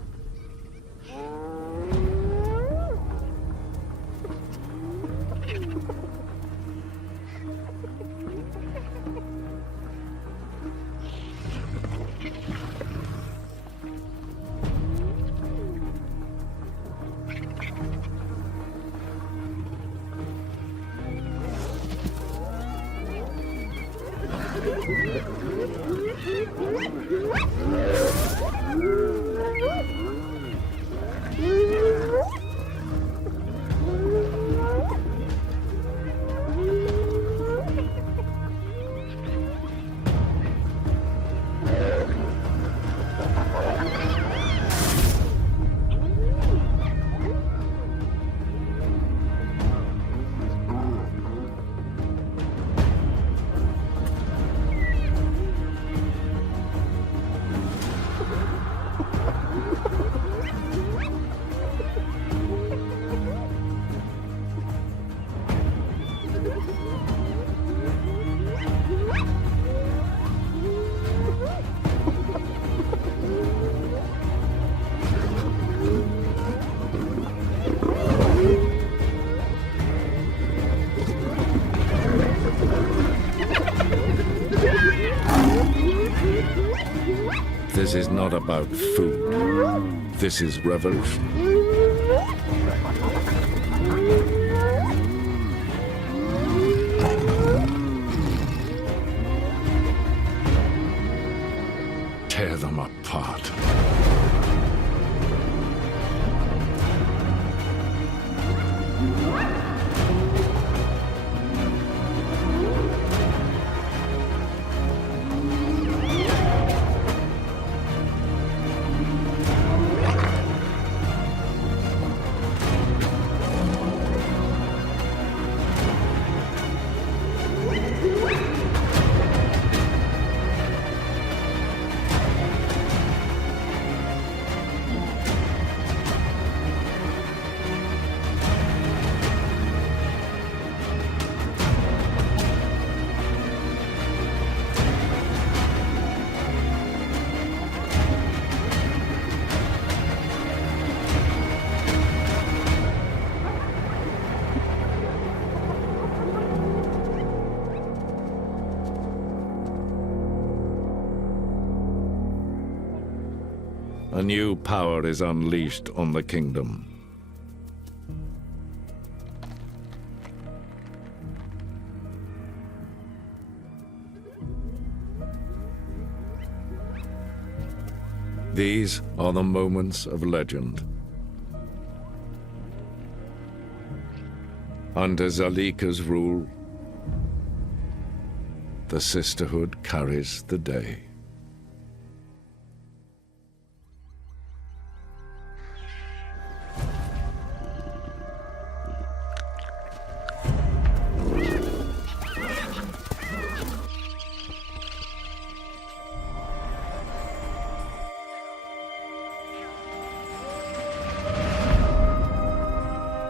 This is not about food. This is revolution. Tear them apart. A new power is unleashed on the kingdom. These are the moments of legend. Under Zalika's rule, the Sisterhood carries the day.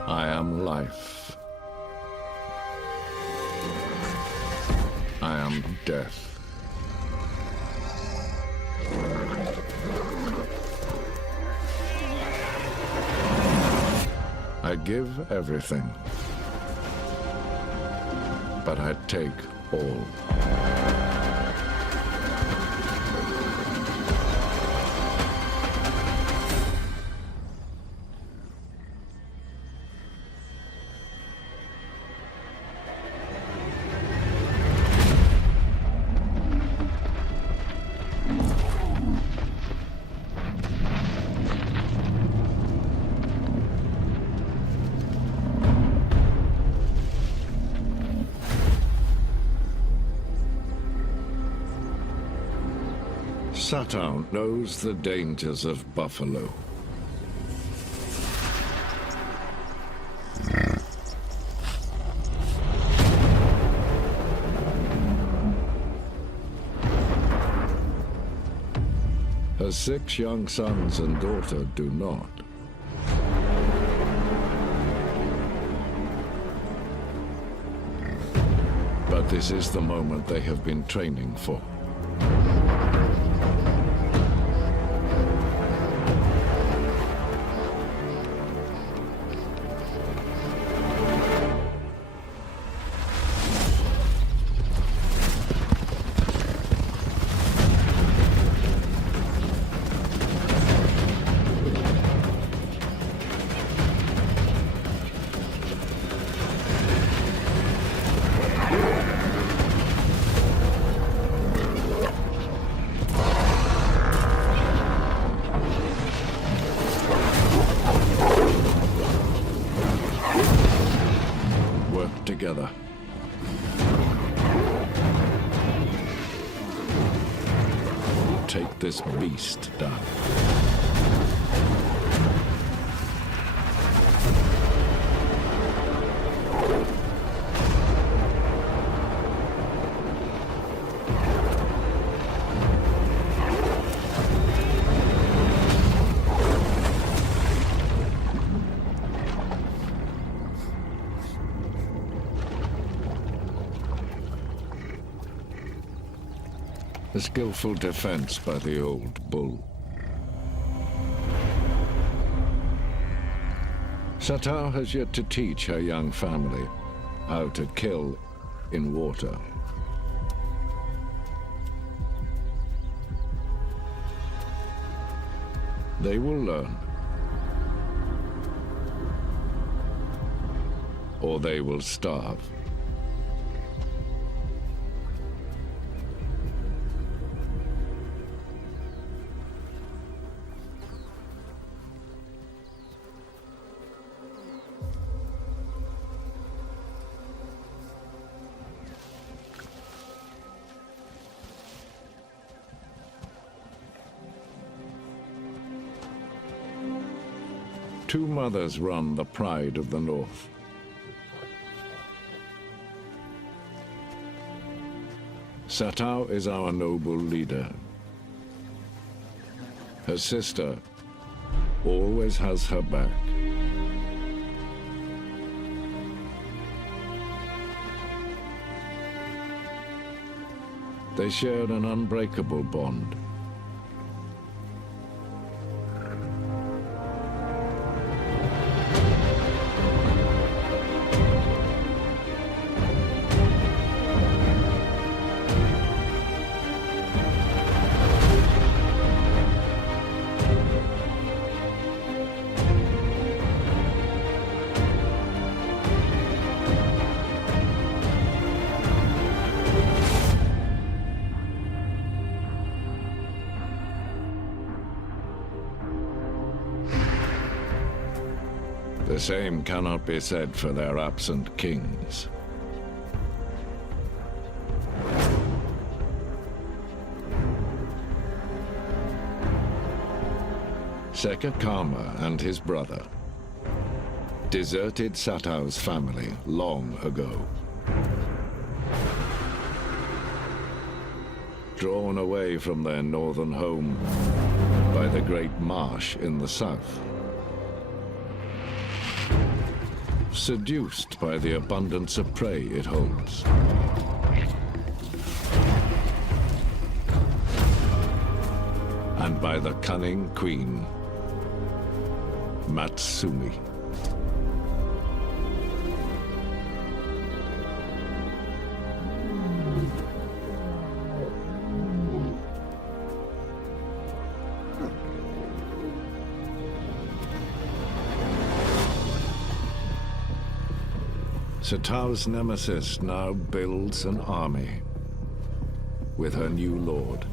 I am life. I am death. I give everything, but I take all. Satown knows the dangers of Buffalo. Her 6 young sons and daughter do not. But this is the moment they have been training for. Together. Take this beast down. A skillful defense by the old bull. Satau has yet to teach her young family how to kill in water. They will learn. Or they will starve. Two mothers run the pride of the North. Satau is our noble leader. Her sister always has her back. They share an unbreakable bond. The same cannot be said for their absent kings. Sekakama and his brother deserted Satau's family long ago. Drawn away from their northern home by the great marsh in the south. Seduced by the abundance of prey it holds. And by the cunning queen, Matsumi. Satau's nemesis now builds an army with her new lord.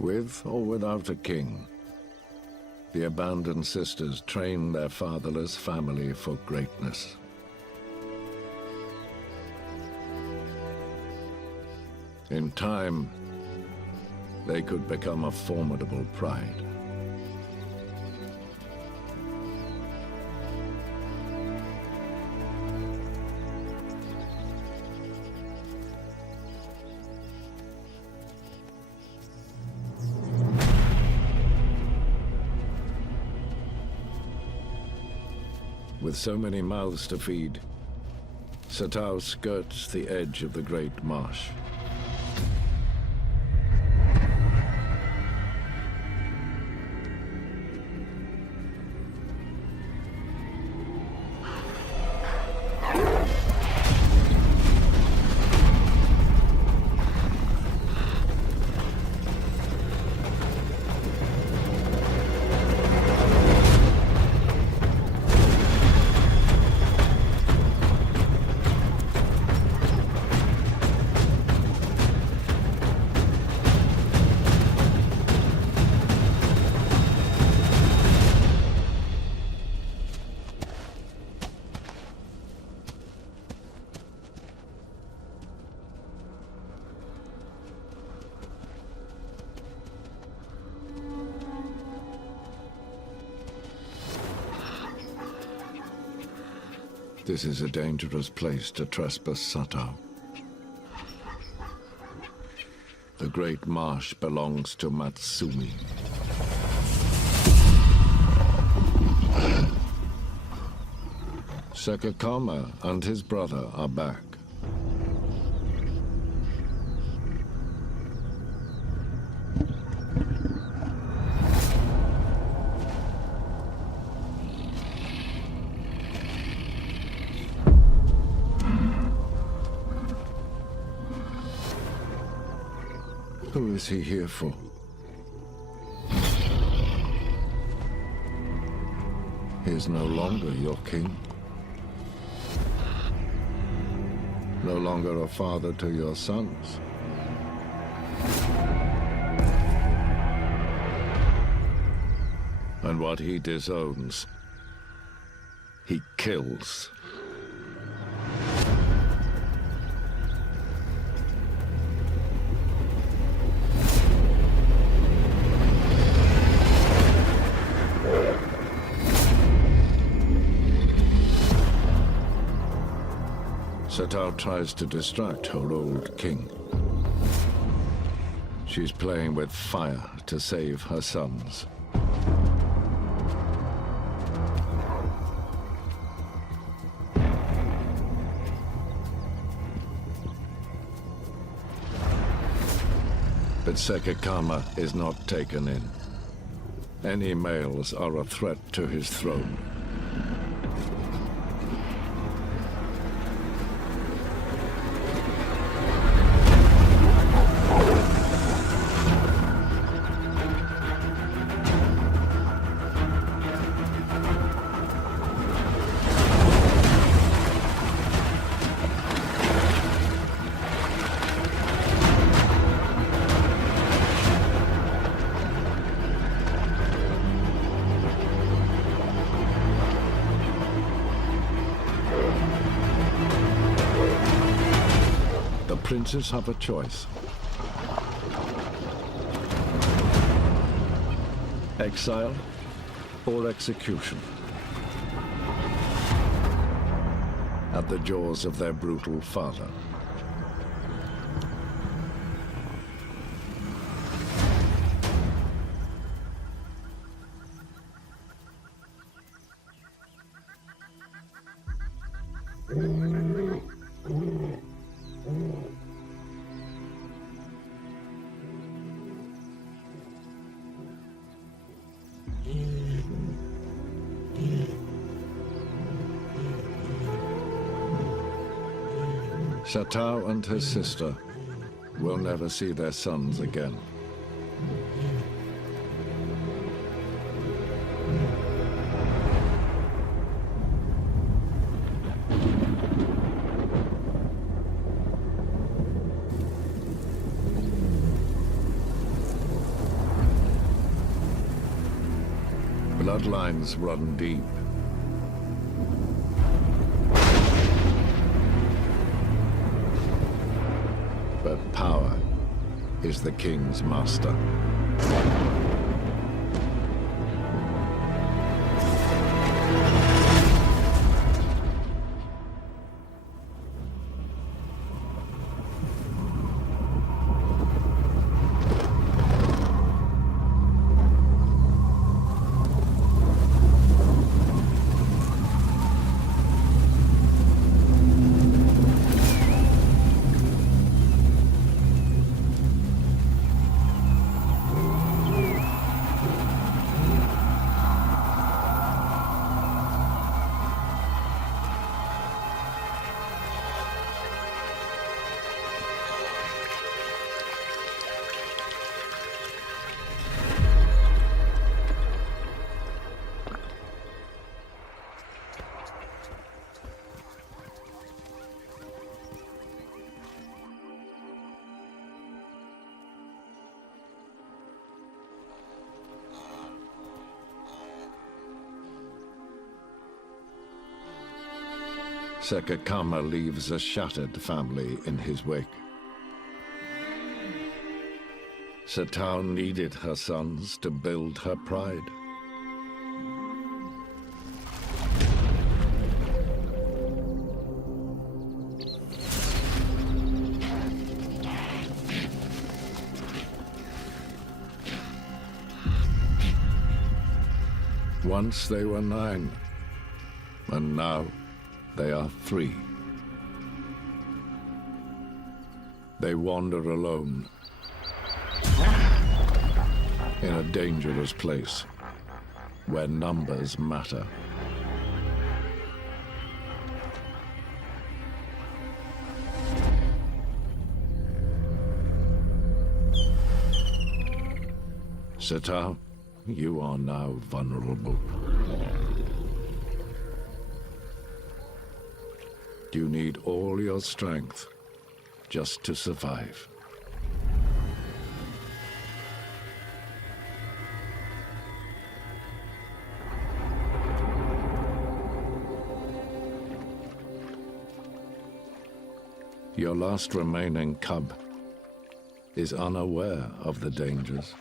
With or without a king, the abandoned sisters train their fatherless family for greatness. In time, they could become a formidable pride. With so many mouths to feed, Satao skirts the edge of the Great Marsh. This is a dangerous place to trespass, Satao. The Great Marsh belongs to Matsumi. Sekakama and his brother are back. Who is he here for? He is no longer your king. No longer a father to your sons. And what he disowns, he kills. Satao tries to distract her old king. She's playing with fire to save her sons. But Sekakama is not taken in. Any males are a threat to his throne. Princes have a choice. Exile or execution. At the jaws of their brutal father. Satao and his sister will never see their sons again. bloodlines run deep. But power is the king's master. Sekka Kama leaves a shattered family in his wake. Setau needed her sons to build her pride. Once they were 9, and now they are 3. They wander alone in a dangerous place where numbers matter. Setau, you are now vulnerable. You need all your strength just to survive. Your last remaining cub is unaware of the dangers.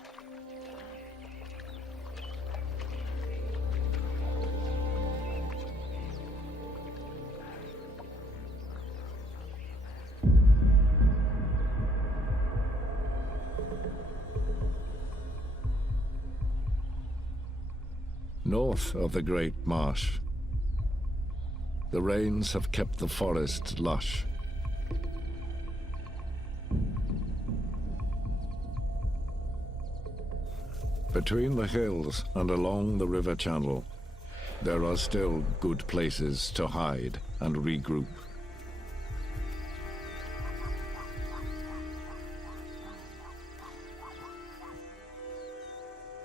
North of the Great Marsh, the rains have kept the forest lush. Between the hills and along the river channel, there are still good places to hide and regroup.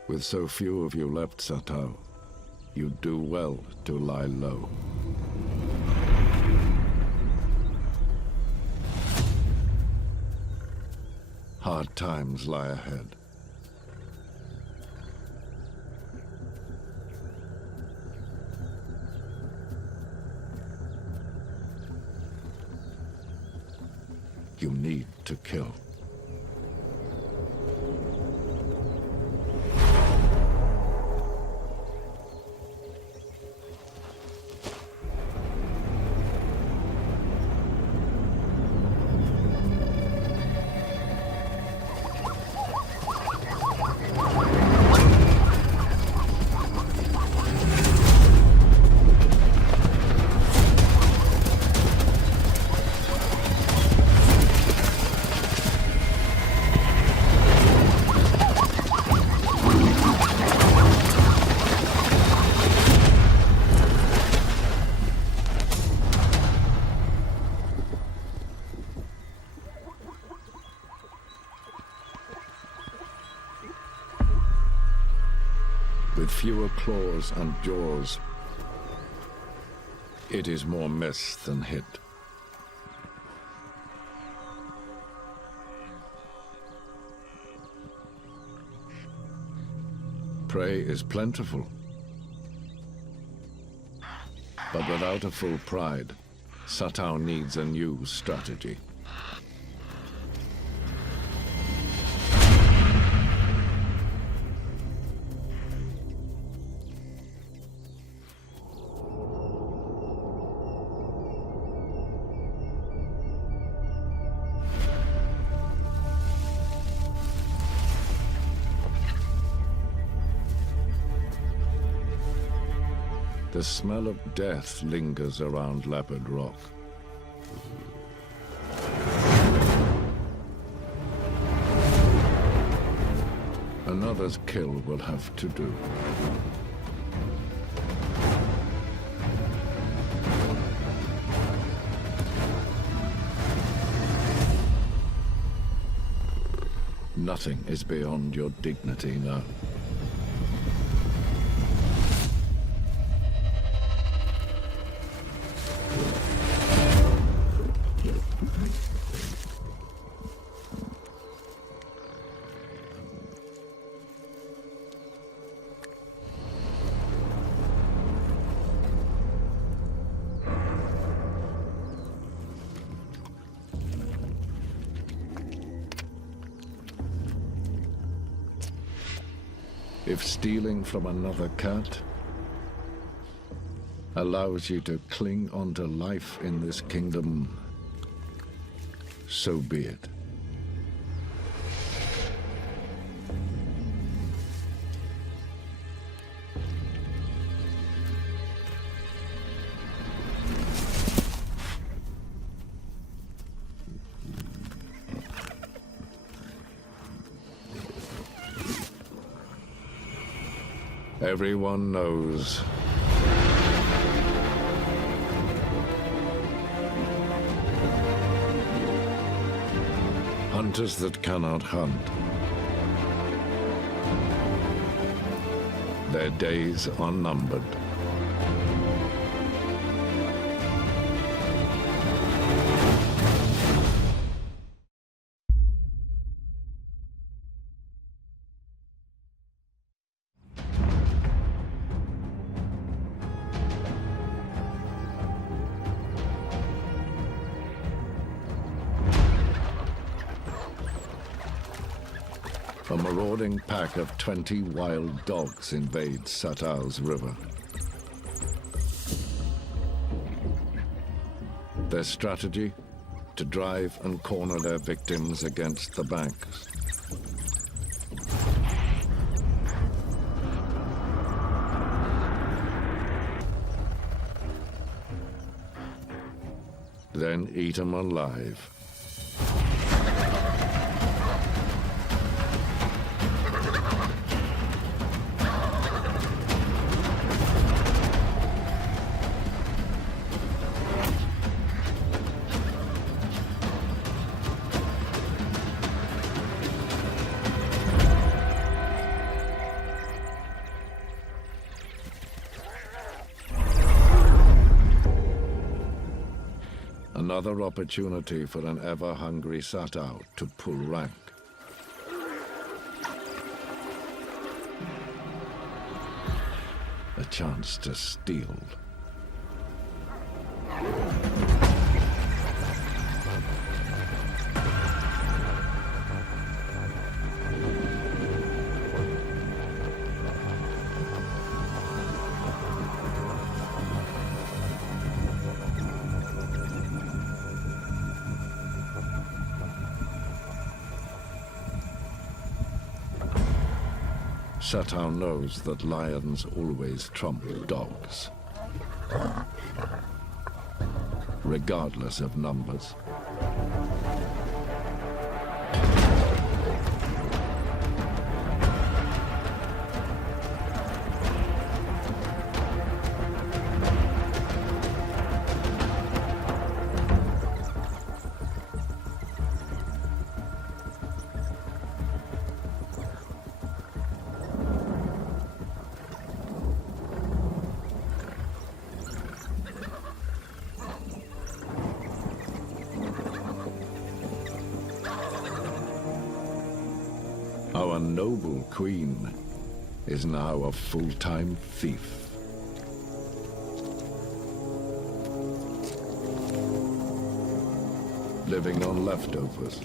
With so few of you left, Setau, you do well to lie low. Hard times lie ahead. You need to kill. With fewer claws and jaws, it is more miss than hit. Prey is plentiful, But without a full pride, Satao needs a new strategy. The smell of death lingers around Leopard Rock. Another's kill will have to do. Nothing is beyond your dignity now. If stealing from another cat allows you to cling onto life in this kingdom, so be it. Everyone knows. Hunters that cannot hunt. Their days are numbered. A marauding pack of 20 wild dogs invades Satao's river. Their strategy? To drive and corner their victims against the banks. Then eat them alive. Another opportunity for an ever-hungry Satao to pull rank. A chance to steal. Satao knows that lions always trump dogs, regardless of numbers. Our noble queen is now a full-time thief. living on leftovers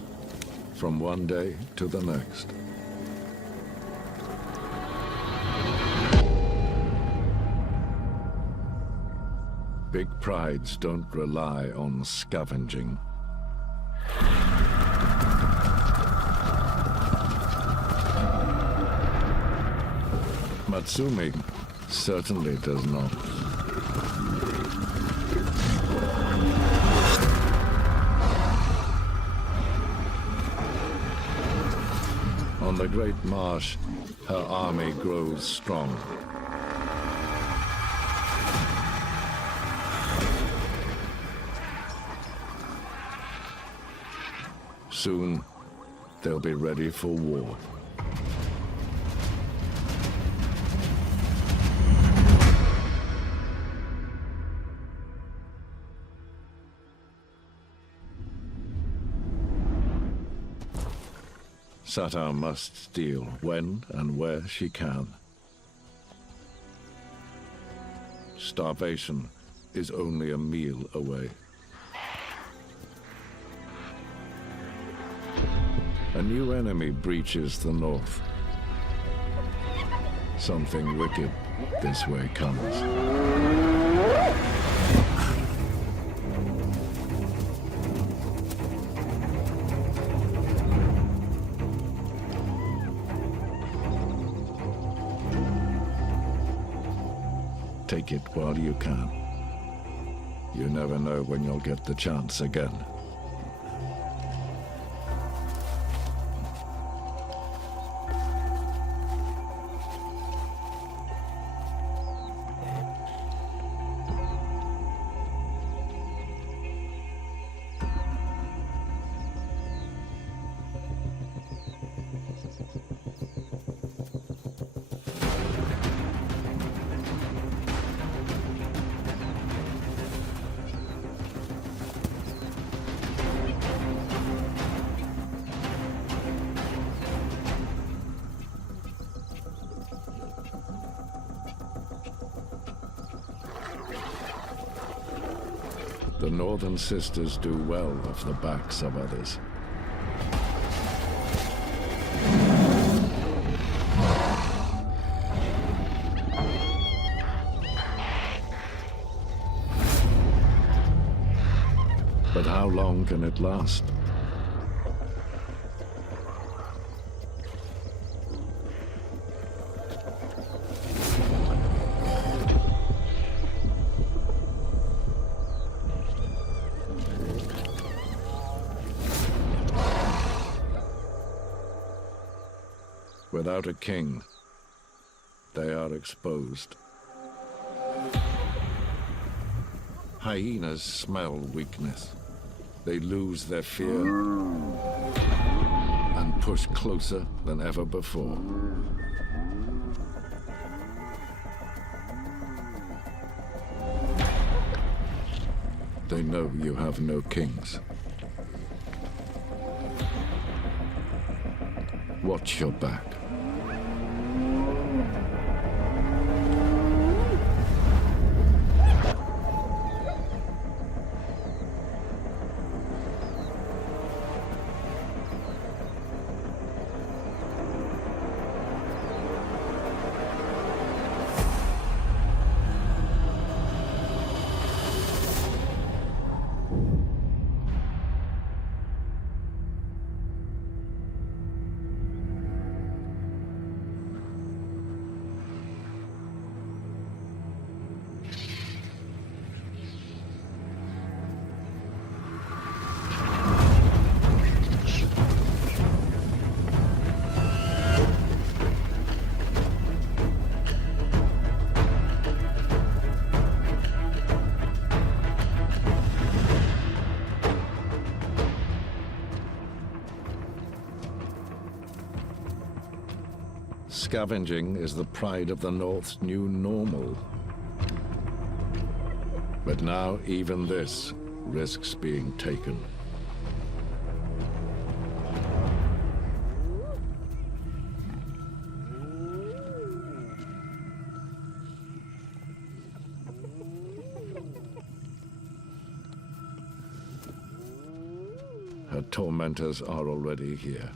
from one day to the next. Big prides don't rely on scavenging. Matsumi certainly does not. On the Great Marsh, her army grows strong. Soon, they'll be ready for war. Satar must steal when and where she can. Starvation is only a meal away. A new enemy breaches the north. Something wicked this way comes. Take it while you can. You never know when you'll get the chance again. The Northern Sisters do well off the backs of others. But how long can it last? Without a king, they are exposed. Hyenas smell weakness. They lose their fear and push closer than ever before. They know you have no kings. Watch your back. Scavenging is the pride of the North's new normal. But now even this risks being taken. her tormentors are already here.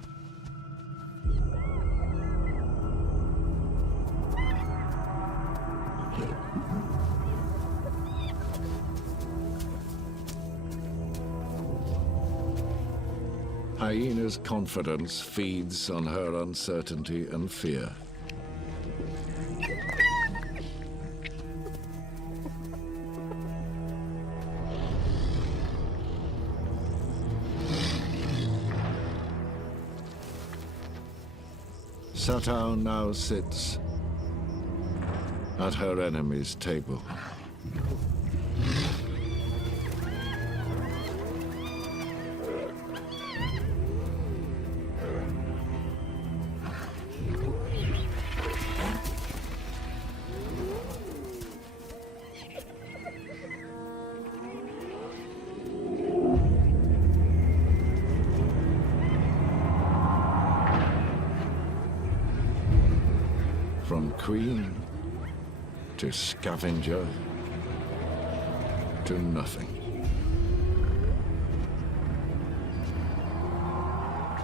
Hyena's confidence feeds on her uncertainty and fear. Satao now sits at her enemy's table. From queen to scavenger to nothing.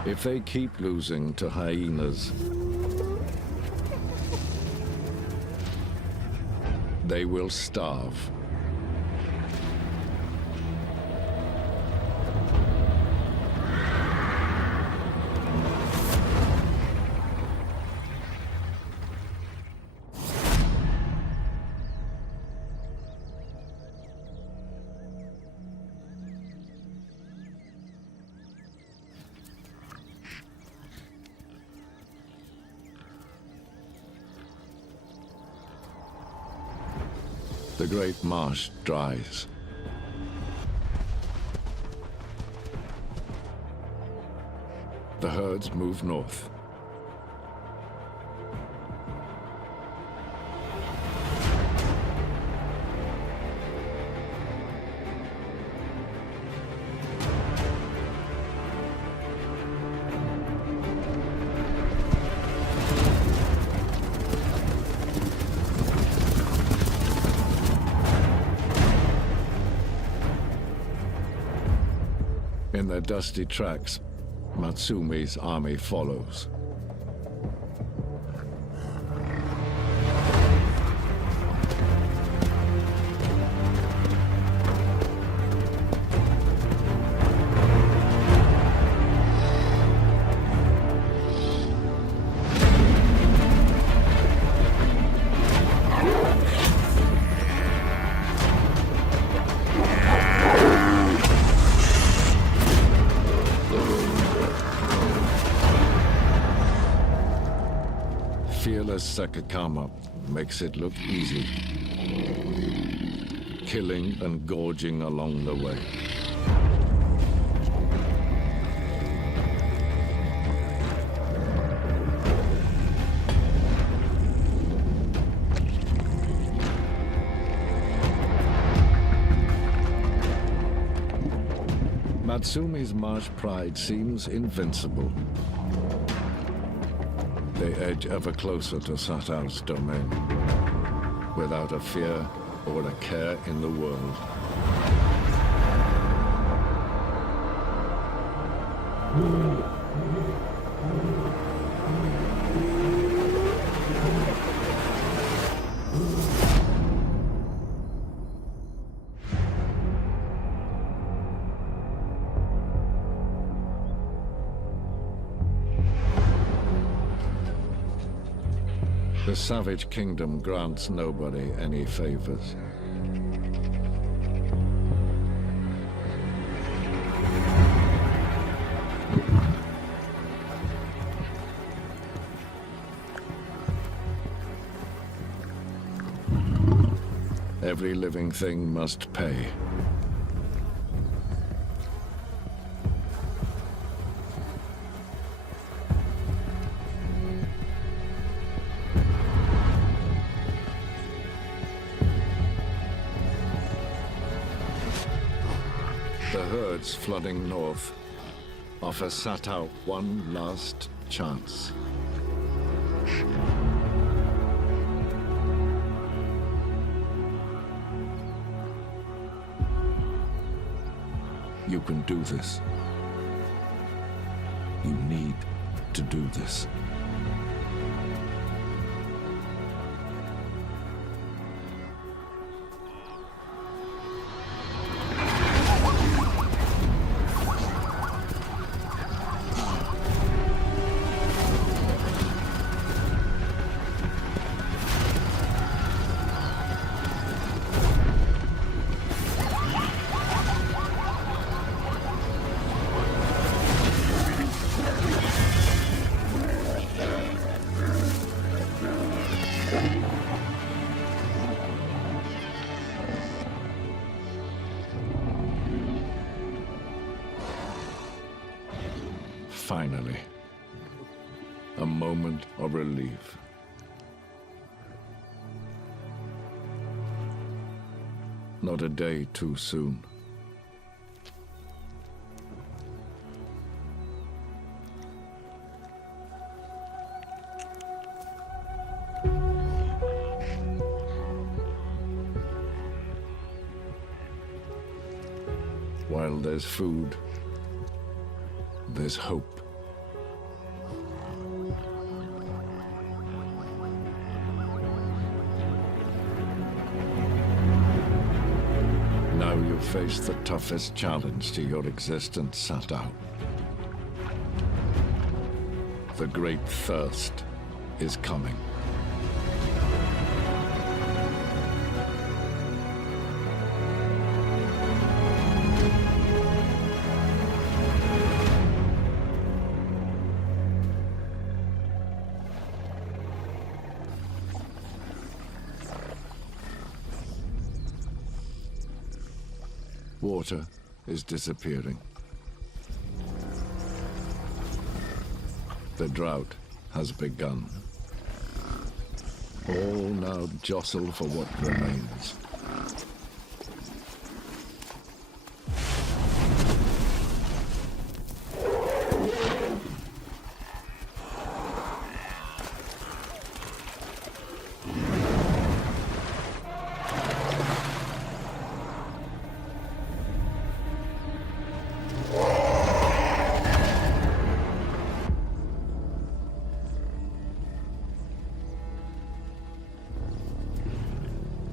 If they keep losing to hyenas, they will starve. The great marsh dries. The herds move north. In their dusty tracks, Matsumi's army follows. Fearless Sakakama makes it look easy, killing and gorging along the way. Matsumi's marsh pride seems invincible. They edge ever closer to Satao's domain, without a fear or a care in the world. The Savage Kingdom grants nobody any favors. Every living thing must pay. The herds flooding north offer Satao one last chance. You can do this. You need to do this. Finally, a moment of relief. Not a day too soon. While there's food, there's hope. Now you face the toughest challenge to your existence, Satao. The Great Thirst is coming. Water is disappearing. The drought has begun. All now jostle for what remains.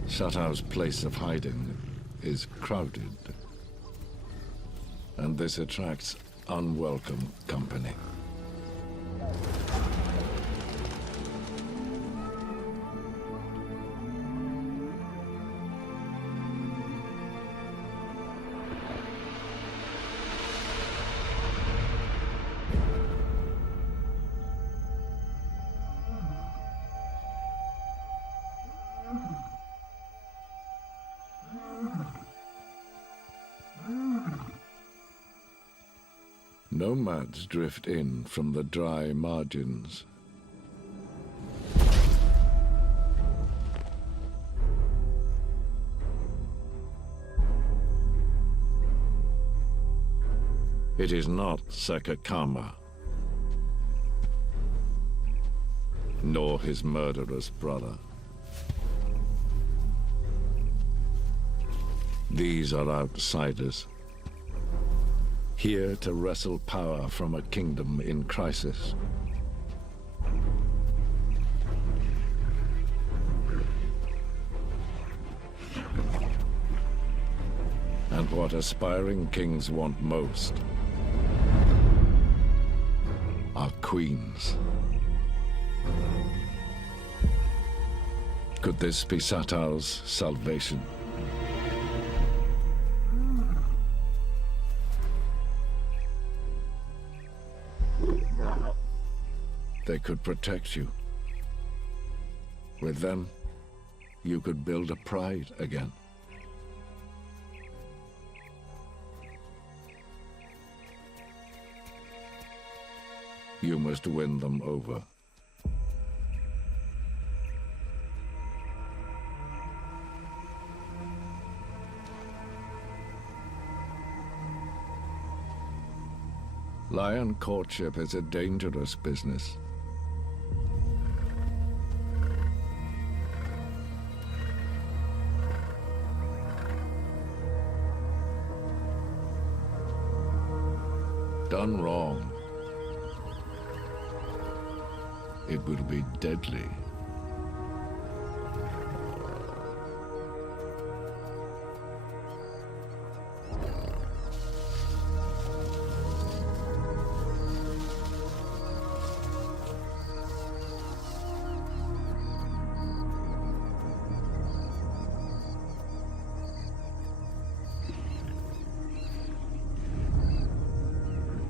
Satao's place of hiding is crowded, and this attracts unwelcome company. Nomads drift in from the dry margins. It is not Sekakama, nor his murderous brother. These are outsiders, here to wrestle power from a kingdom in crisis. And what aspiring kings want most are queens. Could this be Satao's salvation? They could protect you. With them, you could build a pride again. You must win them over. Lion courtship is a dangerous business. Done wrong, it will be deadly.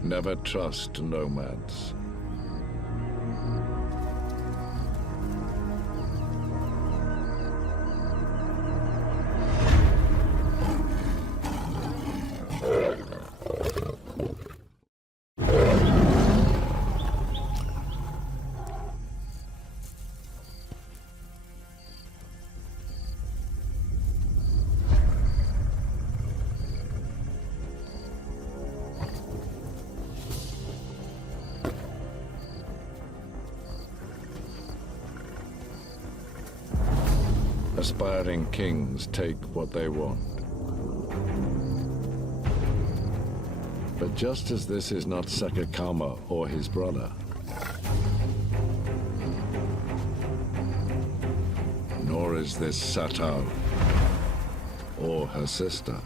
Never trust nomads. Aspiring kings take what they want. But just as this is not Sekekama or his brother, nor is this Satao or her sister.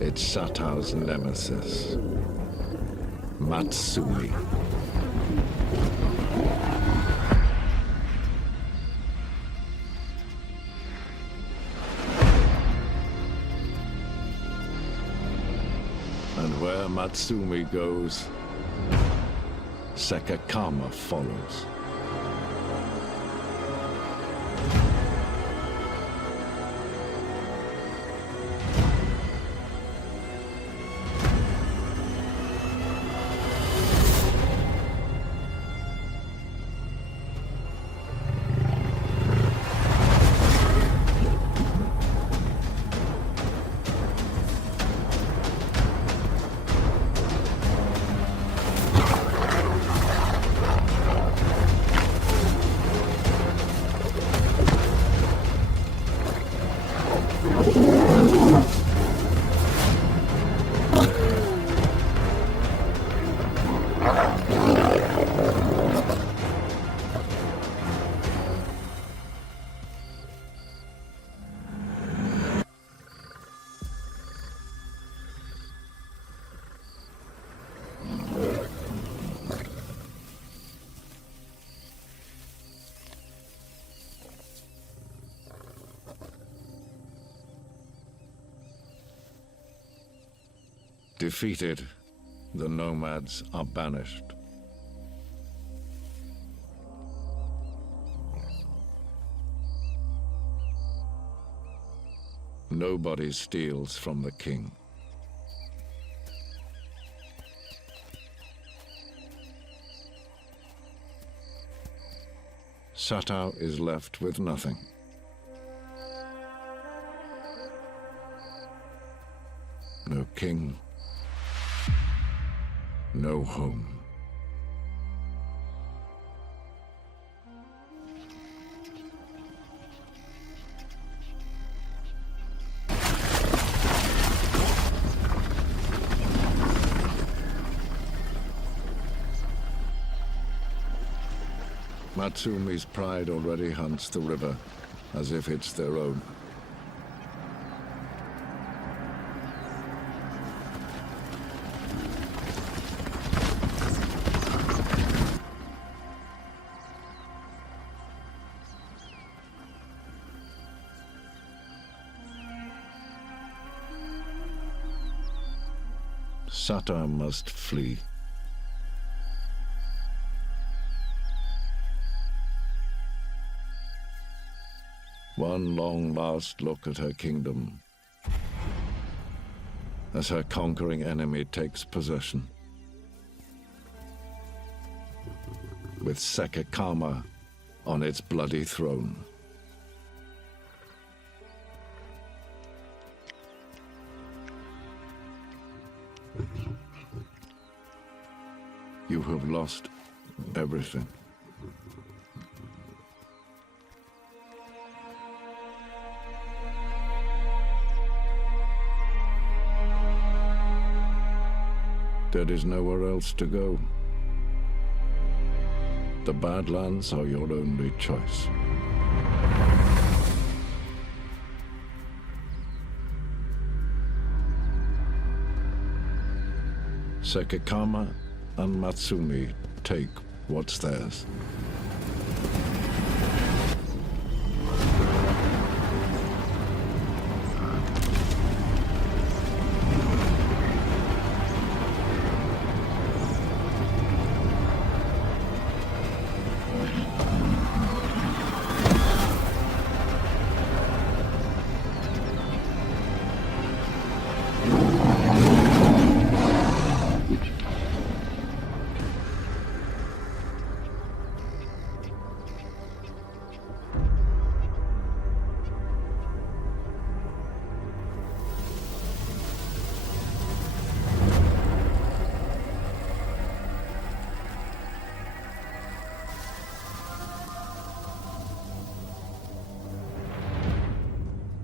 It's Satao's nemesis, Matsumi. And where Matsumi goes, Sekekama follows. Defeated, the nomads are banished. Nobody steals from the king. Satao is left with nothing. No king, no home. Matsumi's pride already hunts the river as if it's their own. Satao must flee. One long last look at her kingdom as her conquering enemy takes possession. With Sekekama on its bloody throne. You have lost everything. There is nowhere else to go. The Badlands are your only choice. Sekikama and Matsumi take what's theirs.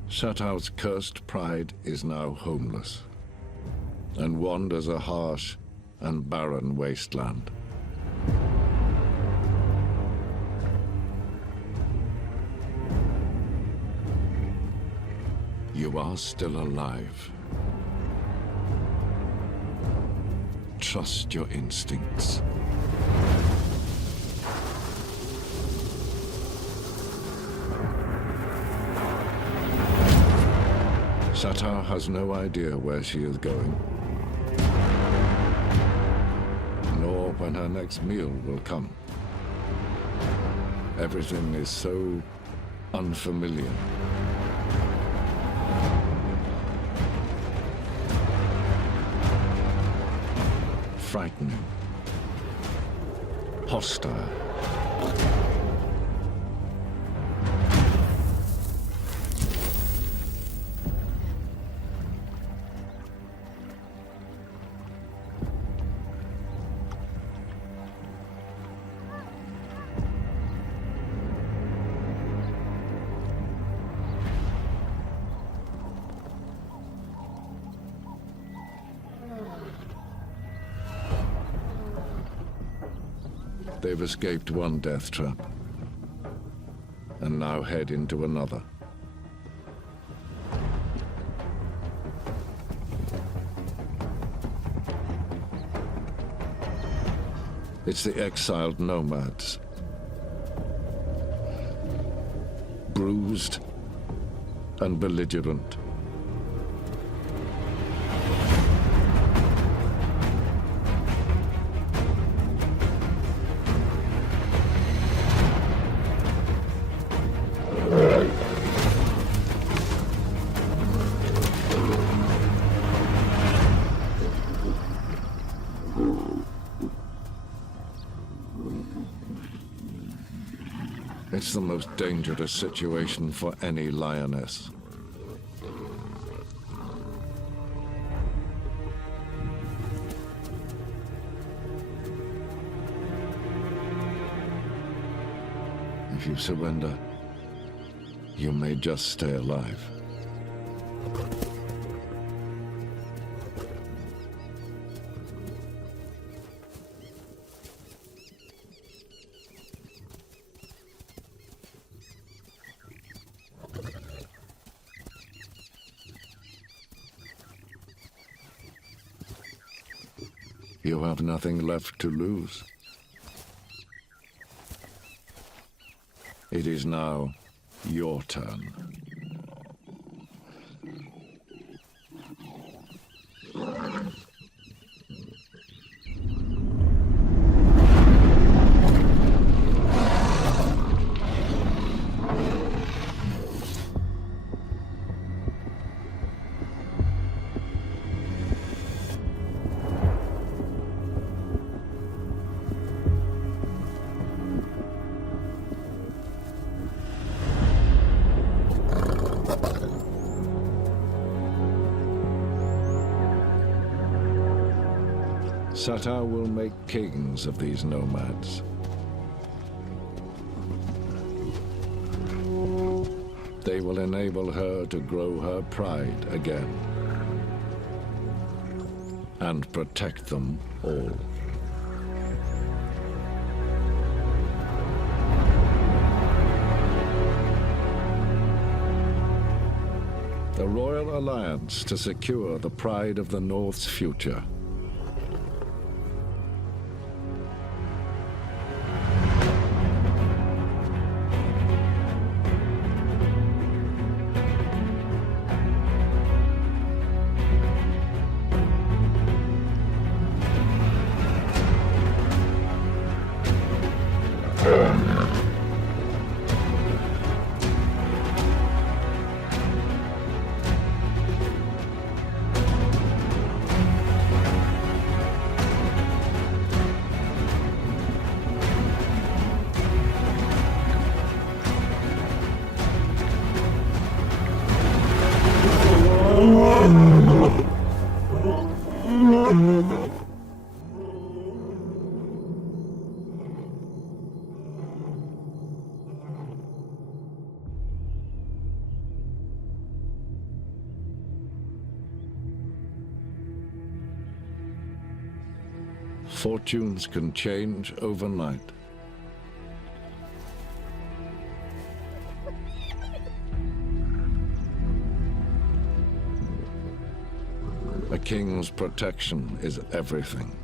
Satao's cursed pride is now homeless, and wanders a harsh and barren wasteland. You are still alive. Trust your instincts. Satao has no idea where she is going, nor when her next meal will come. Everything is so unfamiliar. Frightening. Hostile. They've escaped one death trap, and now head into another. It's the exiled nomads. Bruised and belligerent. It's the most dangerous situation for any lioness. If you surrender, you may just stay alive. You have nothing left to lose. It is now your turn. Satao will make kings of these nomads. They will enable her to grow her pride again. and protect them all. The Royal Alliance to secure the pride of the North's future. Fortunes can change overnight. A king's protection is everything.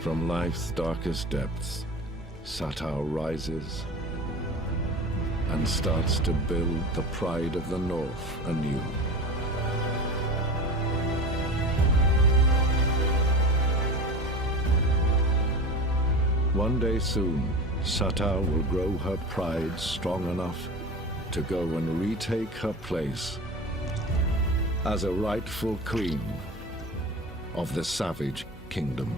From life's darkest depths, Sato rises and starts to build the pride of the North anew. One day soon, Sato will grow her pride strong enough to go and retake her place as a rightful queen of the Savage Kingdom.